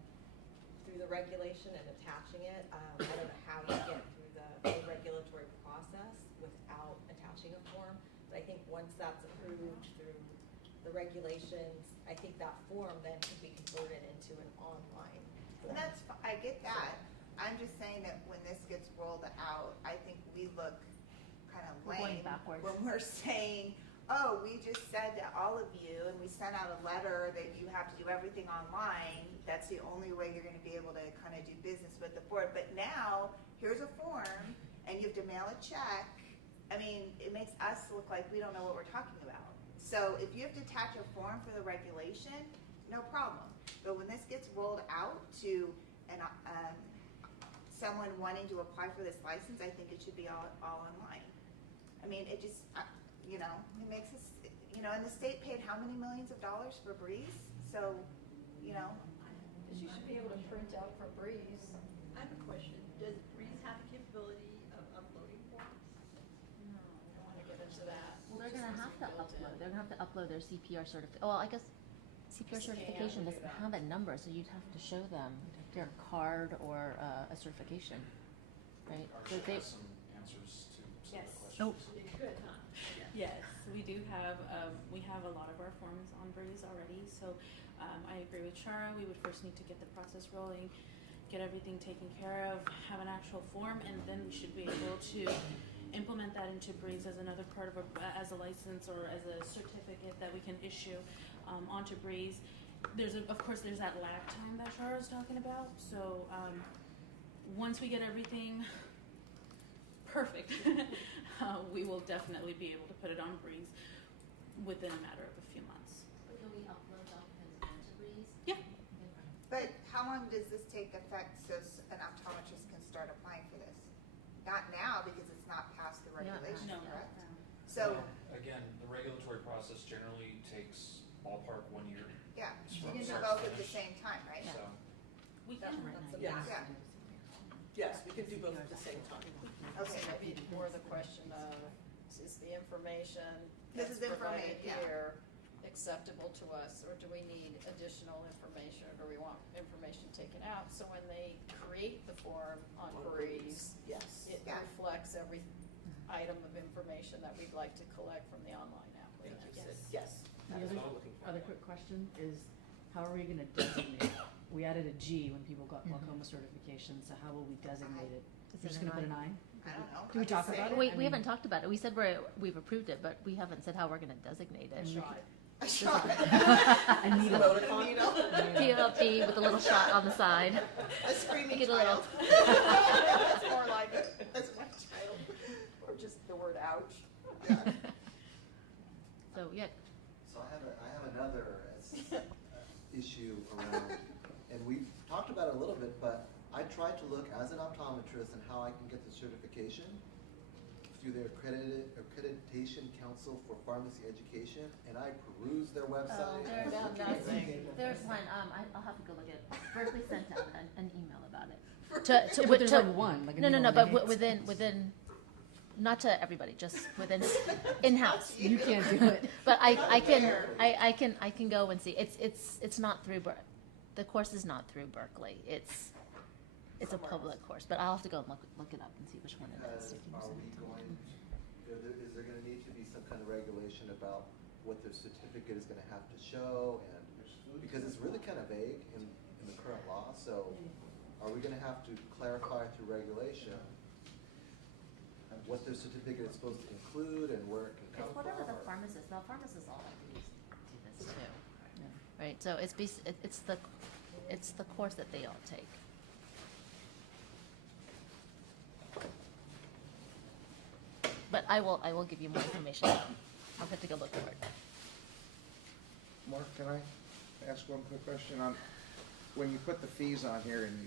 through the regulation and attaching it. I don't know how you get through the regulatory process without attaching a form, but I think once that's approved through the regulations, I think that form then could be converted into an online form. And I get that. I'm just saying that when this gets rolled out, I think we look kind of We're going lame backwards. when we're saying, oh, we just said to all of you, and we sent out a letter that you have to do everything online, that's the only way you're gonna be able to kind of do business with the board, but now, here's a form, and you have to mail a check. I mean, it makes us look like we don't know what we're talking about. So if you have to attach a form for the regulation, no problem. But when this gets rolled out to someone wanting to apply for this license, I think it should be all online. I mean, it just, it makes us, and the state paid how many millions of dollars for Breeze? So, Because you should be able to print out for Breeze. I have a question. Does Breeze have the capability of uploading forms? No, I don't want to get into that. Well, they're Just gonna as have a to built-in. upload, they're gonna have to upload their CPR certificate, well, I guess CPR Scan certification and do doesn't that. have a number, so you'd have to show them their card or a certification, right? So Arshia they, has some answers to some Yes. of the questions. Oh. It could, huh? Yes, we do have, we have a lot of our forms on Breeze already, so I agree with Shara, we would first need to get the process rolling, get everything taken care of, have an actual form, and then we should be able to implement that into Breeze as another part of as a license or as a certificate that we can issue onto Breeze. Of course, there's that lag time that Shara was talking about, so once we get everything perfect, we will definitely be able to put it on Breeze within a matter of a few months. But can we upload documents into Breeze? Yeah. but how long does this take effect so an optometrist can start applying for this? Not now, because it's not past the Yeah, regulation, No, correct? no. So, Well, again, the regulatory process generally takes ballpark 1 year. yeah, you From can do start to both at the finish. same time, right? So, We can. Yes. Yeah. Yes, we can do both at the same time. Okay. So maybe more the question of, is the information This that's is provided yeah. here acceptable to us, or do we need additional information, or do we want information taken out? So when they create the form on Breeze, Yes. it Yeah. reflects every item of information that we'd like to collect from the online Thank application. you, Sid. Yes. The That's other, what I'm looking for. other quick question is, how are we gonna designate? We added a G when people got glaucoma certification, so how will we designate it? Is We're it just an gonna put an I? I? I don't know. Do we I'm just talk saying. about it? Wait, I we haven't mean- talked about it, we said we've approved it, but we haven't said how we're gonna designate A it. shot. A shot. A needle. Emoticon. PLP with a little shot on the side. A screaming Get a little- child. That's more like it. That's my child. Or just the word ouch. Yeah. So, yeah, So I have another issue around, and we've talked about it a little bit, but I tried to look as an optometrist and how I can get the certification through their Accreditation Council for Pharmacy Education, and I perused their website. there's nothing. there's one, I'll have to go look at it. Berkeley sent out an email about it. Yeah, but there's like one, like a No, needle but in the hay. within, not to everybody, just within, in-house. You can't do it. But I can go and see. It's not through the course is not through Berkeley. It's a public course, but I'll have to go and look it up and see which one it is. Because are we going, is there gonna need to be some kind of regulation about what their certificate is gonna have to show, and, because it's really kind of vague in the current law, so are we gonna have to clarify through regulation what their certificate is supposed to include and where it can come It's from? whatever the or- pharmacists all have to do this too. Right, so it's the course that they all take. But I will give you more information. I'll have to go look for it. Mark, can I ask one quick question on, when you put the fees on here and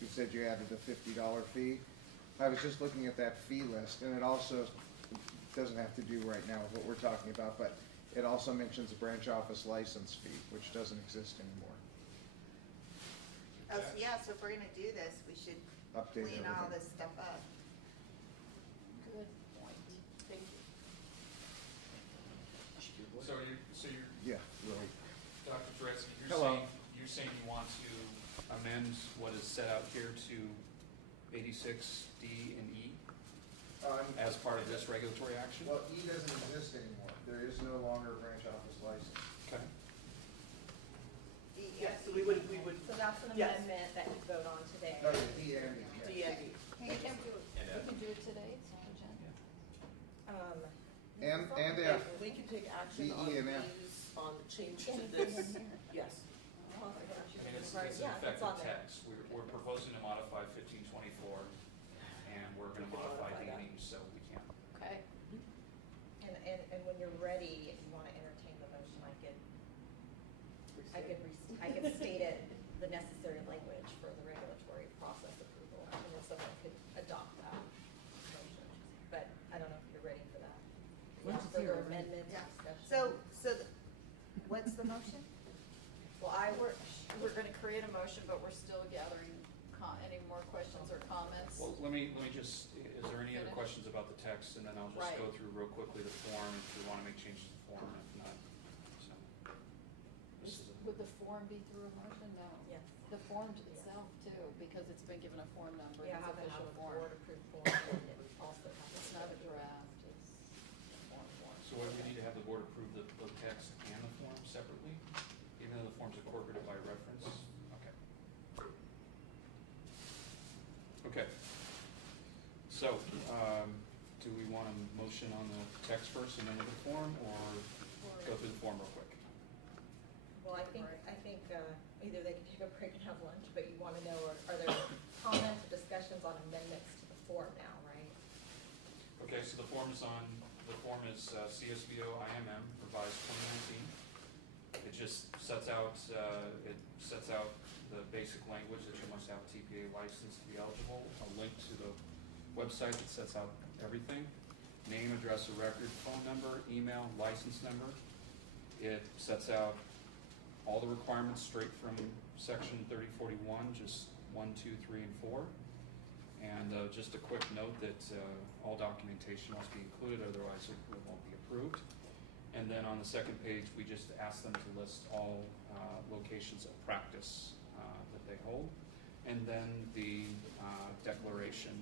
you said you added a $50 fee, I was just looking at that fee list, and it also doesn't have to do right now with what we're talking about, but it also mentions a branch office license fee, which doesn't exist anymore. Oh, so yeah, so if we're gonna do this, we should Update clean all everything. this stuff up. Good point. Thank you. So you're, Yeah, right. Dr. Turetsky, Hello. you're saying you want to amend what is set out here to 86 D and E as part of this regulatory action? Well, E doesn't exist anymore. There is no longer a branch office license. Okay. Yes, so we would, So that's an Yes. amendment that you vote on today. No, the D and E, yes. D and E. We can do it today, it's on agenda. And If F. we can take action on D, E, and F. these, on the change to this, yes. I mean, it's Right, an yeah, it's effective on there. text. We're proposing to modify 1524, and we're gonna We can modify modify that. naming, so we can't. Okay, And when you're ready, if you wanna entertain the motion, I could state it, the necessary language for the regulatory process approval, and then someone could adopt that motion. But I don't know if you're ready for that. Once it's Further here, right? amendments, Yeah. discussion. What's the motion? well, we're gonna create a motion, but we're still gathering any more questions or comments? Well, let me just, is there any other Finish. questions about the text? And then I'll just Right. go through real quickly the form, if we wanna make changes to the form, if not, so. This is a. Would the form be through a motion? No. Yes. The form itself too, because it's been given a form number, Yeah, it's have to have official a form. board approved form, and it also has. It's not a draft, it's a form. So what, we need to have the board approve the text and the form separately, even though the form's incorporated by reference? Okay. Okay. So, do we want a motion on the text first and then the form, or go through the form real quick? Well, I think, either they can take a break and have lunch, but you wanna know, are there comments or discussions on amendments to the form now, right? Okay, so the form is CSBO IMM revised 2019. It just sets out the basic language that you must have a TPA license to be eligible, a link to the website that sets out everything, name, address of record, phone number, email, license number. It sets out all the requirements straight from section 3041, just 1, 2, 3, and 4. And just a quick note that all documentation must be included, otherwise it won't be approved. And then on the second page, we just ask them to list all locations of practice that they hold. And then the declaration,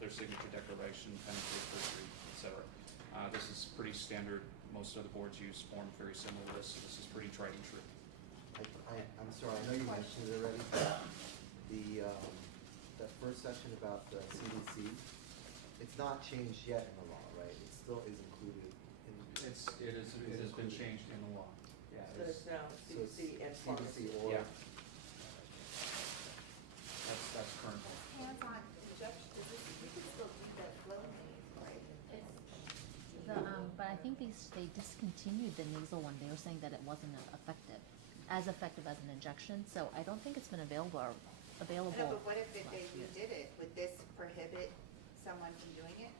their signature declaration, penalty, perjury, et cetera. This is pretty standard. Most other boards use forms very similar to this, so this is pretty tried and true. I'm sorry, I know you mentioned it already, but that first section about the CDC, it's not changed yet in the law, right? It still is included in. It has been changed in the law. Yeah. But it's now So it's CDC and pharmacy. CDC or. Yeah. That's current. Hands-on injection, you can still do that flow maze, right? But I think they discontinued the nasal one. They were saying that it wasn't as effective as an injection. So I don't think it's been available. No, but what if they redid it? Would this prohibit someone from doing it?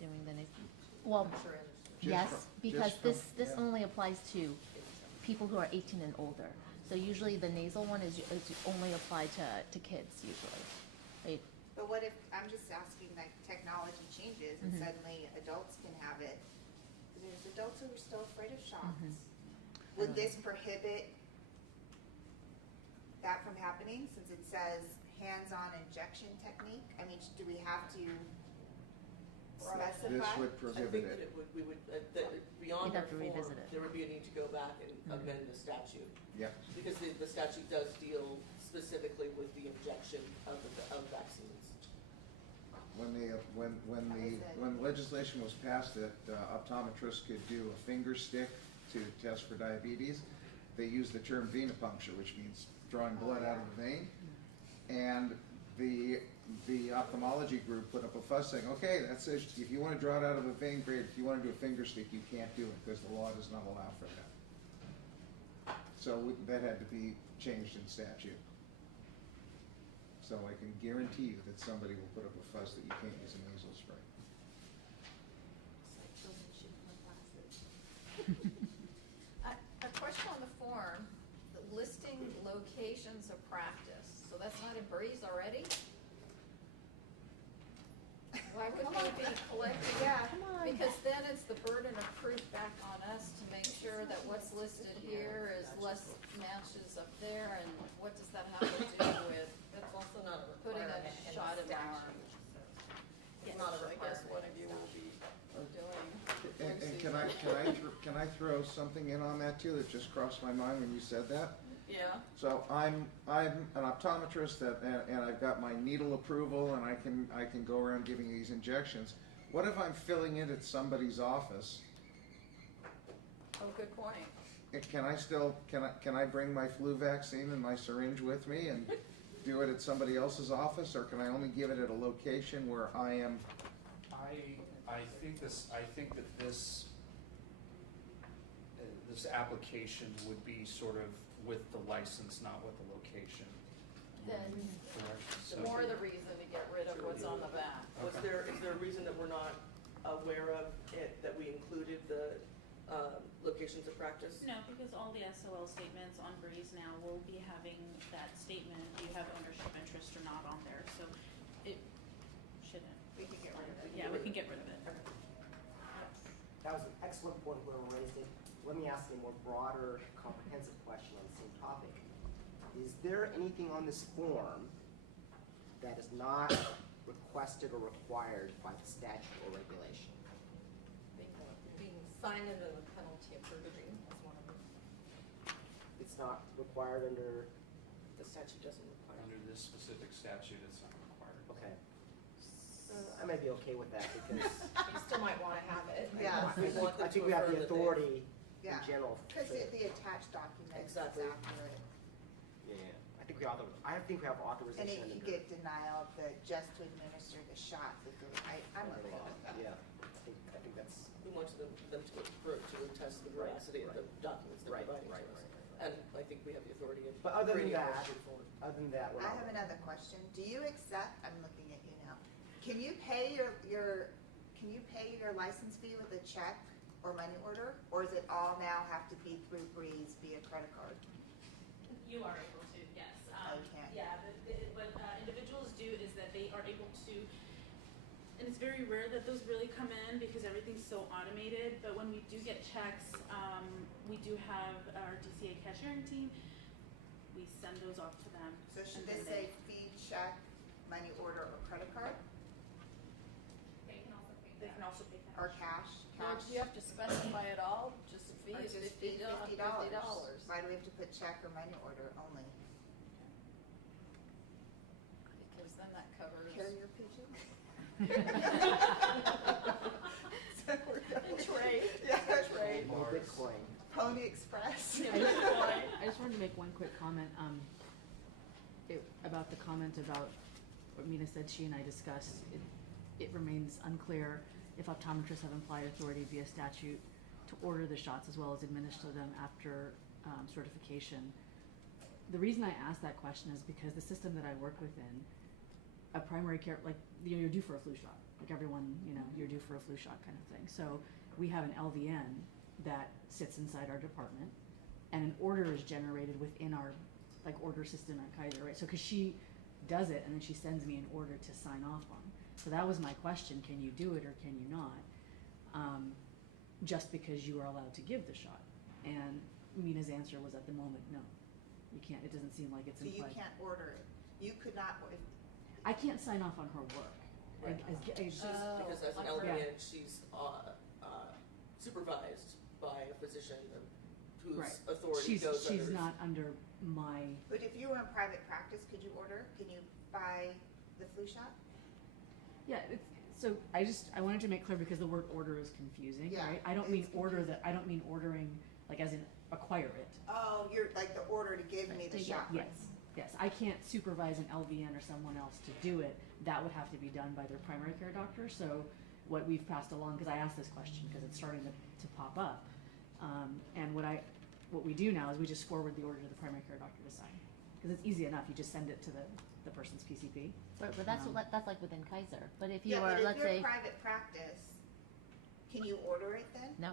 Doing the nasal. Well, I'm sure I understood. yes, Just because from- this yeah. only applies to people who are 18 and older. So usually the nasal one is only applied to kids usually. Right? But what if, I'm just asking, like, technology changes and Mhm. suddenly adults can have it? There's adults who are still afraid of shots. Mhm. Would this prohibit that from happening, since it says hands-on injection technique? I mean, do we have to specify? This would I prohibit think that it. we would, that beyond We'd our have to form, revisit it. there would be a need to go back and Mhm. amend the statute. Yeah. Because the statute does deal specifically with the injection of vaccines. When legislation was passed that optometrists could do a finger stick to test for diabetes, they used the term venipuncture, which means drawing blood out of the vein. And the ophthalmology group put up a fuss saying, okay, that says if you want to draw it out of a vein, great. If you want to do a finger stick, you can't do it because the law does not allow for that. So that had to be changed in statute. So I can guarantee you that somebody will put up a fuss that you can't use a nasal spray. A question on the form, the listing locations of practice, so that's not in Breeze already? Why would they be collecting? Yeah. Because then it's the burden of proof back on us to make sure that what's listed here is less matches up there, and what does that have to do with That's also not a putting a Requirement in the shot in the arm? statute. Yes, Not a I guess requirement. one of you will be doing. And can I throw something in on that too that just crossed my mind when you said that? Yeah, So I'm an optometrist and I've got my needle approval and I can go around giving these injections. What if I'm filling in at somebody's office? Oh, good point. Can I still, can I bring my flu vaccine and my syringe with me and do it at somebody else's office, or can I only give it at a location where I am? I think that this this application would be sort of with the license, not with the location. Then Correct? the So- more the reason to get rid of what's on the back. Is there a reason that we're not aware of it, that we included the locations of practice? No, because all the SOL statements on Breeze now will be having that statement, do you have ownership interest or not on there, so it shouldn't. We could get rid of it. Yeah, we can get rid of it. That was an excellent point where we raised it. Let me ask a more broader, comprehensive question on the same topic. Is there anything on this form that is not requested or required by the statute or regulation? Being signed under the penalty of perjury is one of them. It's not required under, The statute doesn't require. Under this specific statute, it's not required. okay. I may be okay with that because You still might wanna have it. Yeah. We want them I think to we have affirm the that they- authority in Yeah. general. Because to- the attached document is Exactly. accurate. Yeah, I think we have And authorization. if you under- get denial of the just to administer the shots, I'm under okay law. with that. Yeah, I think that's, We want them to attest the veracity of the documents they're Right, providing to right, us. right, And I think we have the authority of but other than creating a more that, straightforward. we're I not- have another question. Do you accept, I'm looking at you now, can you pay your license fee with a check or money order? Or does it all now have to be through Breeze via credit card? You are able to, yes. Okay. Yeah, what individuals do is that they are able to, and it's very rare that those really come in because everything's so automated, but when we do get checks, we do have our DCA cashiering team, we send those off to them. So should and this then say fee, check, money order, or credit card? They can also pay cash. Or cash? Now, Cash? do you have to specify it all? Just the fee Or is just $50. Why do we have to put check or money order only? Because then that covers. Carrier pigeon? Trade. Yeah, trade. More Bitcoin. Pony Express. I just wanted to make one quick comment, about the comment about what Mina said she and I discussed. It remains unclear if optometrists have implied authority via statute to order the shots as well as administer them after certification. The reason I asked that question is because the system that I work within, a primary care, like, you're due for a flu shot. Like everyone, you're due for a flu shot kind of thing. So we have an LVN that sits inside our department, and an order is generated within our, order system at Kaiser, right? So, because she does it, and then she sends me an order to sign off on. So that was my question, can you do it or can you not? Just because you are allowed to give the shot. And Mina's answer was at the moment, no. You can't, it doesn't seem like it's So you implied. can't order it. You could not, I can't sign off on her work. Right. Because as an Oh, LVN, she's supervised by a physician whose Right. authority goes under. She's not under my, but if you were in private practice, could you order? Can you buy the flu shot? yeah, so I wanted to make clear because the word order is confusing, Yeah, right? I don't mean it's order confusing. I don't mean ordering, as in acquire it. Oh, you're like the order to give me the shot. Yes, I can't supervise an LVN or someone else to do it. That would have to be done by their primary care doctor. So what we've passed along, because I asked this question because it's starting to pop up, and what we do now is we just forward the order to the primary care doctor to sign, because it's easy enough. You just send it to the person's PCP. But that's that's like within Kaiser. But if you Yeah, are, but if let's you're say, in private practice, can you order it then? no.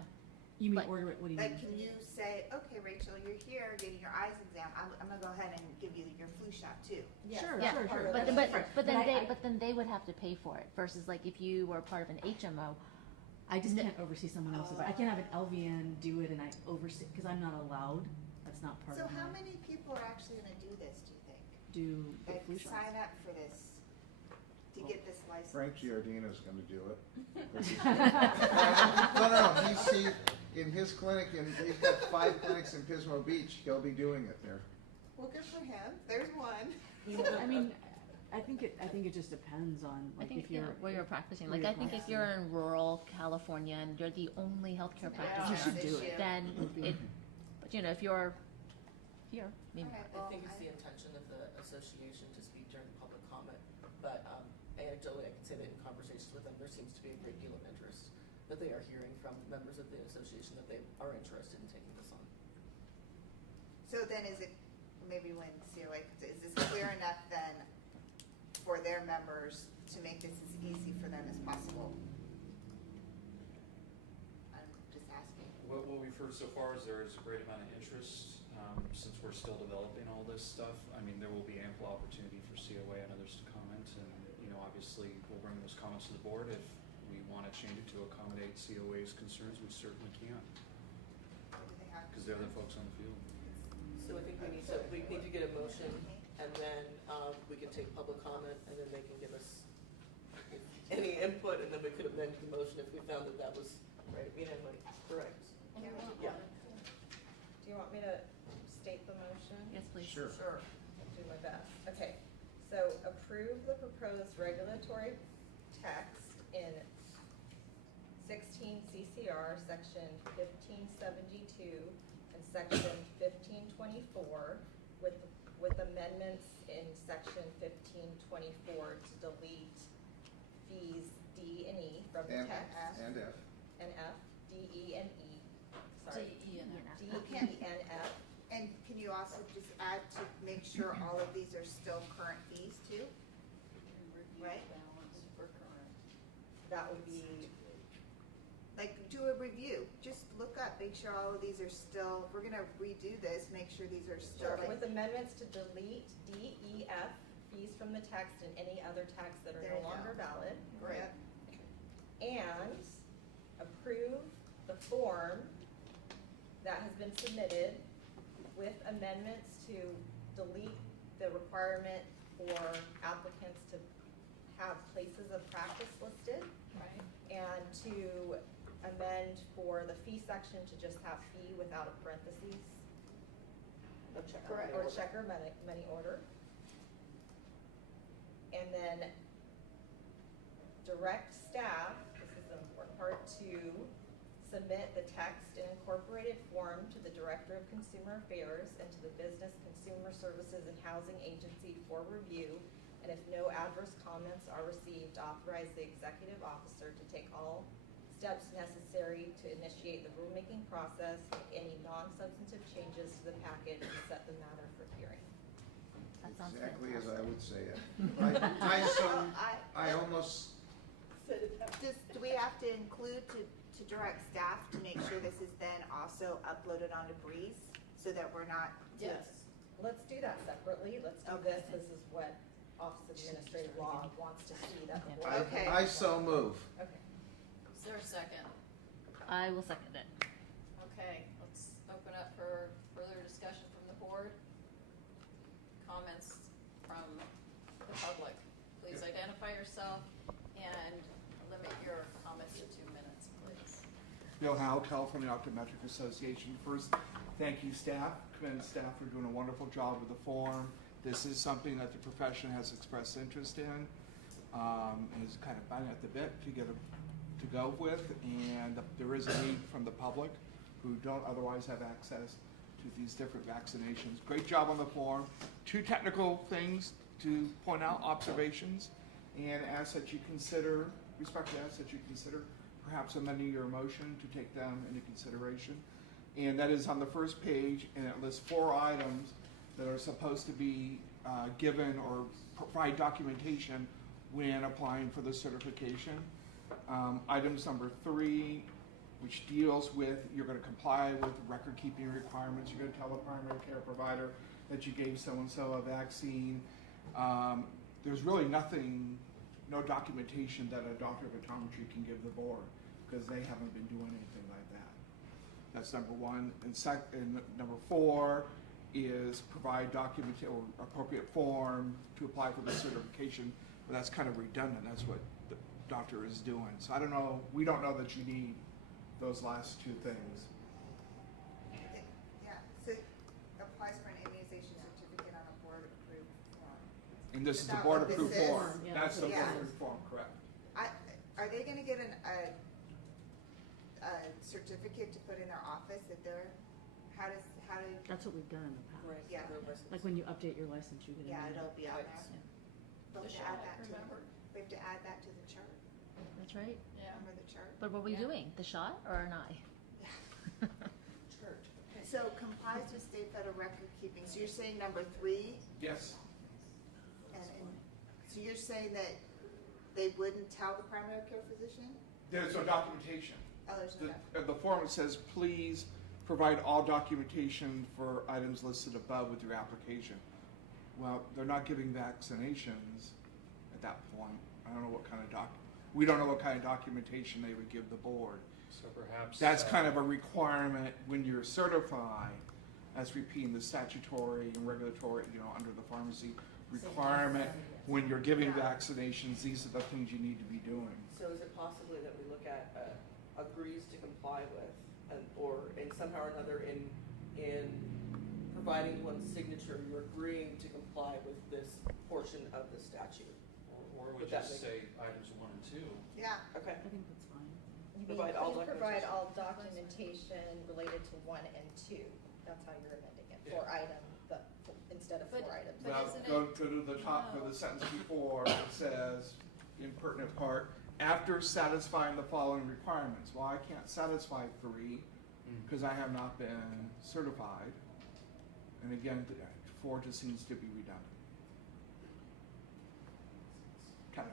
You mean Like- order it? What do you Like, mean? can you say, okay, Rachel, you're here getting your eyes exam. I'm gonna go ahead and give you your flu shot too. Sure, Yeah, sure, sure. but That's then, different. but then I- but then they would have to pay for it versus like if you were part of an HMO. I just can't oversee someone else's. I can't have an LVN do it and I oversee, because I'm not allowed. That's not part So of how my many people are actually gonna do this, do you think? do the Like, flu shots. sign up for this, to get this license? Frank Giardino's gonna do it. No, in his clinic, and he's got 5 clinics in Pismo Beach, he'll be doing it there. Well, good for him. There's one. I mean, I think it just depends on, I like, think, if you're. where you're practicing, where like, you're I think if practicing. you're in rural California and you're the only healthcare Yeah. You practitioner, should do it. then it, but you know, if you're here, maybe. Okay, I well, think it's the intention of the association to speak during public comment, but anecdotally, I can say that in conversations with them, there seems to be a great deal of interest that they are hearing from members of the association that they are interested in taking this on. So then is it, maybe when COA, is this clear enough then for their members to make this as easy for them as possible? I'm just asking. What we've heard so far is there is a great amount of interest. Since we're still developing all this stuff, I mean, there will be ample opportunity for COA and others to comment, and, you know, obviously, we'll bring those comments to the board. If we want to change it to accommodate COA's concerns, we certainly can, Or do they have because they're the folks on the field. So I think we need to get a motion, and then we can take public comment, and then they can give us any input, and then we could amend the motion if we found that that was right, correct. Yeah. Do you want me to state the motion? Yes, please. Sure. Sure. I'll do my best. Okay, so approve the proposed regulatory text in 16 CCR, section 1572, and section 1524, with amendments in section 1524 to delete fees D and E from the And, text. and F. And F, D, E, and E. Sorry. D, E, and F. D, Okay. E, and F. And can you also just add to make sure all of these are still current fees too? Right? Balance for current. That would be, Like, do a review, just look up, make sure all of these are still, we're gonna redo this, make sure these are still. sure, with amendments to delete D, E, F, fees from the text and any other texts that are There no you go. longer valid. Right. And approve the form that has been submitted with amendments to delete the requirement for applicants to have places of practice listed. Right. And to amend for the fee section to just have fee without a parentheses. Correct. Or checker, money order. And then direct staff, this is an important part, to submit the text in incorporated form to the Director of Consumer Affairs and to the Business Consumer Services and Housing Agency for review. And if no adverse comments are received, authorize the executive officer to take all steps necessary to initiate the rulemaking process, make any non-substantive changes to the package, and set the matter for hearing. That sounds Exactly as fantastic. I would say it. I almost, Do we have to include to direct staff to make sure this is then also uploaded onto Breeze, so that we're not? Yes. Let's do that separately. Let's do Okay. this. This is what Office of Administrative Law wants to see. That the board. Okay. I so move. Okay. Is there a second? I will second it. Okay, let's open up for further discussion from the board. Comments from the public. Please identify yourself and limit your comments to 2 minutes, please. Bill Howe, California Optometric Association. First, thank you staff, commend staff for doing a wonderful job with the form. This is something that the profession has expressed interest in, is kind of banging at the bit to get to go with, and there is a need from the public who don't otherwise have access to these different vaccinations. Great job on the form. 2 technical things to point out, observations, and ask that you consider, respectfully ask that you consider perhaps amending your motion to take them into consideration. And that is on the first page, and it lists 4 items that are supposed to be given or provide documentation when applying for the certification. Items number 3, which deals with, you're going to comply with record keeping requirements, you're going to tell the primary care provider that you gave so-and-so a vaccine. There's really nothing, no documentation that a doctor of optometry can give the board, because they haven't been doing anything like that. That's number 1. And number 4 is provide document or appropriate form to apply for the certification, but that's kind of redundant. That's what the doctor is doing. So I don't know, we don't know that you need those last 2 things. Yeah, so applies for an immunization certificate on a board approved form. And this is the Is that board what this approved is? form. Yeah, That's the that's what board it approved form, correct. Are they gonna get a certificate to put in their office if they're, how do, That's what we've done in the past. Right. Yeah. Like when you update your license, you get a yeah, new- it'll be on Right. there. We'll The have to add shot, that to, remember? we have to add that to the chart. That's right. Yeah. Remember the chart? But what are we Yeah. doing? The shot or an eye? Church. So complies with state federal record keeping, so you're saying number 3, Yes. and so you're saying that they wouldn't tell the primary care physician? There's no documentation. Oh, there's no doubt. The form says, please provide all documentation for items listed above with your application. Well, they're not giving vaccinations at that point. I don't know what kind of we don't know what kind of documentation they would give the board. So perhaps. That's kind of a requirement when you're certified, as repeating the statutory and regulatory, under the pharmacy requirement. When you're giving Yeah. vaccinations, these are the things you need to be doing. So is it possibly that we look at agrees to comply with, or in somehow or another in providing one signature, you're agreeing to comply with this portion of the statute? Or we Would that just make- say items 1 and 2. Yeah. Okay. I think that's fine. You Provide all please provide documentation. all documentation related to 1 and 2. That's how you're amending it, Yeah. 4 item, instead of 4 But- items. but Now, isn't go it- to the top of No. the sentence before, it says, in pertinent part, after satisfying the following requirements. Well, I can't satisfy 3, because I have not been certified. And again, 4 just seems to be redundant. Okay.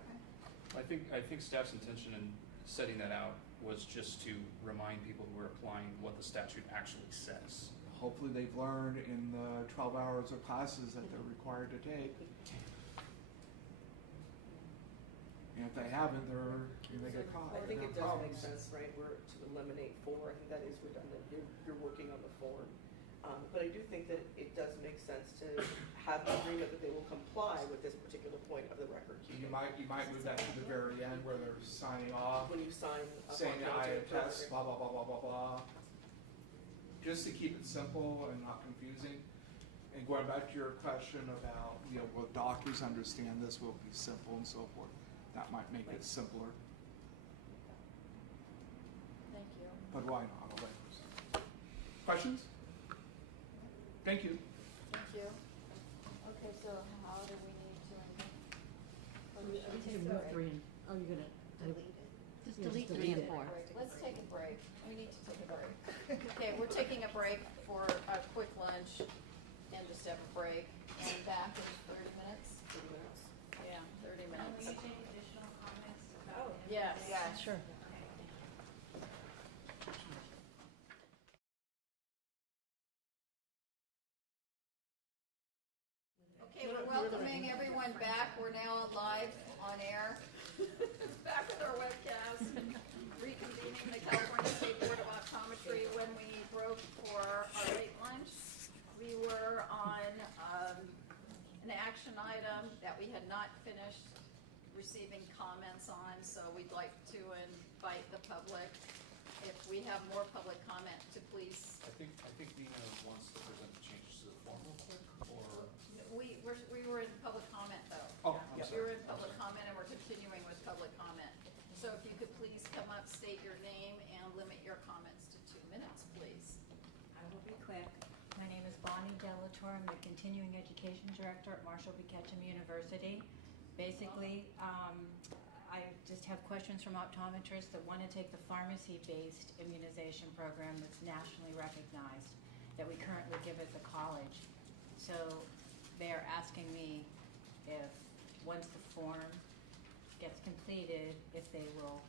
I think staff's intention in setting that out was just to remind people who are applying what the statute actually says. Hopefully they've learned in the 12 hours of classes that they're required to take. And if they haven't, they get caught. I think There it are does make problems. sense, right, to eliminate 4, I think that is redundant, you're working on the form. But I do think that it does make sense to have the agreement that they will comply with this particular point of the record keeping. You might move that to the very end where they're signing off, When you sign up saying that I onto the attest, blah, blah, blah, blah, blah, blah. Just to keep it simple and not confusing. And going back to your question about, will doctors understand this, will it be simple and so forth? That might make it simpler, Thank you. but why not? I'll let you. Questions? Thank you. Thank you. Okay, so how do we need to? We can move 3 and, oh, you're gonna. Delete it. Just Yeah, delete just 3 and delete it. 4. Let's take a break. We need to take a break. Okay, we're taking a break for a quick lunch and just have a break. And back in 30 minutes? 30 minutes. Yeah, 30 Can we minutes. take additional comments about? Yes. Yeah. Sure. Okay, we're welcoming everyone back. We're now live on air. Back with our webcast. Reconvening the California State Board of Optometry. When we broke for our late lunch, we were on an action item that we had not finished receiving comments on, so we'd like to invite the public. If we have more public comment, to please. I think Nina wants to present the changes to the form real quick, or? We were in public comment though. Oh, I'm We sorry. were in public comment and we're continuing with public comment. So if you could please come up, state your name and limit your comments to 2 minutes, please. I will be quick. My name is Bonnie Delatorre. I'm the Continuing Education Director at Marshall B. Ketchum University. Basically, I just have questions from optometrists that want to take the pharmacy-based immunization program that's nationally recognized that we currently give at the college. So they are asking me if, once the form gets completed, if they will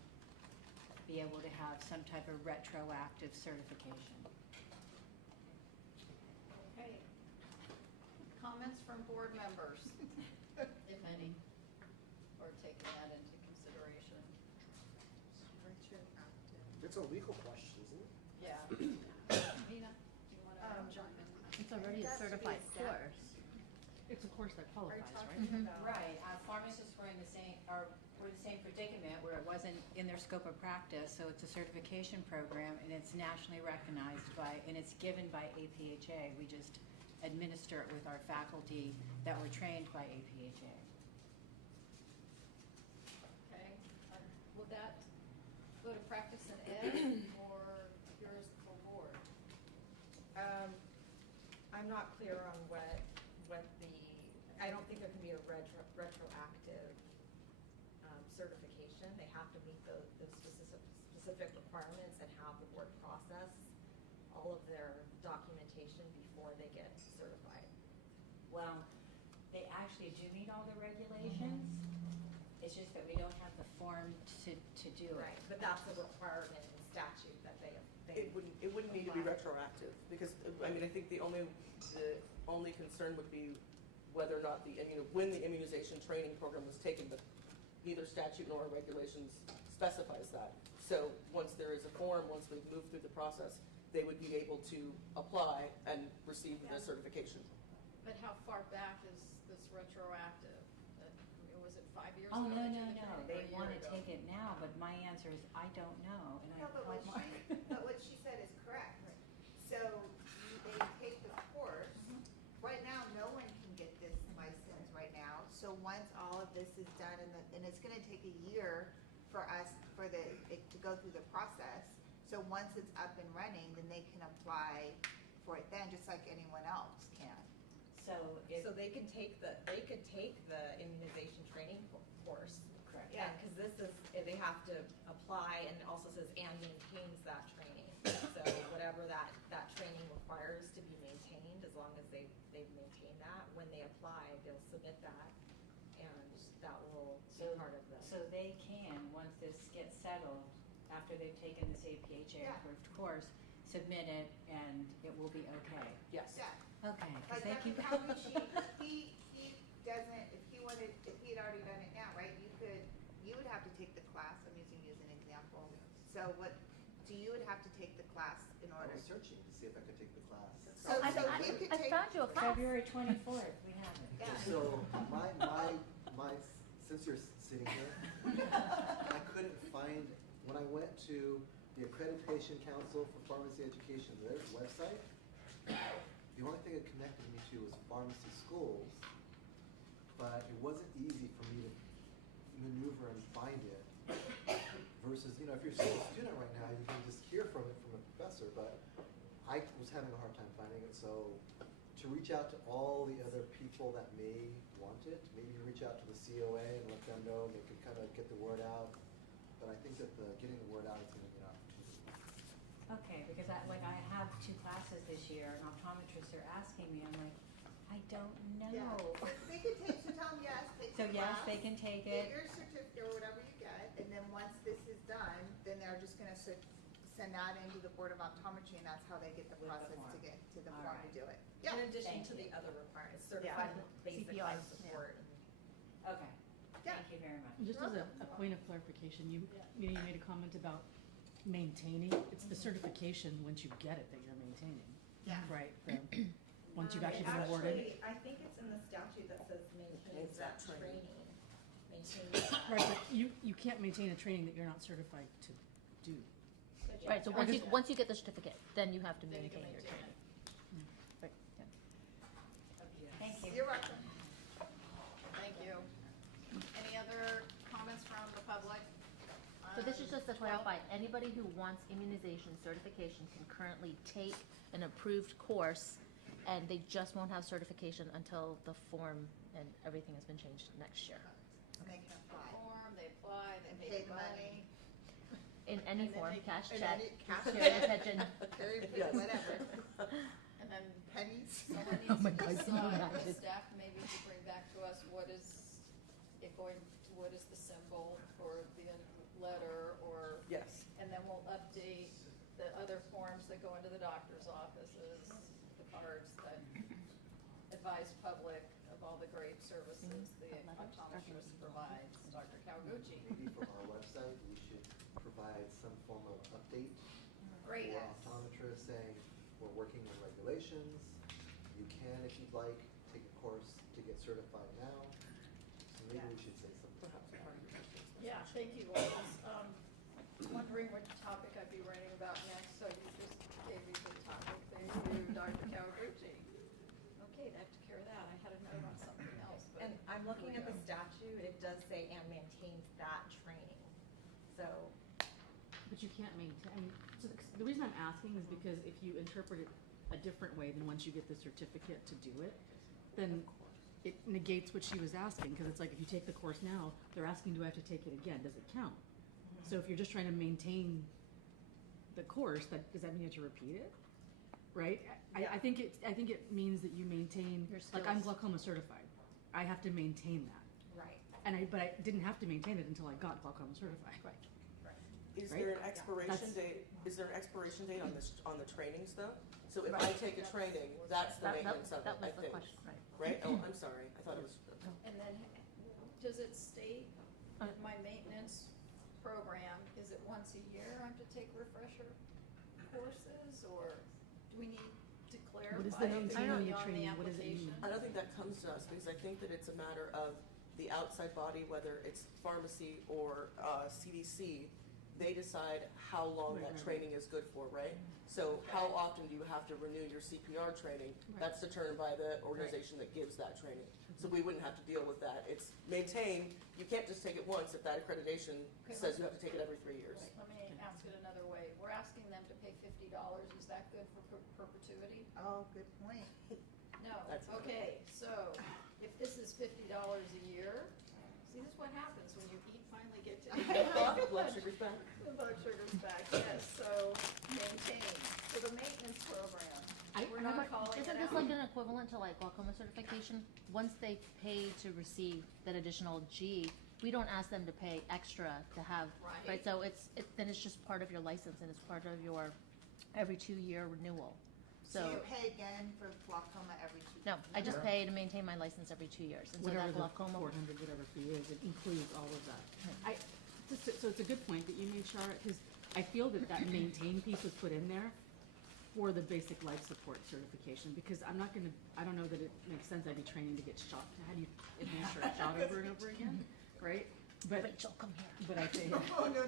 be able to have some type of retroactive certification. Okay. Comments from board members, if any, or taking that into consideration? It's a legal question, isn't it? Yeah. Nina, do you want to jump in? It's already a certified course. It's a course that qualifies, right? Right, pharmacists were in the same, were the same predicament where it wasn't in their scope of practice, so it's a certification program and it's nationally recognized by, and it's given by APHA. We just administer it with our faculty that were trained by APHA. Okay, will that go to practice and ed or yours for board? I'm not clear on what the, I don't think there can be a retroactive certification. They have to meet those specific requirements and have the board process all of their documentation before they get certified. Well, they actually do meet all the regulations. It's just that we don't have the form to do it. Right, but that's a requirement in statute that they. It wouldn't need to be retroactive, because, I mean, I think the only concern would be whether or not when the immunization training program was taken, but neither statute nor regulations specifies that. So once there is a form, once we've moved through the process, they would be able to apply and receive the certification. But how far back is this retroactive? Was it 5 years Oh, ago? no, that no, you did no, it, or they a year want to ago? take it now, but my answer is, I don't know, and I No, but called what Mark. what she said is correct. So they take the course. Right now, no one can get this license right now. So once all of this is done, and it's gonna take a year for us, it to go through the process. So once it's up and running, then they can apply for it then, just like anyone else can. So if, So they could take the immunization training course. correct. Yeah, because this is, they have to apply, and it also says and maintains that training. So whatever that training requires to be maintained, as long as they've maintained that, when they apply, they'll submit that, and that will be part of the. So they can, once this gets settled, after they've taken this APHA Yeah. approved course, submit it, and it will be okay. Yes. Yeah. Okay, because Like they Dr. keep. Calmucci, he doesn't, if he had already done it now, right? You would have to take the class, I'm using you as an example. So you would have to take the class in I order. was searching to see if I could take the class. So he could I take. found you a class. February 24th, we have it. Yeah. So my, since you're sitting here, I couldn't find, when I went to the Accreditation Council for Pharmacy Education, their website, the only thing it connected me to was pharmacy schools, but it wasn't easy for me to maneuver and find it. Versus, if you're still a student right now, you can just hear from it from a professor, but I was having a hard time finding it, so to reach out to all the other people that may want it, maybe reach out to the COA and let them know, and they can kind of get the word out. But I think that getting the word out is going to be an opportunity. Okay, because I have 2 classes this year, and optometrists are asking me, I'm like, I don't know. Yeah. They could take, so tell them yes, take So the yes, class, they can take get it. your certificate or whatever you get, and then once this is done, then they're just gonna send that into the Board of Optometry, and that's how they get the With the process to form. get to the All form to right. do it. Yeah. In addition Thank to the you. other requirements, certified basic CPR, life support. Okay, Yeah. thank you very much. Just as a point of clarification, you made a comment about maintaining. It's the certification once you get it that you're maintaining, Yeah. right? Once you've actually It been awarded. I think it's in the statute that says maintains Maintains that that training. training. Maintains that. Right, but you can't maintain a training that you're not certified to do. Right, so I just- once you get the certificate, then you have to Then you can maintain your maintain training. Right, yeah. Thank you. You're welcome. Thank you. Any other comments from the public? So this is just to Well, clarify, anybody who wants immunization certification can currently take an approved course, and they just won't have certification until the form and everything has been changed next year. They can apply. Form, they apply, And they pay pay the money. In any And then form, they- cash, and check, then cash security check. pigeon. Carry Yes. whatever, And then pennies. someone Oh my needs to God, can you decide, imagine? staff maybe to bring back to us what is the symbol or the letter or, Yes. and then we'll update the other forms that go into the doctor's offices, the cards that advise public of all the great services the optometrist provides, Dr. Kawaguchi. Maybe from our website, we should provide some form of update Great. for optometrists saying, we're working on regulations. You can, if you'd like, take a course to get certified now. So maybe we should say something. Yeah, thank you. I was wondering what topic I'd be writing about next, so you just gave me the topic. Thank you, Dr. Kawaguchi. I'm looking at the statute, it does say and maintains that training, so. But you can't maintain, I mean, so the reason I'm asking is because if you interpret it a different way than once you get the certificate to do it, then it negates what she was asking, because it's like, if you take the course now, they're asking, do I have to take it again? Does it count? So if you're just trying to maintain the course, does that mean you have to repeat it? Right? I think it means that you maintain, Your like, I'm skills. glaucoma certified. I have to maintain that. Right. But I didn't have to maintain it until I got glaucoma certified. Right. Is Right? there an expiration That's- date, on this, on the trainings though? So if I take a training, that's the maintenance of it, That I was the think, question, right. right? Oh, I'm sorry, I thought it was, And then, does it state in my maintenance program, is it once a year I have to take refresher courses, or do we need to clarify? What is the maintain on the on training? What does it mean? I don't think that comes to us, because I think that it's a matter of the outside body, whether it's pharmacy or CDC, they decide how long Right, that right, training is good for, right? So how often do you have to renew your CPR training? Right. That's determined by the organization that gives that training. So we wouldn't have to deal with that. It's maintain, you can't just take it once if that accreditation Okay, says you have to take it every 3 years. Let me ask it another way. We're asking them to pay $50. Is that good for perpetuity? Oh, good point. No. That's a good Okay, so if this is $50 a year, see, this is what happens when you finally get to. Blood sugar's back. The blood sugar's back, yes, so maintain. So the maintenance program, we're not calling it Isn't this like out. an equivalent to like glaucoma certification? Once they pay to receive that additional G, we don't ask them to pay extra to have, Right. So then it's just part of your license and it's part of your every 2-year renewal. So So, you pay again for glaucoma every 2 no, years? I just pay to maintain my license every 2 years, and so Whatever that the glaucoma. 400, whatever fee is, it includes all of that. So it's a good point that you made, Charlotte, because I feel that maintain piece was put in there for the basic life support certification, because I don't know that it makes sense. I'd be training to get shot. How do you administer a shot over and over again, right? But Rachel, come here. But I think. Oh, no.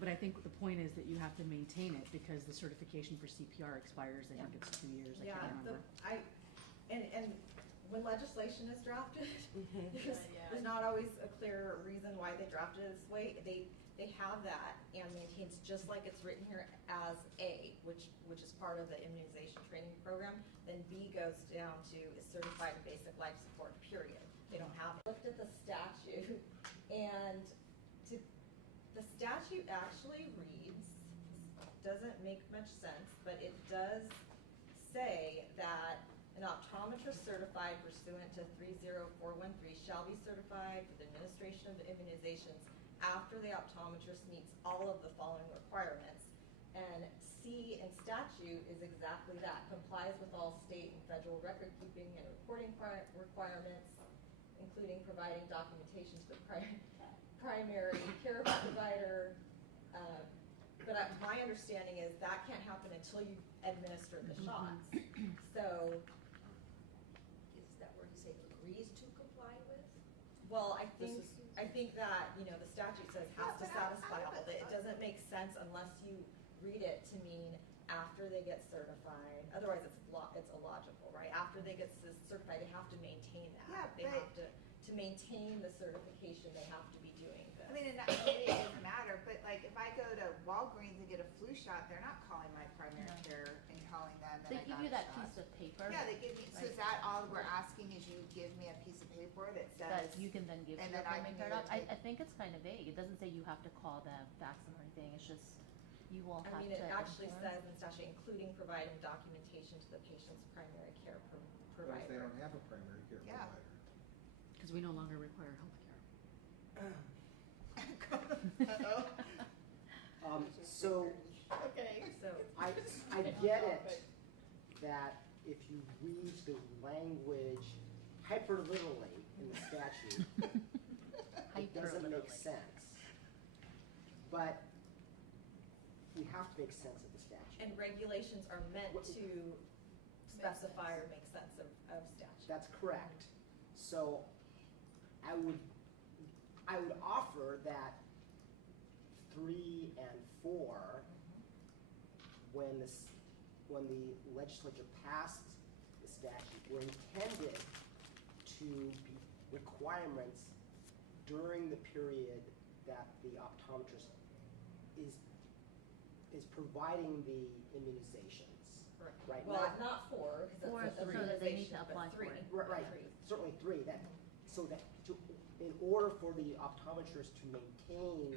But I think the point is that you have to maintain it because the certification for CPR expires, I think it's 2 years, I Yeah, can't remember. and when legislation is drafted, Yeah. there's not always a clear reason why they drafted it this way. They have that and maintains just like it's written here as A, which is part of the immunization training program. Then B goes down to is certified in basic life support, period. They don't have it. Looked at the statute, and the statute actually reads, doesn't make much sense, but it does say that an optometrist certified pursuant to 30413 shall be certified for the administration of immunizations after the optometrist meets all of the following requirements. And C in statute is exactly that, complies with all state and federal record keeping and reporting requirements, including providing documentation to the primary care provider. But my understanding is that can't happen until you administer the shots. So, Is that where you say agrees to comply with? well, I think that, the statute says has to satisfy all of it. It doesn't make sense unless you read it to mean after they get certified. Otherwise, it's illogical, right? After they get certified, they have to maintain that. Yeah, They but- have to maintain the certification, they have to be doing this. I mean, and maybe it doesn't matter, but like if I go to Walgreens and get a flu shot, they're not calling my primary care and telling them that They I give got you a that shot. piece of paper. Yeah, they give me, so is that all we're asking is you give me a piece of paper that That says? you can then give to and your then I primary can care either doc. I take- think it's kind of vague. It doesn't say you have to call them, fax them, or anything. It's just, you will have I to. mean, it actually inform. says in statute, including providing documentation to the patient's primary care What if they provider. don't have a primary care Yeah. provider? Because we no longer require healthcare. So Okay. So, I get it that if you read the language hyperliterally in the statute, it doesn't make Hyperliterally. sense. But we have to make sense of the statute. and regulations are meant to specify or make sense of statute. That's correct. So I would offer that 3 and 4, when the legislature passed the statute, were intended to be requirements during the period that the optometrist is providing the immunizations, right? Well, not four, because Four, that's so a that they need to immunization, apply but for three. it. Right, certainly three, in order for the optometrist to maintain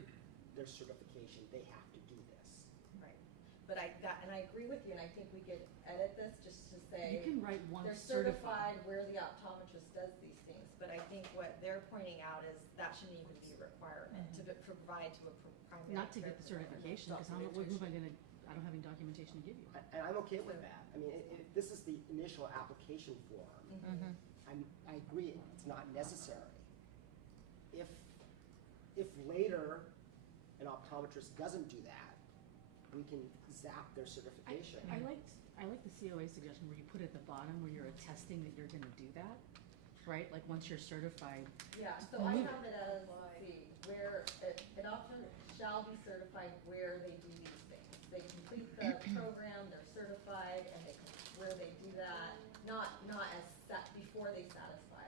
their certification, they have to do this. Right. But I agree with you, and I think we could edit this just to say. You can write once They're certified. certified where the optometrist does these things, but I think what they're pointing out is that shouldn't even be a requirement to provide to a primary. Not to get the care provider. certification, because what am I gonna, I don't have any documentation to give you. And I'm okay with that. I mean, if this is the initial application form, I agree, it's not necessary. If later an optometrist doesn't do that, we can zap their certification. I liked the COA suggestion where you put at the bottom where you're attesting that you're gonna do that, right? Like, once you're certified. Yeah, so I have it as, let's see, where, an optometrist shall be certified where they do these things. They complete the program, they're certified, and where they do that, not as before they satisfy.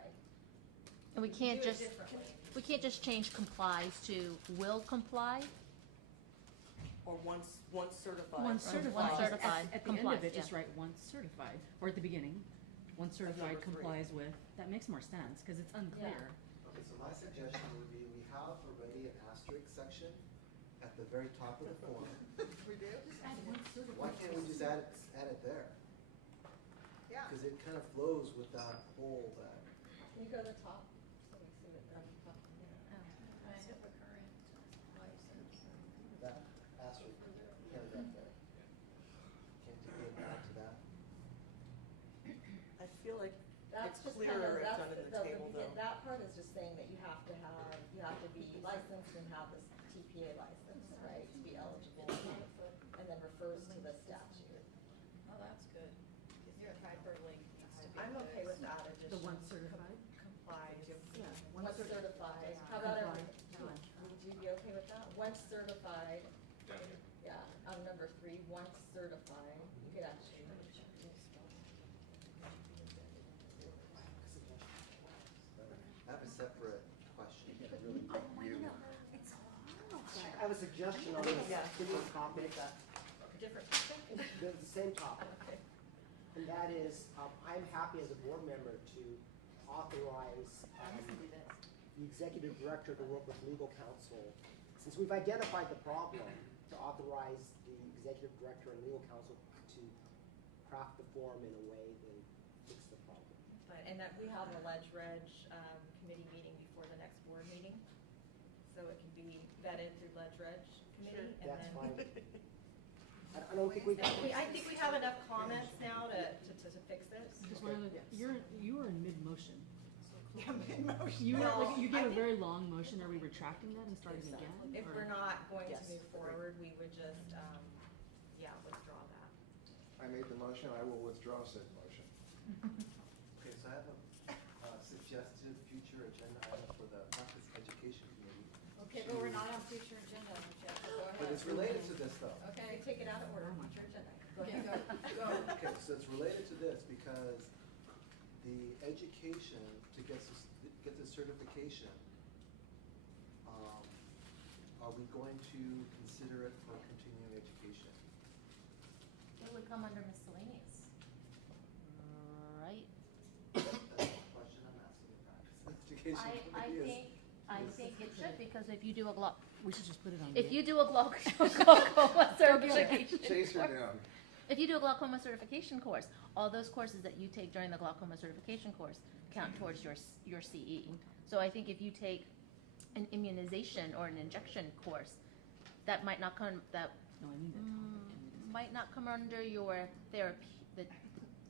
And we can't Do it just, differently. we can't just change complies to will comply? Or once certified. Once Or certified. once Just certified, At the end complies, of it, yeah. just write once certified, or at the beginning, once certified number three. complies with, that makes more sense, cause it's unclear. Okay, so my suggestion would be, we have already an asterisk section at the very top of the form. We do? Why can't we just add it there? Yeah. Because it kind of flows with that whole, Can you go to the top, so we see what they're talking about? that asterisk, kind of up there. Can't you get back to that? I feel like That's it's just kind clearer of, if that's, done in the table though. that part is just saying that you have to be licensed and have this TPA license, right, to be eligible, and then refers to the statute. Oh, that's good. Your hyperlink needs to be. I'm okay with that addition. The once certified? Complies. Yeah. Once certified, how about would you be okay with that? Once certified, yeah, on number 3, once certified, you could actually. I have a separate question. I have a suggestion on this, Yeah. give you a copy, Different. the same topic. Okay. And that is, I'm happy as a board member to authorize the executive director to work with legal counsel. Since we've identified the problem, to authorize the executive director and legal counsel to craft the form in a way that fix the problem. But, and that we have a ledge-reg committee meeting before the next board meeting, so it can be vetted through ledge-reg committee, and That's then. fine. I don't think we. I think we have enough comments now to fix this. Just one other, you were in mid-motion. Yeah, mid-motion. You were, Well, like, you I gave a think- very long motion, are we retracting that and starting again? If or- we're not going to Yes, move agreed. forward, we would just, withdraw that. I made the motion, I will withdraw said motion. Okay, so I have a suggested future agenda item for the Practice Education Committee. Okay, but we're not on future agenda, Jeff, so go ahead. But it's related to this though. Okay, take it out of order, future agenda. Go Okay, ahead. go. Okay, so it's related to this because the education to get the certification, are we going to consider it for continuing education? It would come under miscellaneous. Right? That's the question I'm asking the Practice Education Committee is. I think it should, because if you do a We should just put it on. if the- you do a glaucoma certification Chase her course, down. if you do a glaucoma certification course, all those courses that you take during the glaucoma certification course count towards your CE. So I think if you take an immunization or an injection course, that might not come, that No, I mean the topic. might not come under your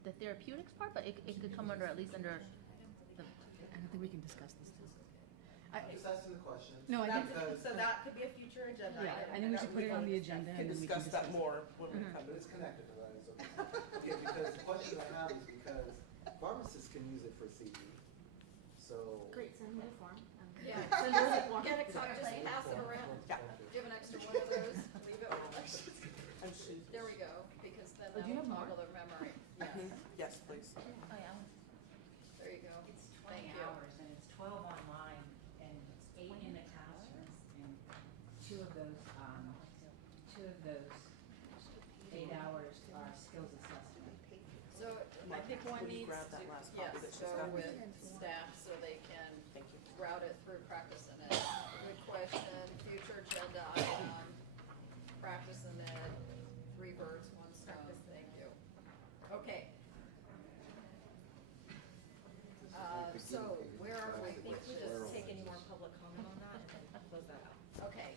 the therapeutics part, but it could come under, at least under the, I don't think we can discuss this. I'm just asking the question. No, I think- because- So that could be a future agenda Yeah, item. I think we that should put it on the agenda Can and then we can discuss that more when we come But to it's connected to that, is okay. Okay, because the question I have is because pharmacists can use it for CE, so. Great, send me a form. Yeah, So so just just get it, just pass it around. Yeah. Give an extra one of those, leave it with us. And she- There we go, because then Oh, do you that'll have more? toggle their memory. Yes, Yes, please. oh yeah. there you go. Thank you. two of those 8 hours are skills assessment. So I think one Will you needs grab to, that last yes, copy that she's go got? with staff so they can Thank you. route it through practice and ed. Good question, future agenda item, practice and ed, 3 birds, 1 stone, thank you. Okay. So where are we I think with we this? just take any more public comment on that and then close that out. Okay,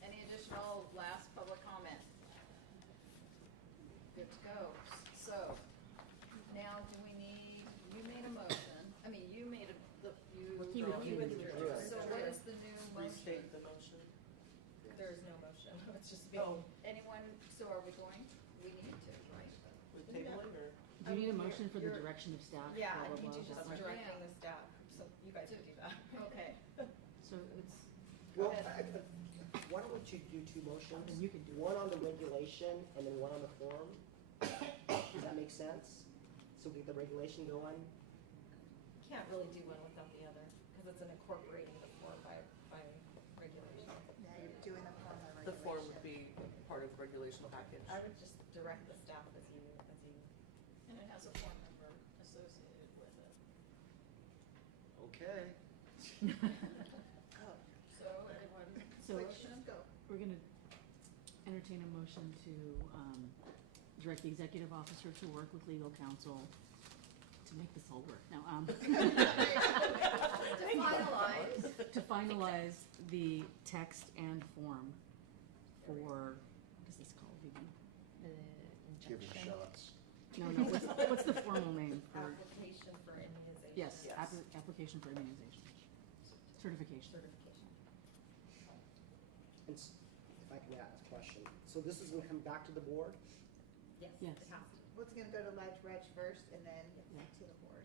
any additional last public comment? Good to go. So, now do we need, you made a motion, I mean, you made a, He you withdrew. withdrew. So what is the new motion? Restate the motion. There is no motion, it's just Oh, anyone, so are we going? We need to, right? With tabling or? Do you need a motion for the direction of staff? Yeah, blah, I blah, need blah, you is just that right? directing the staff, so you guys can do that. Okay, So it's, Go Well, ahead. why don't we do 2 motions? And you can do it. One on the regulation and then one on the form. Does that make sense? So we get the regulation going? Can't really do one without the other, because it's an incorporating the form by regulation. Yeah, you're doing the form of The form regulation. would be part of regulation package. I would just direct the staff as you. and it has a phone number associated with it. Okay. Oh, So anyone, So- question? Go. we're gonna entertain a motion to, direct the executive officer to work with legal counsel to make this all work. Now, Finalize. to finalize the text and form for, what is this called, Vivian? Giving shots. No, what's the formal name for? Application for immunization. Yes, Yes. application for immunization, certification. Certification. And if I can ask a question, so this is gonna come back to the board? Yes, Yes. it has to. What's gonna go to Ledge Reg first and then to the board?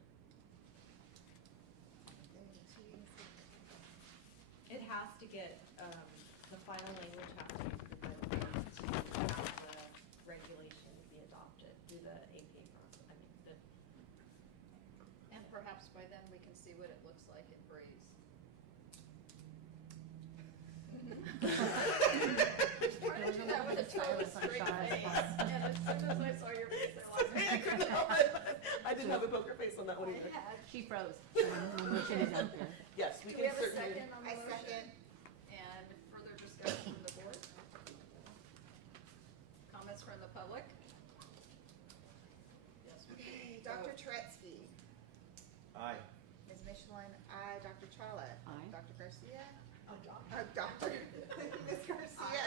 It has to get, the final language has to be approved by the board to have the regulation be adopted through the APA process. I mean, the, And perhaps by then we can see what it looks like in Breeze. Trying to do that with a totally straight face, and as soon as I saw your face, I couldn't help it. I didn't have a poker face on that one either. She froze. The motion is out there. Yes, we Do can we have a certainly. second on the I motion? second. And further discussion from the board? Comments from the public? Yes, we can Dr. vote. Turetsky, Aye. Ms. Michelin, aye. Dr. Chawla. Aye. Dr. Garcia. Dr. Ms. Garcia.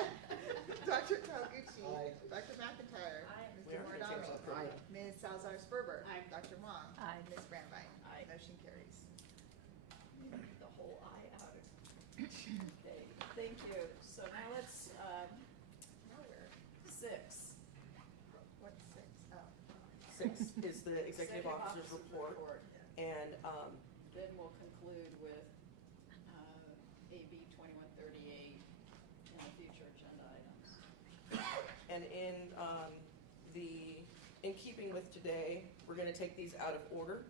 Dr. Taguchi. Aye. Dr. McIntyre. Aye. We are Mr. gonna change Morado. that. Aye. Ms. Salzar Sperber. Aye. Dr. Wong. Aye. Ms. Brandwein. Aye. Motion carries. The whole eye out of. Okay, thank you. So now let's, Nowhere. 6. What's 6? Oh. 6 is the executive officer's report. And, Then we'll conclude with AB 2138 and the future agenda items. and in keeping with today, we're gonna take these out of order.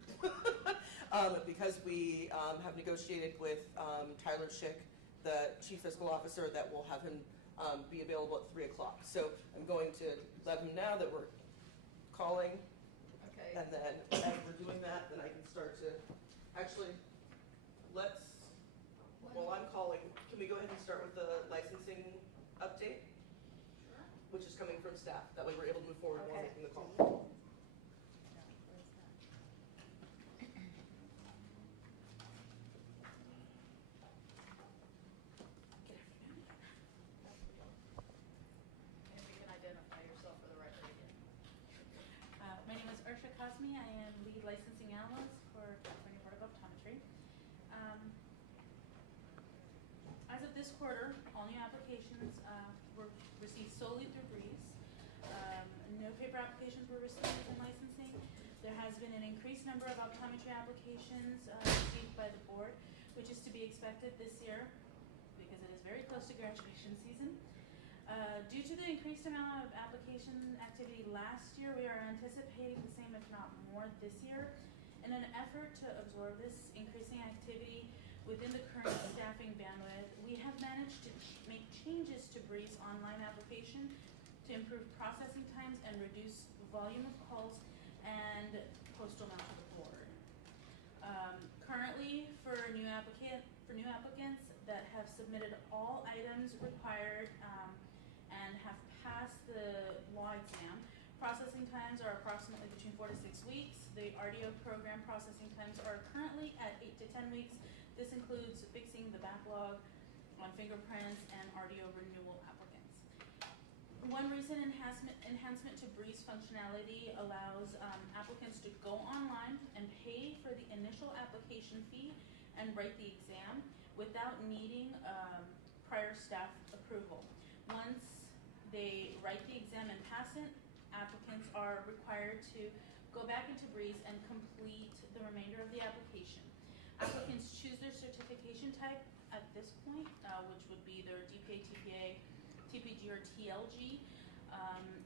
Because we, have negotiated with, Tyler Schick, the chief fiscal officer, that we'll have him, be available at 3 o'clock. So I'm going to let him know that we're calling, Okay. and then as we're doing that, then I can start to, actually, while I'm calling, can we go ahead and start with the licensing update? Which is coming from staff, that way we're able to move forward while Okay. making the call. No, where's that? And you can identify yourself for the record again. My name is Ursha Cosme. I am lead licensing analyst for California Board of Optometry. As of this quarter, all new applications were received solely through Breeze. No paper applications were received in licensing. There has been an increased number of optometry applications received by the board, which is to be expected this year because it is very close to graduation season. Due to the increased amount of application activity last year, we are anticipating the same, if not more, this year. In an effort to absorb this increasing activity within the current staffing bandwidth, we have managed to make changes to Breeze online application to improve processing times and reduce volume of calls and postal amount to the board. Currently, for new applicants that have submitted all items required and have passed the law exam, processing times are approximately between 4 to 6 weeks. The RDO program processing times are currently at 8 to 10 weeks. This includes fixing the backlog on fingerprints and RDO renewal applicants. One recent enhancement to Breeze functionality allows applicants to go online and pay for the initial application fee and write the exam without needing prior staff approval. Once they write the exam and pass it, applicants are required to go back into Breeze and complete the remainder of the application. Applicants choose their certification type at this point, which would be their DPA, TPA, TPG, or TLG,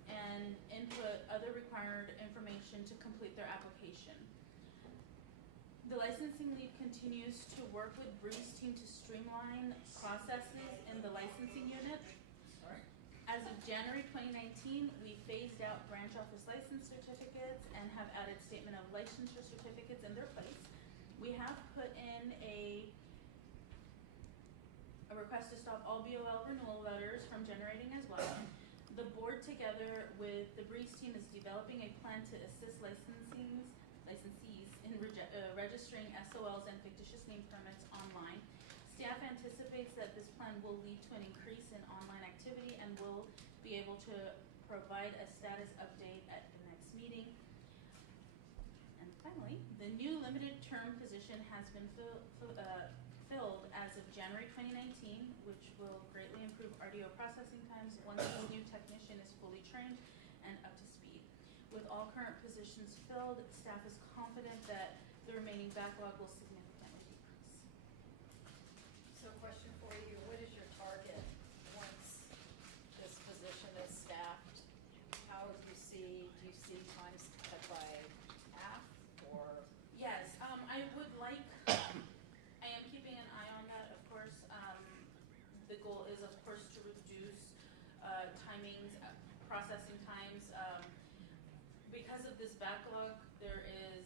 and input other required information to complete their application. The licensing lead continues to work with Breeze team to streamline processes in the licensing unit. As of January 2019, we phased out branch office license certificates and have added statement of licensure certificates in their place. We have put in a request to stop all BOL renewal letters from generating as well. The board, together with the Breeze team, is developing a plan to assist licensees in registering SOLs and fictitious name permits online. Staff anticipates that this plan will lead to an increase in online activity and will be able to provide a status update at the next meeting. And finally, the new limited term position has been filled as of January 2019, which will greatly improve RDO processing times once this new technician is fully trained and up to speed. With all current positions filled, staff is confident that the remaining backlog will significantly decrease. So question for you, what is your target once this position is staffed? How do you see times cut by half or? Yes, I would like, I am keeping an eye on that, of course. The goal is, of course, to reduce timings, processing times. Because of this backlog, there is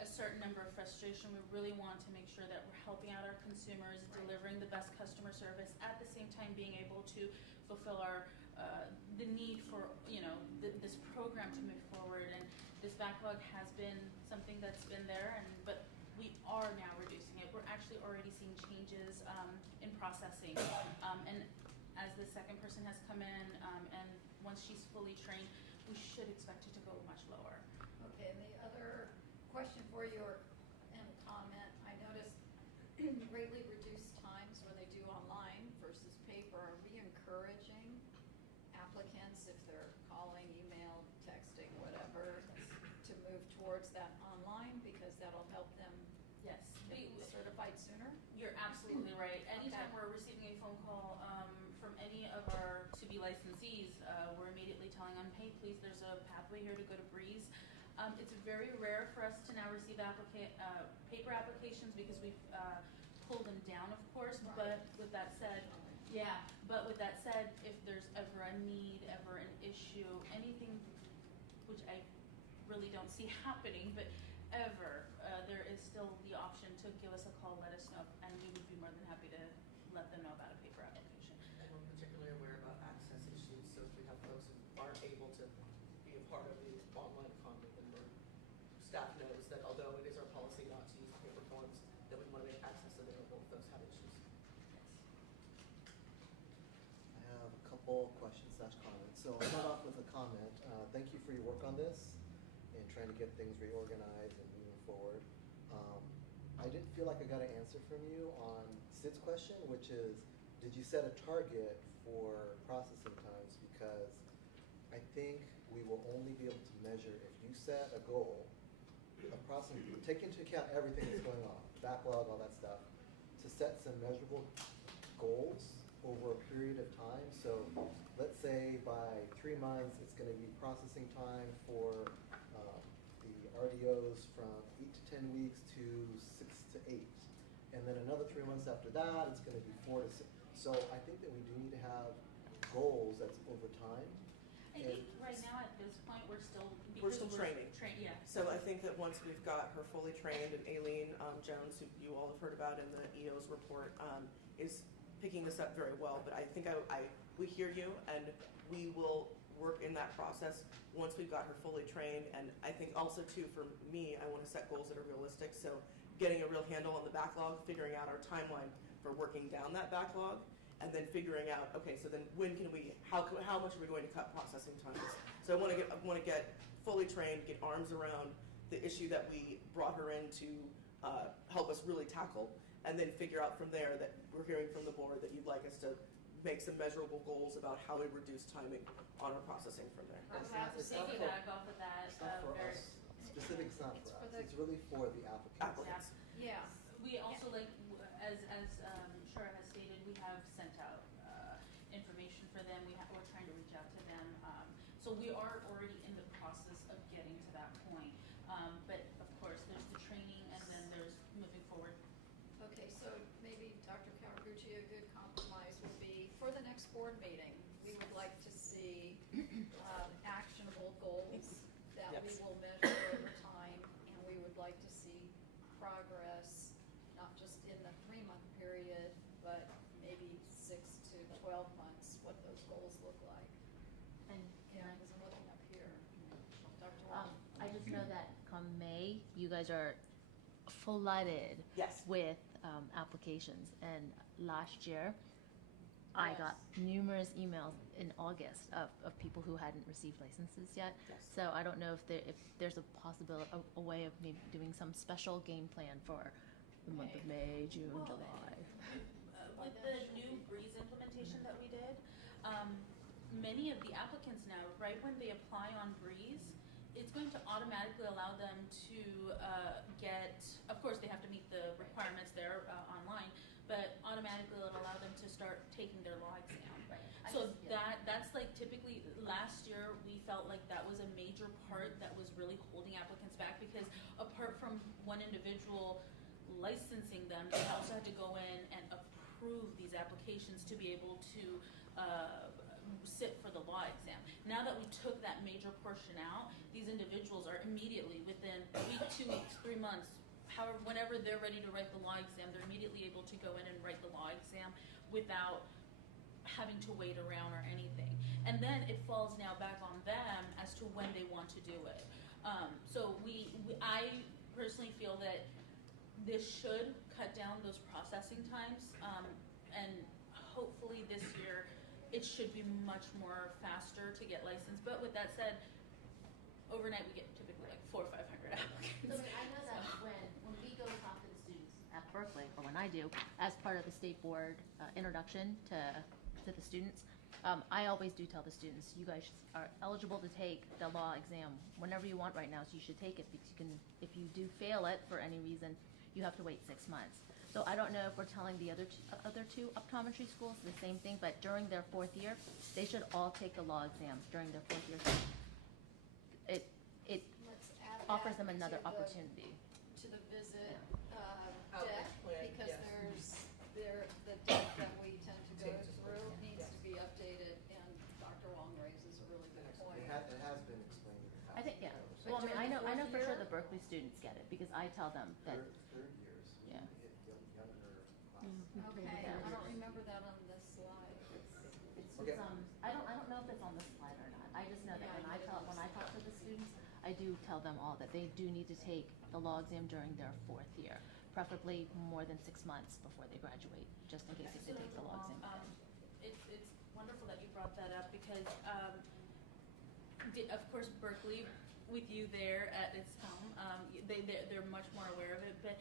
a certain number of frustration. We really want to make sure that we're helping out our consumers, delivering the best customer service, at the same time being able to fulfill our the need for this program to move forward. And this backlog has been something that's been there, but we are now reducing it. We're actually already seeing changes in processing, and as the second person has come in, and once she's fully trained, we should expect it to go much lower. Okay, and the other question for you, and comment, I noticed greatly reduced times when they do online versus paper. Are we encouraging applicants, if they're calling, email, texting, whatever, to move towards that online, because that'll help them Yes. get certified sooner? You're absolutely right. Anytime Okay. we're receiving a phone call from any of our to-be licensees, we're immediately telling them, hey, please, there's a pathway here to go to Breeze. It's very rare for us to now receive paper applications because we've pulled them down, of course. Right. But with that said, if there's ever a need, ever an issue, anything, which I really don't see happening, but ever, there is still the option to give us a call, let us know, and we would be more than happy to let them know about a paper application. And we're particularly aware about access issues, so if we have folks who aren't able to be a part of the online economy, then staff knows that although it is our policy not to use paper forms, that we want to make access available if folks have issues. I have a couple questions / comments. So I'll start off with a comment. Thank you for your work on this and trying to get things reorganized and moving forward. I didn't feel like I got an answer from you on Sid's question, which is, did you set a target for processing times? Because I think we will only be able to measure if you set a goal of processing, take into account everything that's going on, backlog, all that stuff, to set some measurable goals over a period of time. So let's say by 3 months, it's going to be processing time for the RDOs from 8 to 10 weeks to 6 to 8. And then another 3 months after that, it's going to be 4 to 6. So I think that we do need to have goals that's over time. I think right now at this point, we're still. We're still training. Yeah. So I think that once we've got her fully trained, and Aileen Jones, who you all have heard about in the EO's report, is picking this up very well. But I think we hear you, and we will work in that process once we've got her fully trained. And I think also too, for me, I want to set goals that are realistic. So getting a real handle on the backlog, figuring out our timeline for working down that backlog, and then figuring out, okay, so then when can we, how much are we going to cut processing times? So I want to get fully trained, get arms around the issue that we brought her in to help us really tackle, and then figure out from there that we're hearing from the board that you'd like us to make some measurable goals about how we reduce timing on our processing from there. It's not for- Piggyback off of that. It's not for very- us, specific, it's not It's for for us, the- it's really for the applicants. Applicants. Yeah. We also as Shara has stated, we have sent out information for them. We're trying to reach out to them. So we are already in the process of getting to that point. But of course, there's the training, and then there's moving forward. Okay, so maybe Dr. Kawaguchi, a good compromise would be for the next board meeting, we would like to see actionable goals that we Yes. will measure over time, and we would like to see progress, not just in the 3-month period, but maybe 6 to 12 months, what those goals look like. And Yeah, because I'm looking up here. Dr. Wong. I just know that come May, you guys are flooded Yes. with applications. And last year, I got numerous emails in August of people who hadn't received licenses yet. Yes. So I don't know if there's a possibility, a way of maybe doing some special game plan for the month of May, June, Well, July. With the new Breeze implementation that we did, many of the applicants now, right when they apply on Breeze, it's going to automatically allow them to get, of course, they have to meet the requirements there online, but automatically it'll allow them to start taking their law exam. So that's like typically, last year, we felt like that was a major part that was really holding applicants back, because apart from one individual licensing them, they also had to go in and approve these applications to be able to sit for the law exam. Now that we took that major portion out, these individuals are immediately, within a week, 2 weeks, 3 months, however, whenever they're ready to write the law exam, they're immediately able to go in and write the law exam without having to wait around or anything. And then it falls now back on them as to when they want to do it. So I personally feel that this should cut down those processing times, and hopefully this year it should be much more faster to get licensed. But with that said, overnight we get typically like 400 or 500 applicants. So I know that when we go talk to the students at Berkeley, or when I do, as part of the state board introduction to the students, I always do tell the students, you guys are eligible to take the law exam whenever you want right now, so you should take it, because you can, if you do fail it for any reason, you have to wait 6 months. So I don't know if we're telling the other two optometry schools the same thing, but during their 4th year, they should all take the law exam during their 4th year. It Let's add offers that them another to the- opportunity. To the visit Outreach deck, plan, because yes. the deck that we tend to go Changes. through needs Yes. to be updated, and Dr. Wong raises a really good point. It has been explained in the past. I think, yeah. But Well, I mean, during the I know fourth for sure year? the Berkeley students get it, because I tell them that, Third years, Yeah. younger class. Okay, Yeah. I don't remember that on this slide. it's, Okay. I don't know if it's on the slide or not. I just know that Yeah, when I I know talk, it when I looks talk like to the students, I do tell them all that they do need to take the law exam during their 4th year, preferably more than 6 months before they graduate, just in case if they take the law exam. It's wonderful that you brought that up, because of course Berkeley, with you there at its home, they're much more aware of it, but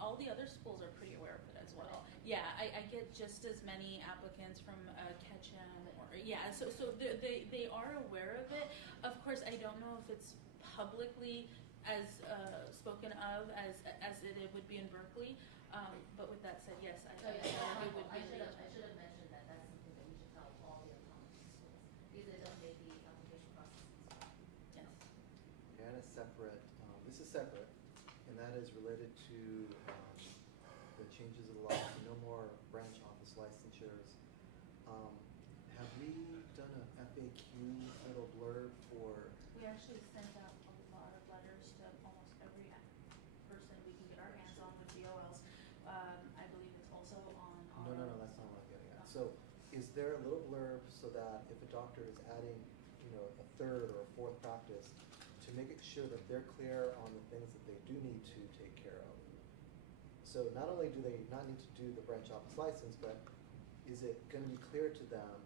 all the other schools are pretty aware of it as well. Yeah, I get just as many applicants from Ketchum, or so they are aware of it. Of course, I don't know if it's publicly as spoken of as it would be in Berkeley, but with that said, yes, it would be. I should have mentioned that that's something that we should tell all the optometry schools, because it does make the application process easier. Yes. And a separate, this is separate, and that is related to the changes of the law, so no more branch office licensures. Have we done an FAQ little blurb for? We actually sent out a lot of letters to almost every person we can get our hands on with DOLs. I believe it's also on our. No, that's not what I'm getting at. So is there a little blurb so that if a doctor is adding, a third or a fourth practice, to make it sure that they're clear on the things that they do need to take care of? So not only do they not need to do the branch office license, but is it going to be clear to them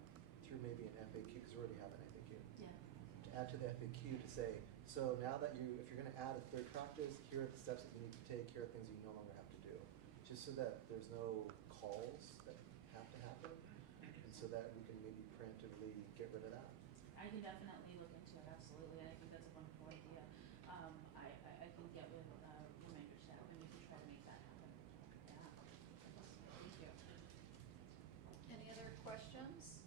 through maybe an FAQ, because we already have an FAQ, Yeah. to add to the FAQ to say, so now that if you're going to add a third practice, here are the steps that you need to take, here are things you no longer have to do. Just so that there's no calls that have to happen, and so that we can maybe preemptively get rid of that. I can definitely look into it, absolutely, and I think that's a wonderful idea. I can get with reminder staff and we can try to make that happen. Yeah. Thank you. Any other questions,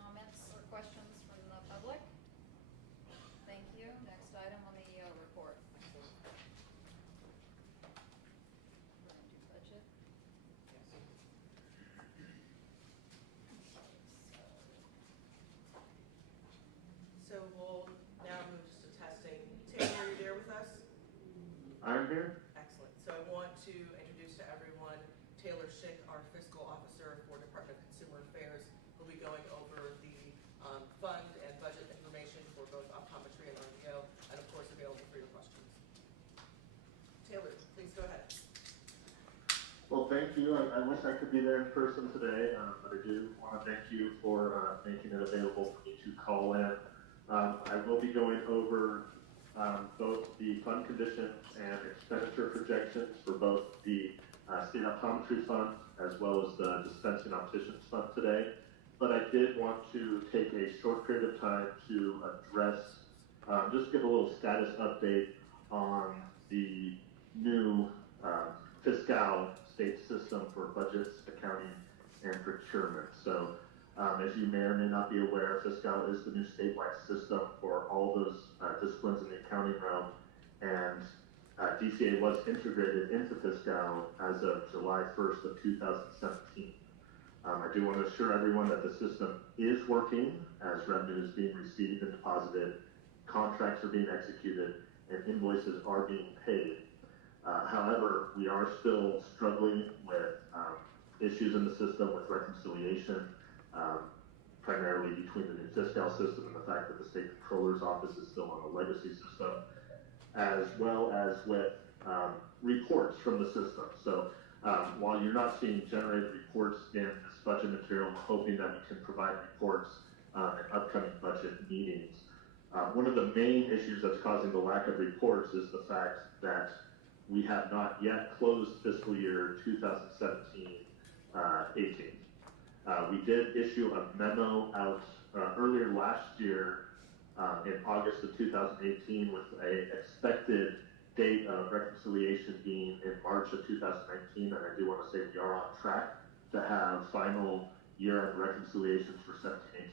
comments, or questions from the public? Thank you. Next item on the report. We're gonna do budget. So we'll now move to testing. Taylor, are you there with us? I'm here. Excellent. So I want to introduce to everyone Taylor Schick, our fiscal officer for Department of Consumer Affairs, who'll be going over the fund and budget information for both optometry and RVO, and of course available for your questions. Taylor, please go ahead. Well, thank you. I wish I could be there in person today, but I do want to thank you for making it available for me to call in. I will be going over both the fund conditions and expenditure projections for both the State Optometry Fund as well as the Dispensing Opticians Fund today. But I did want to take a short period of time to address, just give a little status update on the new Fiscal state system for budgets, accounting, and procurement. So as you may or may not be aware, Fiscal is the new statewide system for all those disciplines in the accounting realm, and DCA was integrated into Fiscal as of July 1st of 2017. I do want to assure everyone that the system is working as revenue is being received and deposited, contracts are being executed, and invoices are being paid. However, we are still struggling with issues in the system with reconciliation, primarily between the new Fiscal system and the fact that the state controller's office is still on a legacy system, as well as with reports from the system. So while you're not seeing generated reports in this budget material, we're hoping that we can provide reports in upcoming budget meetings. One of the main issues that's causing the lack of reports is the fact that we have not yet closed fiscal year 2017-18. We did issue a memo out earlier last year in August of 2018 with a expected date of reconciliation being in March of 2019, and I do want to say we are on track to have final year-end reconciliations for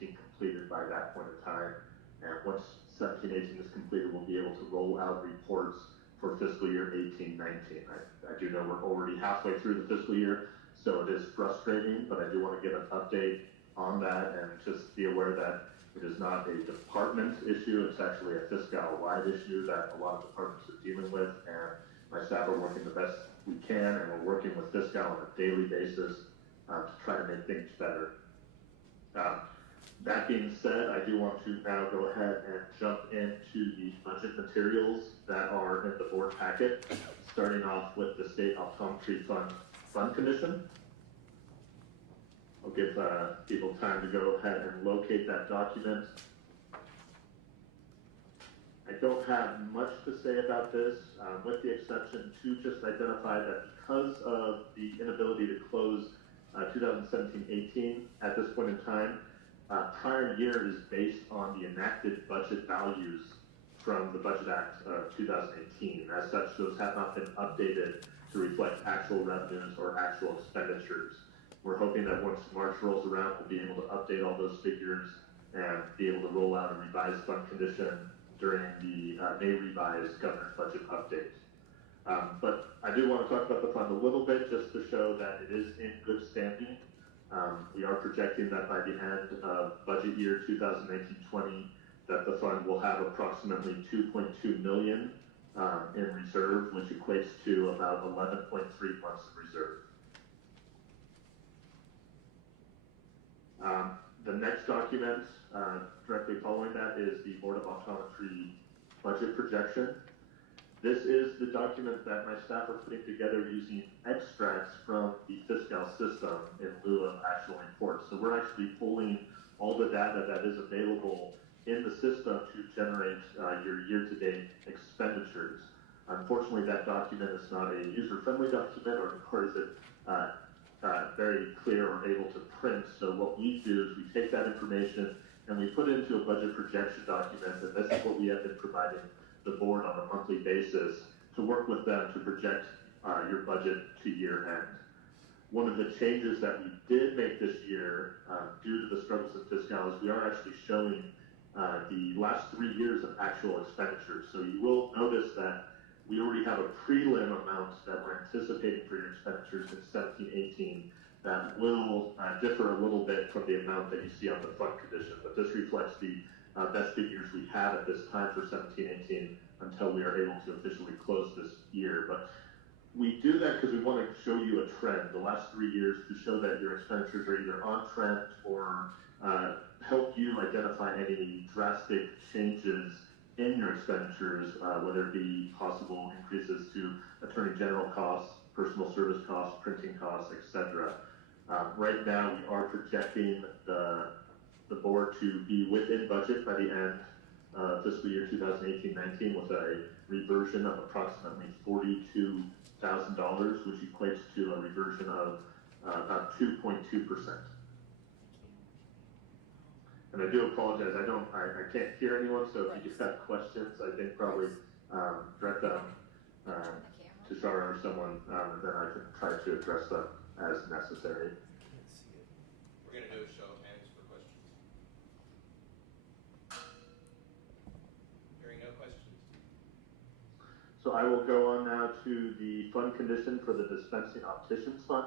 17-18 completed by that point in time. And once 17-18 is completed, we'll be able to roll out reports for fiscal year 18-19. I do know we're already halfway through the fiscal year, so it is frustrating, but I do want to give an update on that and just be aware that it is not a department issue, it's actually a Fiscal-wide issue that a lot of departments are dealing with, and my staff are working the best we can, and we're working with Fiscal on a daily basis to try to make things better. That being said, I do want to now go ahead and jump into the budget materials that are in the board packet, starting off with the State Optometry Fund condition. I'll give people time to go ahead and locate that document. I don't have much to say about this, with the exception to just identify that because of the inability to close 2017-18 at this point in time, prior year is based on the enacted budget values from the Budget Act of 2018. As such, those have not been updated to reflect actual revenues or actual expenditures. We're hoping that once March rolls around, we'll be able to update all those figures and be able to roll out a revised fund condition during the May revised governor's budget update. But I do want to talk about the fund a little bit just to show that it is in good standing. We are projecting that by the end of budget year 2019-20, that the fund will have approximately 2.2 million in reserve, which equates to about 11.3 months of reserve. The next document directly following that is the Board of Optometry budget projection. This is the document that my staff are putting together using extracts from the Fiscal system in lieu of actual reports. So we're actually pulling all the data that is available in the system to generate your year-to-date expenditures. Unfortunately, that document is not a user-friendly document, or is it very clear or able to print. So what we do is we take that information and we put it into a budget projection document, and this is what we have been providing the board on a monthly basis to work with them to project your budget to year end. One of the changes that we did make this year due to the struggles of Fiscal is we are actually showing the last 3 years of actual expenditures. So you will notice that we already have a prelim amount that we're anticipating for your expenditures in 17-18 that will differ a little bit from the amount that you see on the fund condition. But this reflects the best figures we have at this time for 17-18 until we are able to officially close this year. But we do that because we want to show you a trend the last 3 years to show that your expenditures are either on trend or help you identify any drastic changes in your expenditures, whether it be possible increases to attorney general costs, personal service costs, printing costs, etc. Right now, we are projecting the board to be within budget by the end of fiscal year 2018-19 with a reversion of approximately $42,000, which equates to a reversion of about 2.2%. And I do apologize, I can't hear anyone, so if you just have questions, I think probably direct them to Shara or someone, and then I can try to address them as necessary. We're going to do a show of hands for questions. Hearing no questions. So I will go on now to the fund condition for the dispensing opticians fund.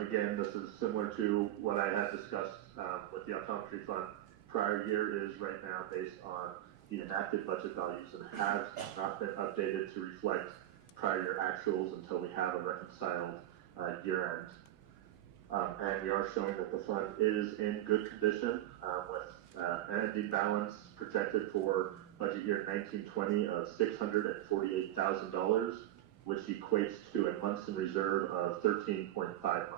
Again, this is similar to what I had discussed with the optometry fund. Prior year is right now based on the enacted budget values and has not been updated to reflect prior year actuals until we have a reconciled year end. And we are showing that the fund is in good condition with an ending balance projected for budget year 19-20 of $648,000, which equates to a months in reserve of 13.5 months.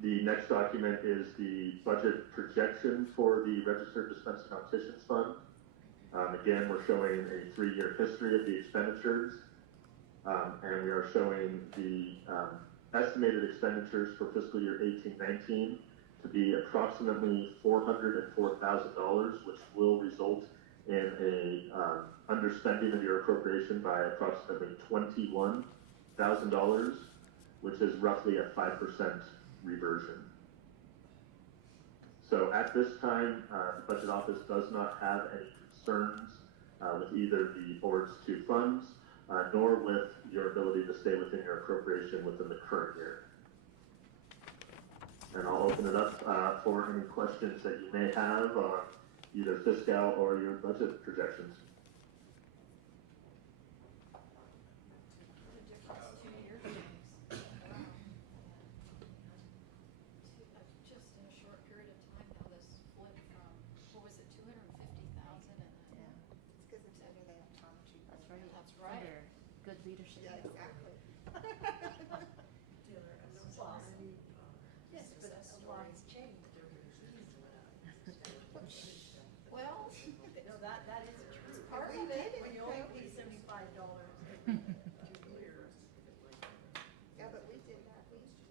The next document is the budget projection for the Registered Dispensing Opticians Fund. Again, we're showing a 3-year history of the expenditures, and we are showing the estimated expenditures for fiscal year 18-19 to be approximately $404,000, which will result in a underspending of your appropriation by approximately $21,000, which is roughly a 5% reversion. So at this time, the Budget Office does not have any concerns with either the board's 2 funds, nor with your ability to stay within your appropriation within the current year. And I'll open it up for any questions that you may have on either Fiscal or your budget projections. Just in a short period of time, how this flipped from, what was it, 250,000 and then. It's because it's under the optometry. That's right. That's right. Under good leadership. Yeah, exactly. Yes, but a lot's changed. Well, No, that is true. It's part We of it. did When you only pay $75 every 2 years. Yeah, but we did that.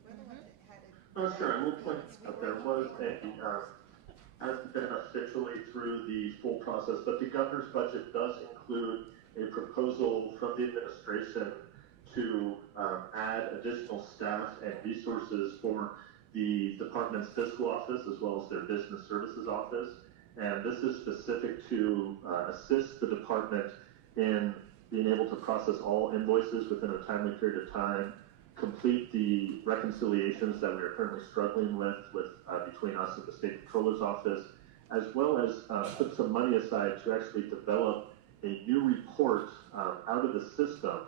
We're the ones that had it. Oh, sure, and we'll point out there was hasn't been officially through the full process, but the governor's budget does include a proposal from the administration to add additional staff and resources for the department's fiscal office as well as their business services office. And this is specific to assist the department in being able to process all invoices within a timely period of time, complete the reconciliations that we are currently struggling with between us and the State Controller's Office, as well as put some money aside to actually develop a new report out of the system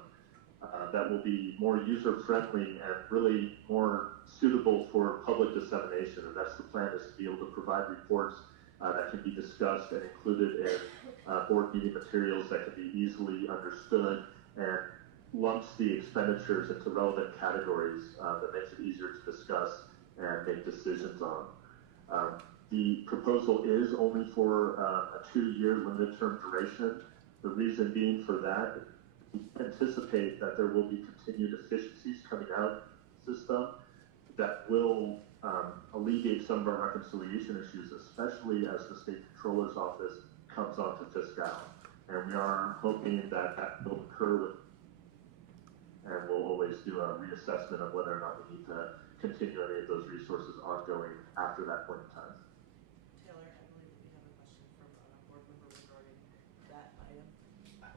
that will be more user-friendly and really more suitable for public dissemination. And that's the plan, is to be able to provide reports that can be discussed and included in board meeting materials that can be easily understood and lumps the expenditures into relevant categories that makes it easier to discuss and make decisions on. The proposal is only for a 2-year limited term duration. The reason being for that, we anticipate that there will be continued efficiencies coming out of the system that will alleviate some of our reconciliation issues, especially as the State Controller's Office comes onto Fiscal. And we are hoping that that will occur and we'll always do a reassessment of whether or not we need to continue any of those resources ongoing after that point in time. Taylor, I believe that we have a question from a board member regarding that item.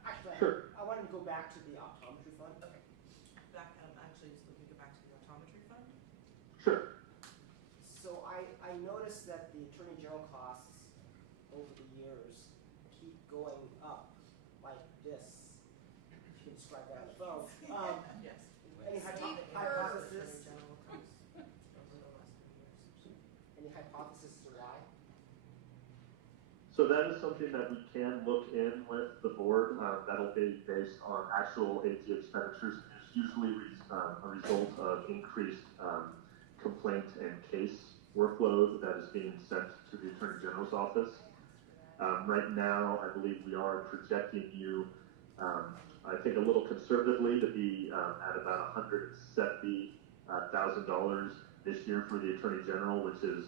Actually, Sure. I wanted to go back to the optometry fund. Okay. Actually, just looking to go back to the optometry fund. Sure. So I noticed that the Attorney General costs over the years keep going up like this. If you can describe that on the phone. Yes. Any Steep hypothesis? General costs over the last 3 years. Any hypothesis as to why? So that is something that we can look in with the board. That'll be based on actual AT expenditures. It's usually a result of increased complaint and case workload that is being sent to the Attorney General's office. Right now, I believe we are projecting you, I think a little conservatively, to be at about $170,000 this year for the Attorney General, which is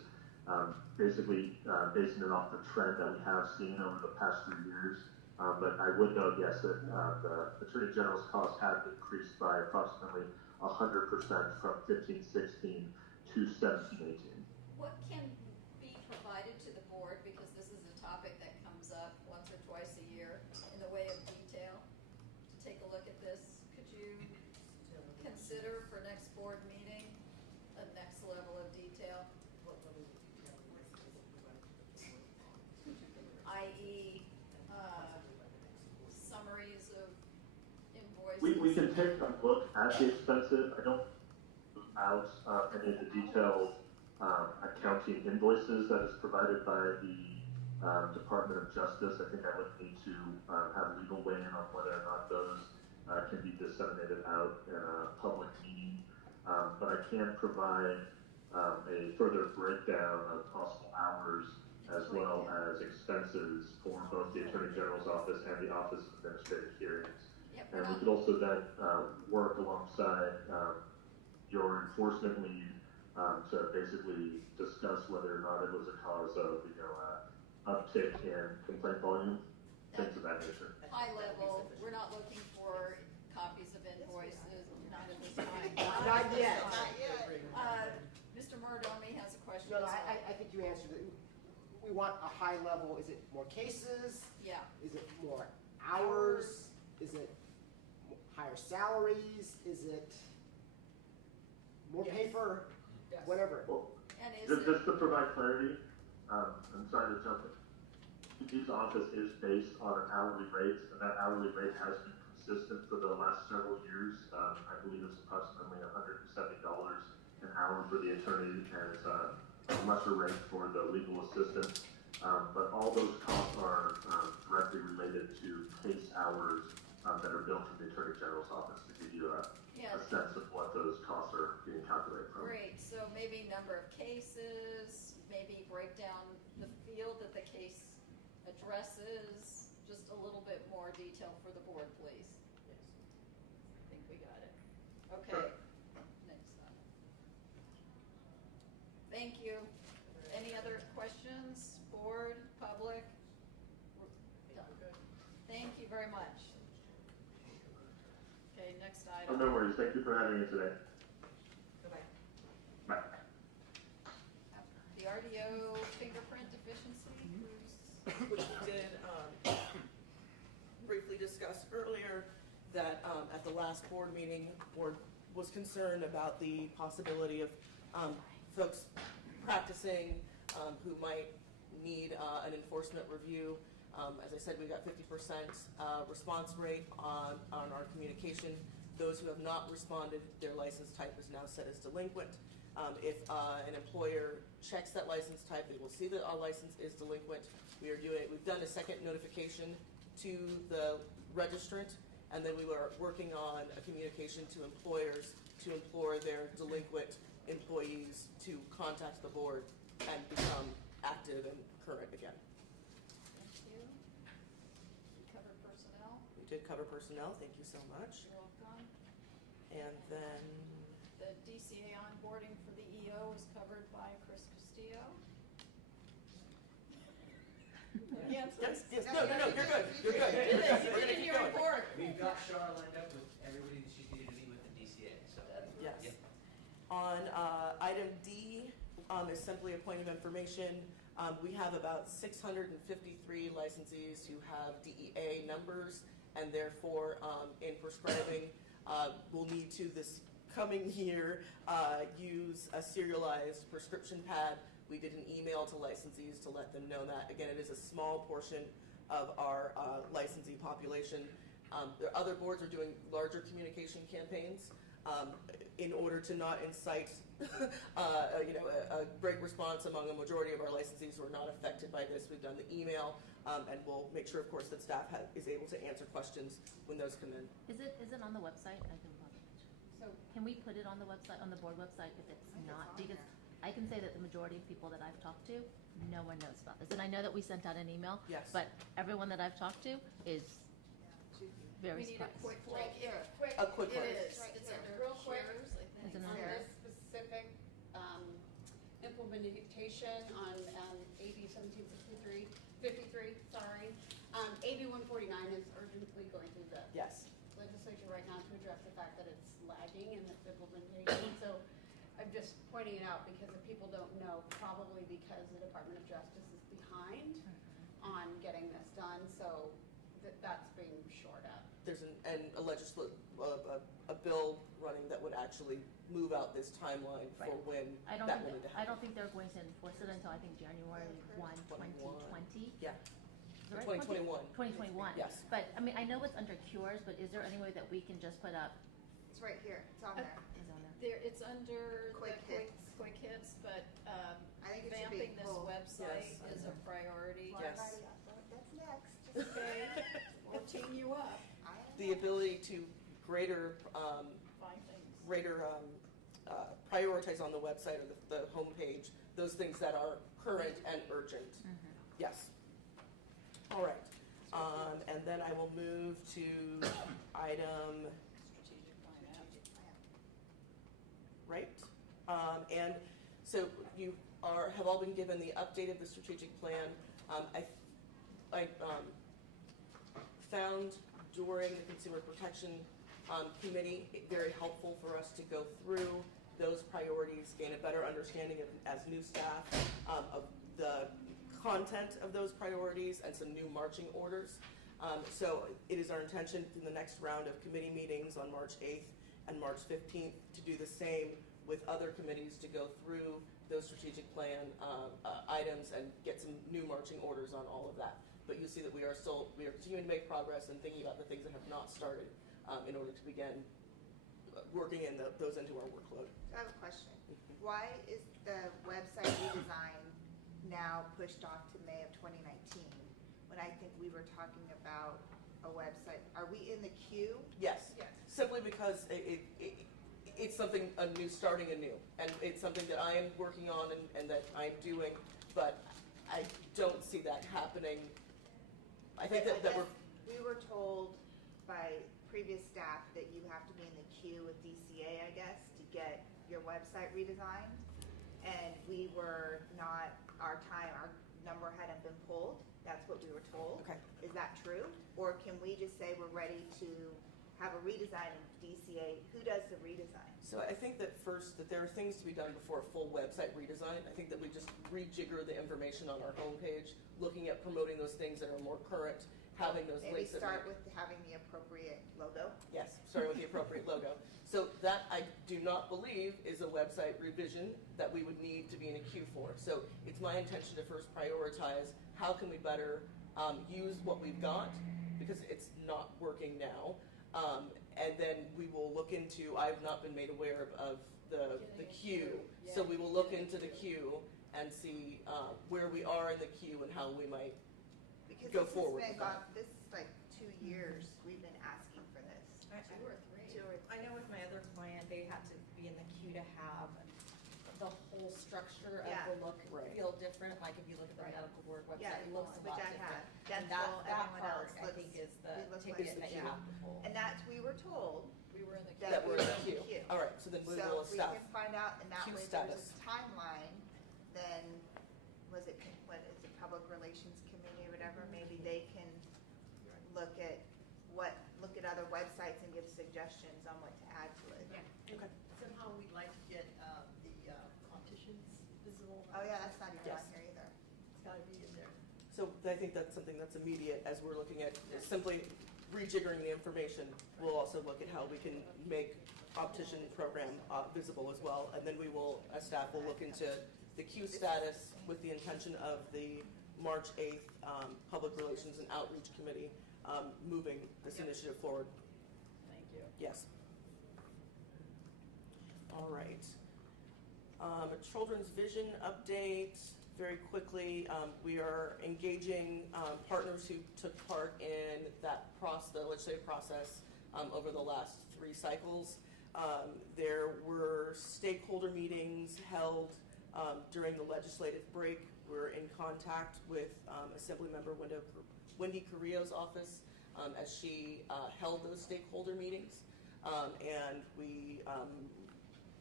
basically basing it off the trend that we have seen over the past 3 years. But I would note, yes, that the Attorney General's costs have increased by approximately 100% from 15-16 to 17-18. What can be provided to the board, because this is a topic that comes up once or twice a year, in the way of detail, to take a look at this? Could you consider for next board meeting a next level of detail, What level of detail is provided to the board? i.e. summaries of invoices? We can take a look at the expenses. I don't out any of the detailed accounting invoices that is provided by the Department of Justice. I think I would need to have legal weigh in on whether or not those can be disseminated out in a public meeting. But I can provide a further breakdown of possible hours as well as expenses for both the Attorney General's office and the Office of Administrative Hearings. Yep, And we could also then work alongside your enforcement lead to basically discuss whether or not it was a cause of, uptick in complaint volume, things of that nature. High level, we're not looking for copies of invoices, not at this time. Not yet. Mr. Murdomi has a question. No, as well. I think you answered it. We want a high level. Is it more cases? Yeah. Is it more hours? Is it higher salaries? Is it more Yes. paper? Yes. Whatever. Well, And is just to provide clarity, I'm sorry to jump in. Each office is based on an hourly rate, and that hourly rate has been consistent for the last several years. I believe it's approximately $170 an hour for the attorney, and it's a lesser rate for the legal assistant. But all those costs are directly related to case hours that are billed from the Attorney General's office, to give you a sense of what those costs are being calculated from. Great, so maybe number of cases, maybe break down the field that the case addresses, just a little bit more detail for the board, please. Yes. I think we got it. Okay, Sure. next slide. Thank you. Any other questions, board, public? Thank you very much. Okay, next Oh, item. no worries. Thank you for having me today. Bye-bye. Bye. The RDO fingerprint deficiency, who's? Which we did briefly discuss discussed earlier that at the last board meeting, board was concerned about the possibility of folks practicing who might need an enforcement review. As I said, we got 50% response rate on our communication. Those who have not responded, their license type is now set as delinquent. If an employer checks that license type, they will see that our license is delinquent. We've done a second notification to the registrant, and then we were working on a communication to employers to implore their delinquent employees to contact the board and become active and current again. Thank you. We covered personnel. We did cover personnel, thank you so much. You're welcome. And then, The DCA onboarding for the EO is covered by Chris Castillo. Yes. yes, no, you're good, you're good. Did We're they? gonna Did keep you going. report? We've got Char lined up with everybody that she's needed to meet with the DCA, so. Yes. Yep. On item D is simply a point of information. We have about 653 licensees who have DEA numbers, and therefore, in prescribing, will need to this coming year use a serialized prescription pad. We did an email to licensees to let them know that. Again, it is a small portion of our licensee population. Other boards are doing larger communication campaigns in order to not incite a great response among a majority of our licensees who are not affected by this. We've done the email, and we'll make sure, of course, that staff is able to answer questions when those come in. Is it on the website? I can probably mention. So can we put it on the website, on the board website, if it's not? Because I can say that the majority of people that I've talked to, no one knows about this. And I know that we sent out an email. Yes. But everyone that I've talked to is very We need a surprised. quick Right link. here. A quick It one. is. Right It's here. under Real quick. shares, I think. Is it On on There. this specific implementation on AB 1753, sorry. AB 149 is urgently going through the Yes. legislature right now to address the fact that it's lagging in its implementation. So I'm just pointing it out because if people don't know, probably because the Department of Justice is behind on getting this done, so that's being shored up. There's a bill running that would actually move out this timeline for Right. when I don't that think, will need to I happen. don't think they're going to enforce it until I think January 1, 2020. Yeah, Is it right? 2021. 2021. Yes. But, I mean, I know it's under cures, but is there any way that we can just put up, It's right here, it's on there. is on there? There, it's under the Quick hits. quick hits, but I think it should be vamping this full. website Yes. is a priority. Yes. That's next. Okay, we'll team you up, The ability to greater find things. prioritize on the website or the homepage, those things that are current and urgent. Yes. All right. And then I will move to item, Strategic plan. right? And so you have all been given the update of the strategic plan. I found during the Consumer Protection Committee it very helpful for us to go through those priorities, gain a better understanding of, as new staff, of the content of those priorities and some new marching orders. So it is our intention in the next round of committee meetings on March 8th and March 15th to do the same with other committees to go through those strategic plan items and get some new marching orders on all of that. But you see that we are continuing to make progress and thinking about the things that have not started in order to begin working in those into our workload. I have a question. Why is the website redesign now pushed off to May of 2019? When I think we were talking about a website, are we in the queue? Yes. Yes. Simply because it's something starting anew, and it's something that I am working on and that I'm doing, but I don't see that happening. I think that we're. We were told by previous staff that you have to be in the queue with DCA, I guess, to get your website redesigned. And we were not, our number hadn't been pulled. That's what we were told. Okay. Is that true? Or can we just say we're ready to have a redesign of DCA? Who does the redesign? So I think that first, that there are things to be done before a full website redesign. I think that we just rejigger the information on our homepage, looking at promoting those things that are more current having those Maybe links. that start we- with having the appropriate logo. Yes, starting with the appropriate logo. So that I do not believe is a website revision that we would need to be in a queue for. So it's my intention to first prioritize how can we better use what we've got, because it's not working now. And then we will look into, I've not been made aware of the queue. So we will look into the queue and see where we are in the queue and how we might Because go this forward has with been that. this is like 2 years we've been asking for this. 2 or 3. I know with my other client, they had to be in the queue to have the whole structure of Yeah. the look Right. feel different. Like if you look at the Right. medical board website, Yeah, it looks a which lot I different. have. And Dental, that everyone part, else I looks- think, is the we look ticket like that the you queue. have to pull. And that's, we were told We were in the that That we we're were in the queue. All right, so then we will So if we establish. can find out, and that queue way status. there's a timeline, then what is it, Public Relations Committee or whatever, maybe they can look at other websites and give suggestions on what to add to it. And somehow we'd like to get the competitions visible. Oh yeah, that's not even Yes. on here either. It's gotta be in there. So I think that's something that's immediate as we're looking at simply rejiggering the information. We'll also look at how we can make optician program visible as well. And then we will, as staff, will look into the queue status with the intention of the March 8th Public Relations and Outreach Committee moving this initiative forward. Thank you. Yes. All right. A children's vision update, very quickly. We are engaging partners who took part in the legislative process over the last 3 cycles. There were stakeholder meetings held during the legislative break. We're in contact with Assemblymember Wendy Carrillo's office as she held those stakeholder meetings. And we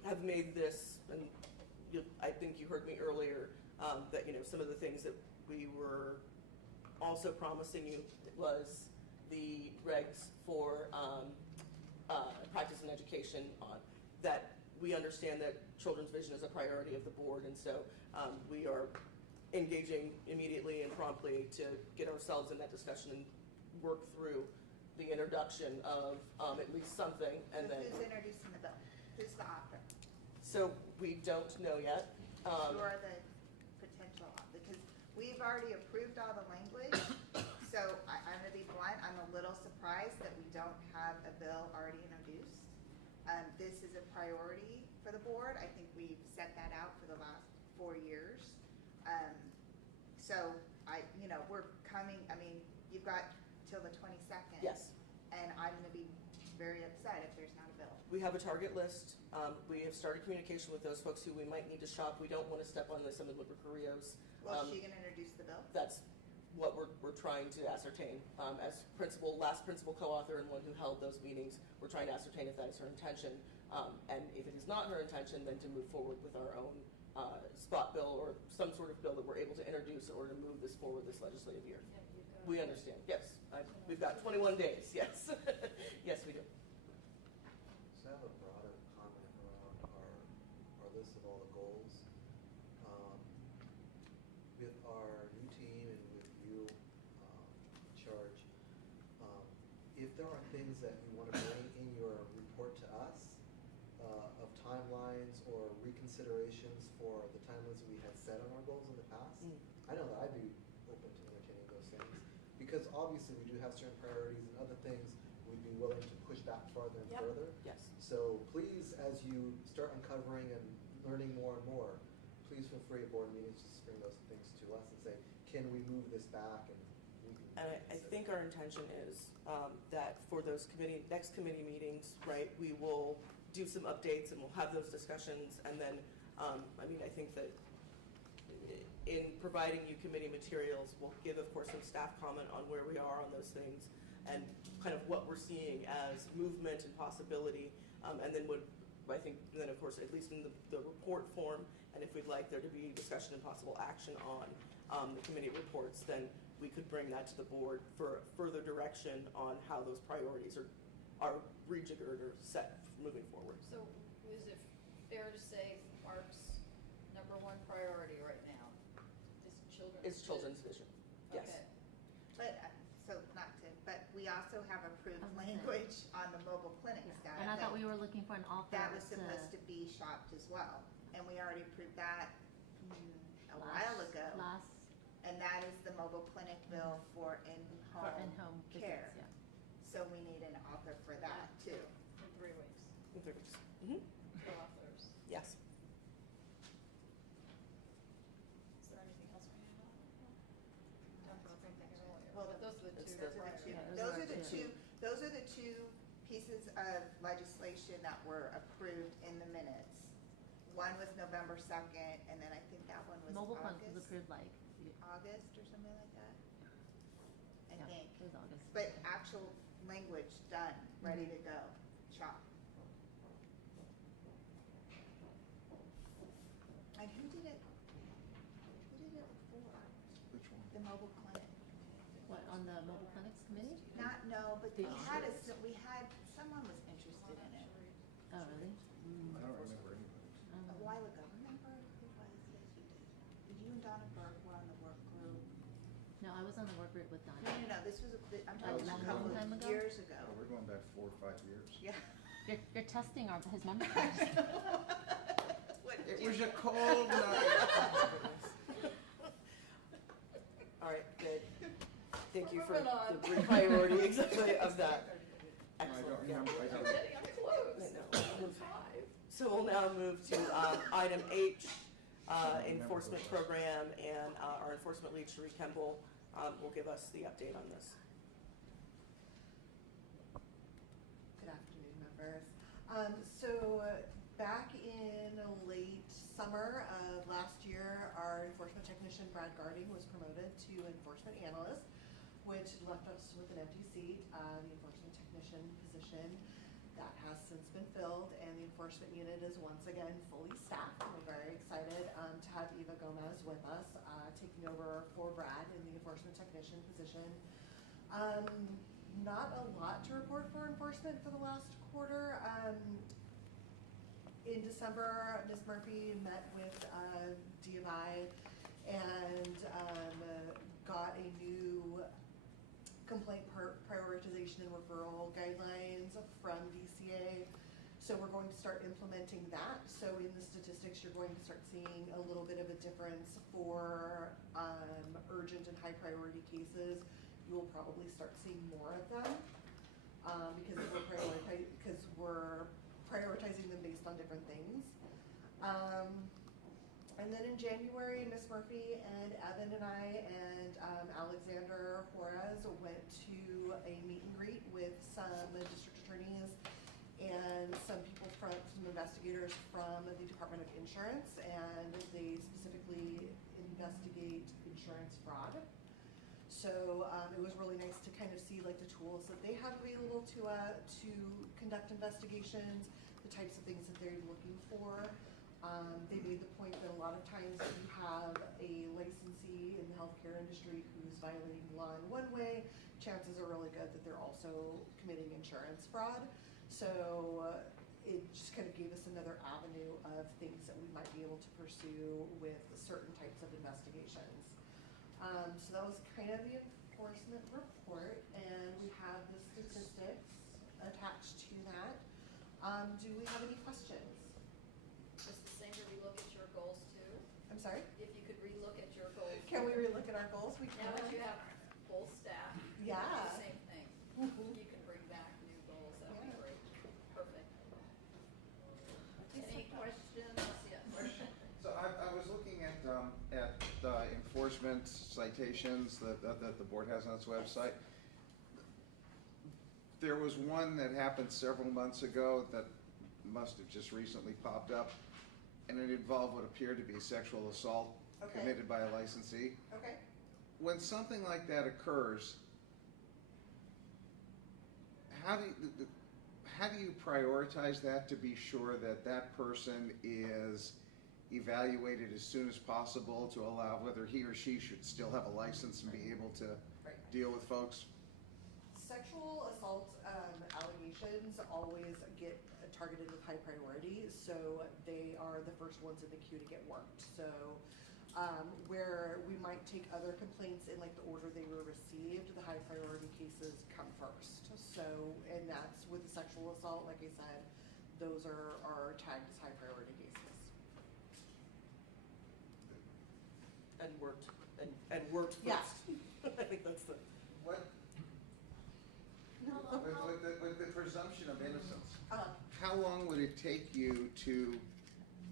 have made this, and I think you heard me earlier, that some of the things that we were also promising you was the regs for practice and education on that. We understand that children's vision is a priority of the board, and so we are engaging immediately and promptly to get ourselves in that discussion and work through the introduction of at least something, and So then. who's introducing the bill? Who's the author? So we don't know yet. Who are the potential, because we've already approved all the language, so I'm gonna be blunt, I'm a little surprised that we don't have a bill already introduced. This is a priority for the board, I think we've set that out for the last 4 years. So we're coming, you've got till the 22nd. Yes. And I'm gonna be very upset if there's not a bill. We have a target list. We have started communication with those folks who we might need to shop. We don't want to step on the Assemblymember Carrillo's. Well, is she gonna introduce the bill? That's what we're trying to ascertain. As last principal co-author and one who held those meetings, we're trying to ascertain if that is her intention. And if it is not her intention, then to move forward with our own spot bill or some sort of bill that we're able to introduce in order to move this forward this legislative year. We understand, yes. We've got 21 days, yes. Yes, we do. So I have a broader comment around our list of all the goals. With our new team and with you in charge, if there are things that you want to bring in your report to us of timelines or reconsiderations for the timelines we had set on our goals in the past, I know that I'd be open to entertaining those things. Because obviously we do have certain priorities and other things we'd be willing to push back farther and further. Yes. So please, as you start uncovering and learning more and more, please feel free at board meetings to bring those things to us and say, can we move this back? And we can. And I think our intention is that for those next committee meetings, right, we will do some updates and we'll have those discussions. And then, I think that in providing you committee materials, we'll give, of course, some staff comment on where we are on those things and kind of what we're seeing as movement and possibility. And then of course, at least in the report form, and if we'd like there to be discussion and possible action on the committee reports, then we could bring that to the board for further direction on how those priorities are rejiggered or set moving forward. So is it fair to say Mark's #1 priority right now is children's? It's children's vision, yes. Okay. But, so not we also have approved Okay. language on the mobile clinics Yeah. down. And I thought we were looking for an author That was to- supposed to be shopped as well, and we already approved that a while ago. Last, And that is the mobile clinic bill for in-home in-home care. visits, yeah. So we need an author for that too. In 3 weeks, Mm-hmm. the authors. Yes. Is there anything else we have? Well, But those are the It's two. the- Yeah, those are the two pieces of legislation that were approved in the minutes. One was November 2nd, and then I think that one was mobile clinic was August, approved like, August or something like that. I yeah, think. it was August. But actual language done, ready to go, shop. And who did it before? Which one? The mobile clinic. What, on the mobile clinics committee? No, but The we had, someone was interested in it Oh, really? I don't remember anybody. a while ago. Remember who was it? Did you and Donna Burke were on the work group? No, I was on the work group with Donna. No, this was, I'm A talking long, a couple long time of ago? years ago. Oh, we're going back 4 or 5 years. Yeah. You're testing his memory. What It did was you- a cold night. All right, good. Thank you We're for moving on. the brief priority exactly of that. I don't Excellent, yeah. remember, I don't. Already, I'm close. I know. 5. So we'll now move to item H, remember enforcement those. program, and our enforcement lead, Cherie Kemble, will give us the update on this. Good afternoon, members. Back in late summer of last year, our enforcement technician, Brad Garding, was promoted to enforcement analyst, which left us with an empty seat. The enforcement technician position that has since been filled, and the enforcement unit is once again fully staffed. We're very excited to have Eva Gomez with us, taking over for Brad in the enforcement technician position. Not a lot to report for enforcement for the last quarter. In December, Ms. Murphy met with DMI and got a new complaint prioritization and referral guidelines from DCA. So we're going to start implementing that. So in the statistics, you're going to start seeing a little bit of a difference for urgent and high priority cases. You will probably start seeing more of them because we're prioritizing them based on different things. And then in January, Ms. Murphy and Evan and I and Alexander Juarez went to a meet and greet with some district attorneys and some people some investigators from the Department of Insurance, and they specifically investigate insurance fraud. So it was really nice to kind of see like the tools that they have available to conduct investigations, the types of things that they're looking for. They made the point that a lot of times if you have a licensee in the healthcare industry who's violating the law in one way, chances are really good that they're also committing insurance fraud. So it just kind of gave us another avenue of things that we might be able to pursue with certain types of investigations. So that was kind of the enforcement report, and we have the statistics attached to that. Do we have any questions? Just the same to relook at your goals too. I'm sorry? If you could relook at your goals. Can we relook at our goals? We can. Now that you have full staff. Yeah. It's the same thing. You can bring back new goals, that would be great. Perfect. Any questions? Yeah. So I was looking at the enforcement citations that the board has on its website. There was one that happened several months ago that must have just recently popped up, and it involved what appeared to be sexual assault Okay. committed by a licensee. Okay. When something like that occurs, how do you prioritize that to be sure that that person is evaluated as soon as possible to allow whether he or she should still have a license and be able to Right. deal with folks? Sexual assault allegations always get targeted with high priority, so they are the first ones in the queue to get worked. So where we might take other complaints in like the order they were received, the high priority cases come first. So, and that's with the sexual assault, like I said, those are tagged as high priority cases. And worked first. Yeah. I think that's the. What, with the presumption of innocence, Uh, how long would it take you to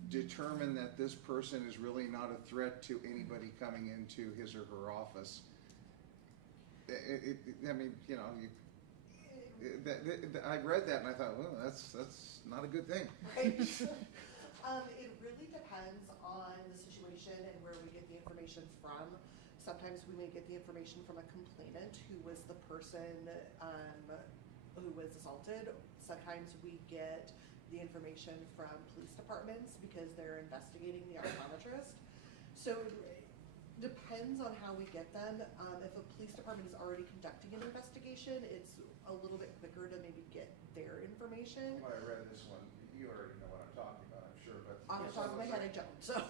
determine that this person is really not a threat to anybody coming into his or her office? I mean, you know, I read that and I thought, well, that's not a good thing. Right. It really depends on the situation and where we get the information from. Sometimes we may get the information from a complainant who was the person who was assaulted. Sometimes we get the information from police departments because they're investigating the optometrist. So it depends on how we get them. If a police department is already conducting an investigation, it's a little bit quicker to maybe get their information. When I read this one, you already know what I'm talking about, I'm sure, but. Off the top of my head, I don't, so.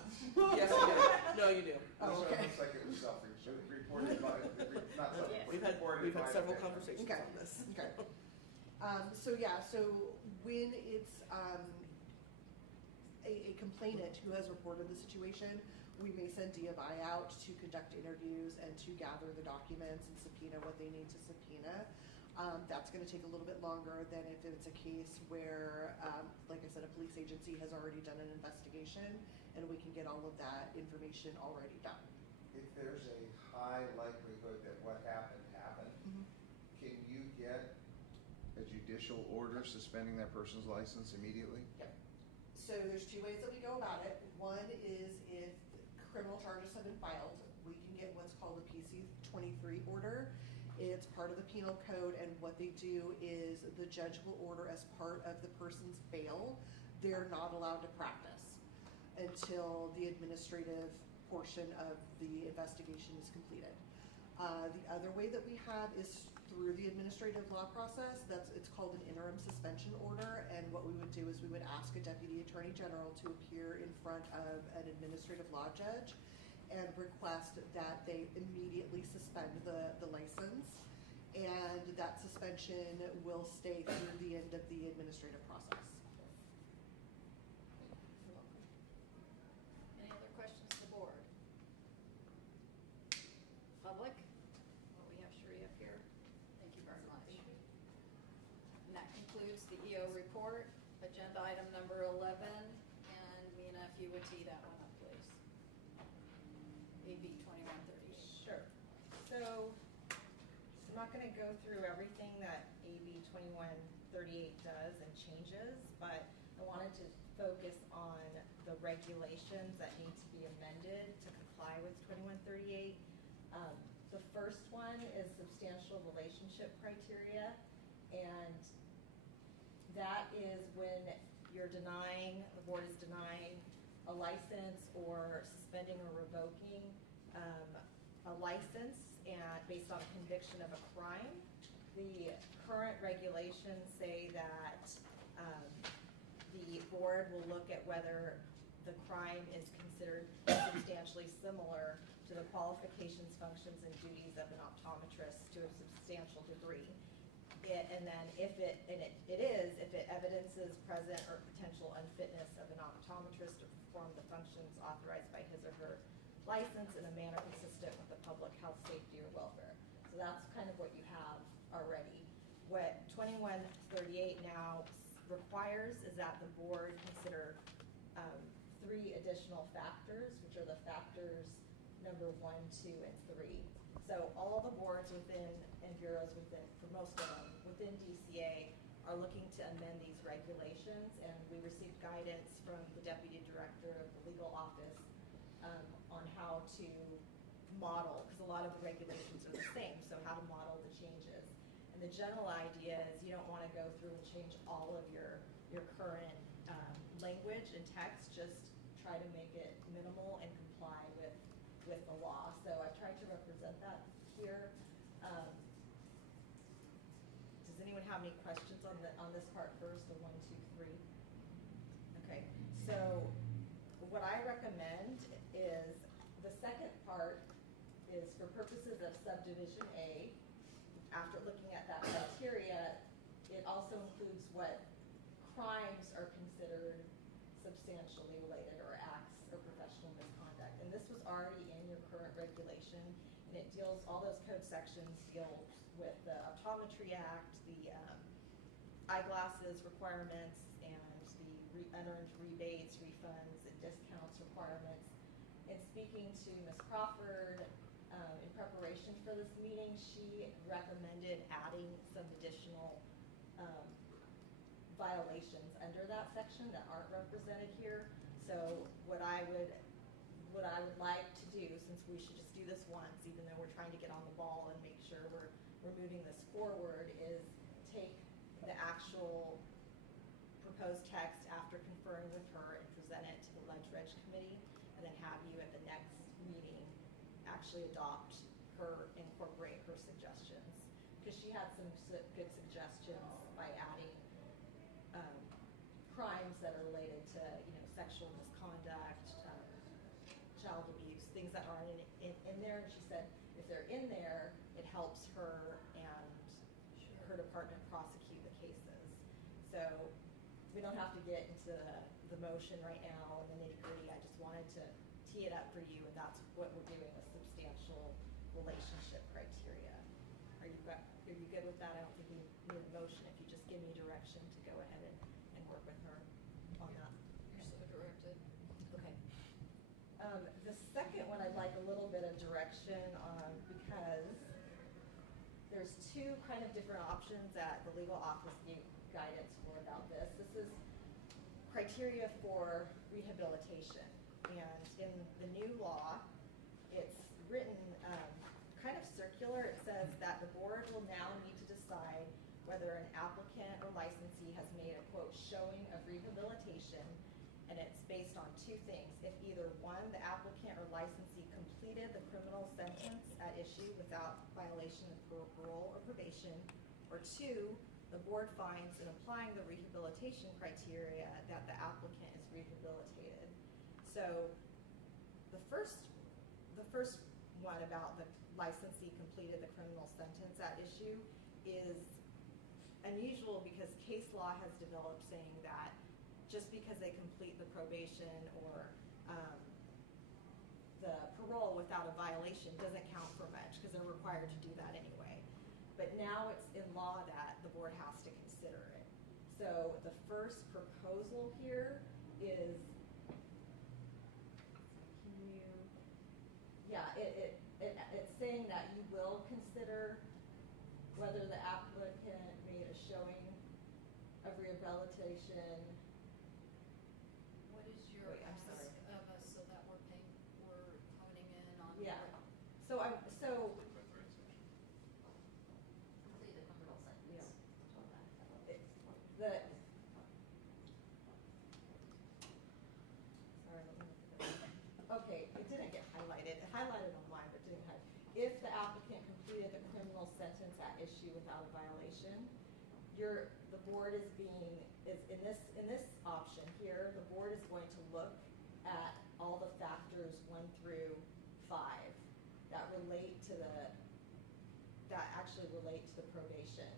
Yes, you do. No, you do. Oh, This okay. looks like it was self-reported by, not self-reported. We've had reported by several the victim. conversations Okay. on this. Okay. So yeah, so when it's a complainant who has reported the situation, we may send DFI out to conduct interviews and to gather the documents and subpoena what they need to subpoena. That's going to take a little bit longer than if it's a case where, like I said, a police agency has already done an investigation and we can get all of that information already done. If there's a high likelihood that what happened happened, can you get a judicial order suspending that person's license immediately? Yep. So there's two ways that we go about it. One is if criminal charges have been filed, we can get what's called a PC-23 order. It's part of the penal code, and what they do is the judge will order as part of the person's bail, they're not allowed to practice until the administrative portion of the investigation is completed. The other way that we have is through the administrative law process. It's called an interim suspension order, and what we would do is we would ask a deputy attorney general to appear in front of an administrative law judge and request that they immediately suspend the license, and that suspension will stay through the end of the administrative process. Any other questions to the board? Public? Well, we have Sheree up here. Thank you very much. And that concludes the EO report, agenda item number 11. And Mina, if you would tee that one up, please. AB 2138. Sure. So, I'm not gonna go through everything that AB 2138 does and changes, but I wanted to focus on the regulations that need to be amended to comply with 2138. The first one is substantial relationship criteria, and that is when you're denying, the board is denying a license or suspending or revoking a license and based on a conviction of a crime. The current regulations say that the board will look at whether the crime is considered substantially similar to the qualifications, functions, and duties of an optometrist to a substantial degree. And then if it evidences present or potential unfitness of an optometrist to perform the functions authorized by his or her license in a manner consistent with the public health, safety, or welfare. So that's kind of what you have already. What 2138 now requires is that the board consider 3 additional factors, which are the factors number 1, 2, and 3. So all the boards within and bureaus within, for most of them, within DCA are looking to amend these regulations, and we received guidance from the Deputy Director of the Legal Office on how to model, because a lot of the regulations are the same, so how to model the changes. And the general idea is you don't want to go through and change all of your current language and text, just try to make it minimal and comply with the law. So I tried to represent that here. Does anyone have any questions on this part first, the 1, 2, 3? Okay, so what I recommend is the second part is for purposes of subdivision A, after looking at that criteria, it also includes what crimes are considered substantially related or acts of professional misconduct. And this was already in your current regulation, and it deals, all those code sections deal with the Optometry Act, the eyeglasses requirements, and the unearned rebates, refunds, and discounts requirements. In speaking to Ms. Crawford, in preparation for this meeting, she recommended adding some additional violations under that section that aren't represented here. So what I would like to do, since we should just do this once, even though we're trying to get on the ball and make sure we're moving this forward, is take the actual proposed text after conferring with her and present it to the Ledge Committee, and then have you at the next meeting actually incorporate her suggestions. Because she had some good suggestions by adding crimes that are related to, sexual misconduct, child abuse, things that aren't in there. And she said if they're in there, it helps her and her department prosecute the cases. So we don't have to get into the motion right now and the nitty-gritty. I just wanted to tee it up for you, and that's what we're doing with substantial relationship criteria. Are you good with that? I don't think we need a motion if you just give me direction to go ahead and work with her on that. You're so directed. Okay. The second one I'd like a little bit of direction on, because there's two kind of different options that the legal office gave guidance for about this. This is criteria for rehabilitation. And in the new law, it's written kind of circular. It says that the board will now need to decide whether an applicant or licensee has made a, quote, showing of rehabilitation, and it's based on two things. If either one, the applicant or licensee completed the criminal sentence at issue without violation of parole or probation, or two, the board finds in applying the rehabilitation criteria that the applicant is rehabilitated. So the first one about the licensee completed the criminal sentence at issue is unusual, because case law has developed saying that just because they complete the probation or the parole without a violation doesn't count for much, because they're required to do that anyway. But now it's in law that the board has to consider it. So the first proposal here is, it's saying that you will consider whether the applicant made a showing of rehabilitation. What is your Wait, I'm sorry. ask of us so that we're honing in on? Yeah. So Complete a criminal sentence. sorry, let me look at that. Okay, it didn't get highlighted. It highlighted on mine, but didn't highlight. If the applicant completed the criminal sentence at issue without a violation, the board is in this option here, the board is going to look at all the factors 1 through 5 that actually relate to the probation,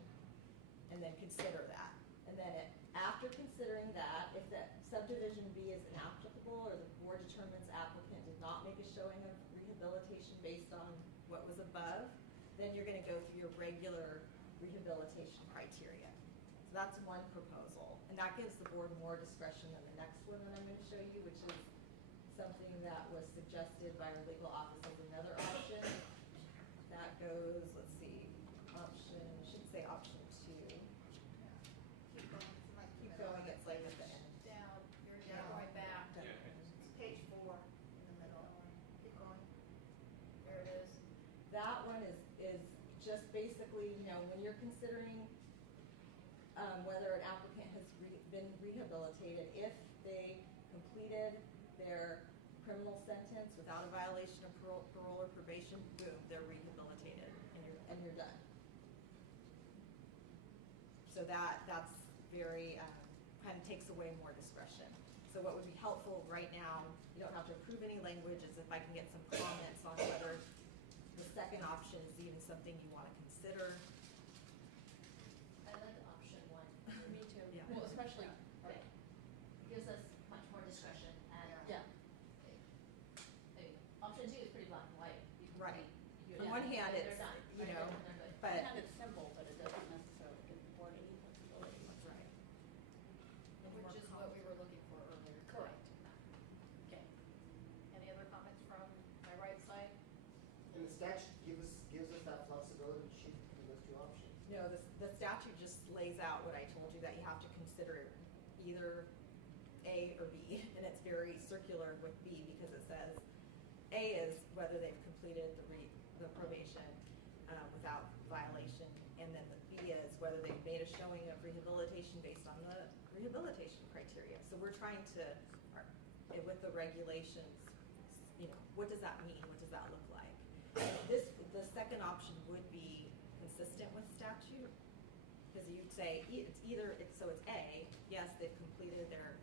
and then consider that. And then after considering that, if that subdivision B is inapplicable, or the board determines applicant did not make a showing of rehabilitation based on what was above, then you're going to go through your regular rehabilitation criteria. So that's one proposal, and that gives the board more discretion than the next one that I'm going to show you, which is something that was suggested by our legal office as another option. That goes, let's see, should say option 2. Keep going. Keep going, it's like at the end. Down, you're going back. Down. It's page 4 in the middle. Keep going. There it is. That one is just basically, when you're considering whether an applicant has been rehabilitated, if they completed their criminal sentence without a violation of parole or probation, boom, they're rehabilitated, and you're done. So that's very, kind of takes away more discretion. So So what would be helpful right now, you don't have to approve any language, is if I can get some comments on whether the second option is even something you want to consider. I like option one. Me too. Yeah. Well, especially, it gives us much more discretion and. Yeah. Option two is pretty black and white. You can Right. be- On one hand, they're it's, done. you Right, know, they're good. but. And it's simple, but it doesn't necessarily give the board any flexibility. That's right. Which is what we were looking for earlier. Correct. Okay. Any other comments from my right side? And the statute gives us that flexibility to choose between those two options. No, the statute just lays out what I told you, that you have to consider either A or B, and it's very circular with B because it says A is whether they've completed the probation without violation, and then the B is whether they've made a showing of rehabilitation based on the rehabilitation criteria. So we're trying to, with the regulations, you know, what does that mean? What does that look like? The second option would be consistent with statute, because you'd say it's either, so it's A, yes, they've completed their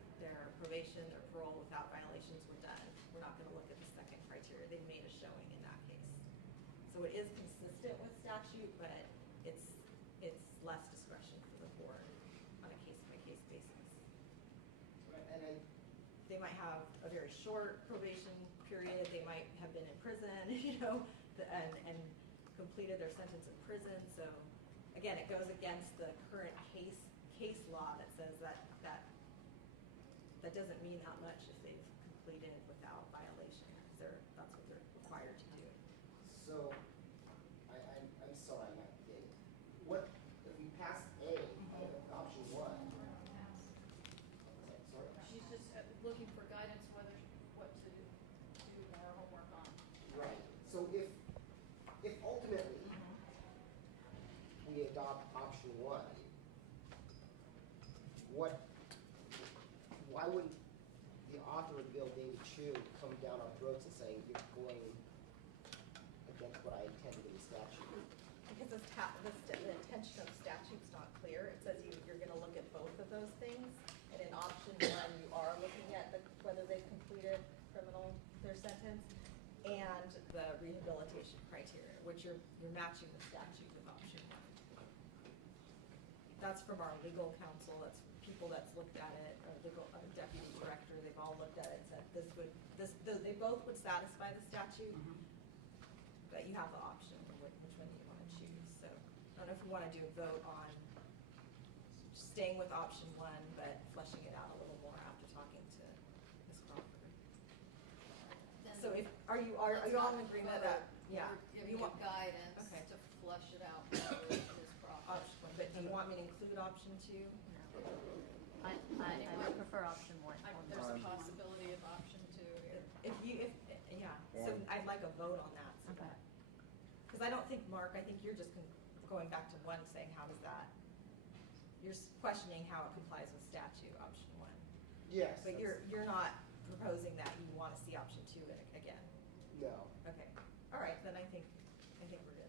probation, their parole without violations, we're done. We're not gonna look at the second criteria, they've made a showing in that case. So it is consistent with statute, but it's less discretion for the board on a case-by-case basis. Right, and They might have a very short probation period, they might have been in prison, you know, and completed their sentence in prison, so again, it goes against the current case law that says that doesn't mean that much if they've completed without violation, that's what they're required to do. So, I'm sorry, I'm not getting it. What, if we pass A, option one? Sorry? She's just looking for guidance what to do our homework on. Right, so if ultimately we adopt option one, why wouldn't the author of the bill, David Chu, come down our throats and saying you're going against what I intended in the statute? Because the intention of the statute's not clear, it says you're gonna look at both of those things, and in option one, you are looking at whether they've completed their sentence, and the rehabilitation criteria, which you're matching the statute with option one. That's from our legal counsel, that's people that's looked at it, our deputy director, they've all looked at it and said they both would satisfy the statute, but you have the option of which one you want to choose. So I don't know if you want to do a vote on staying with option one, but fleshing it out a little more after talking to Ms. Crawford. So are you all in agreement that, yeah? We're giving you guidance Okay. to flush it out with Ms. Crawford. Option one, but do you want me to include option two? I would prefer option one. There's a possibility of option two here. Yeah, so I'd like a vote on that. Okay. Because I don't think, Mark, I think you're just going back to one, saying how does that, you're questioning how it complies with statute, option one. Yes. But you're not proposing that you want to see option two again? No. Okay, all right, then I think we're good.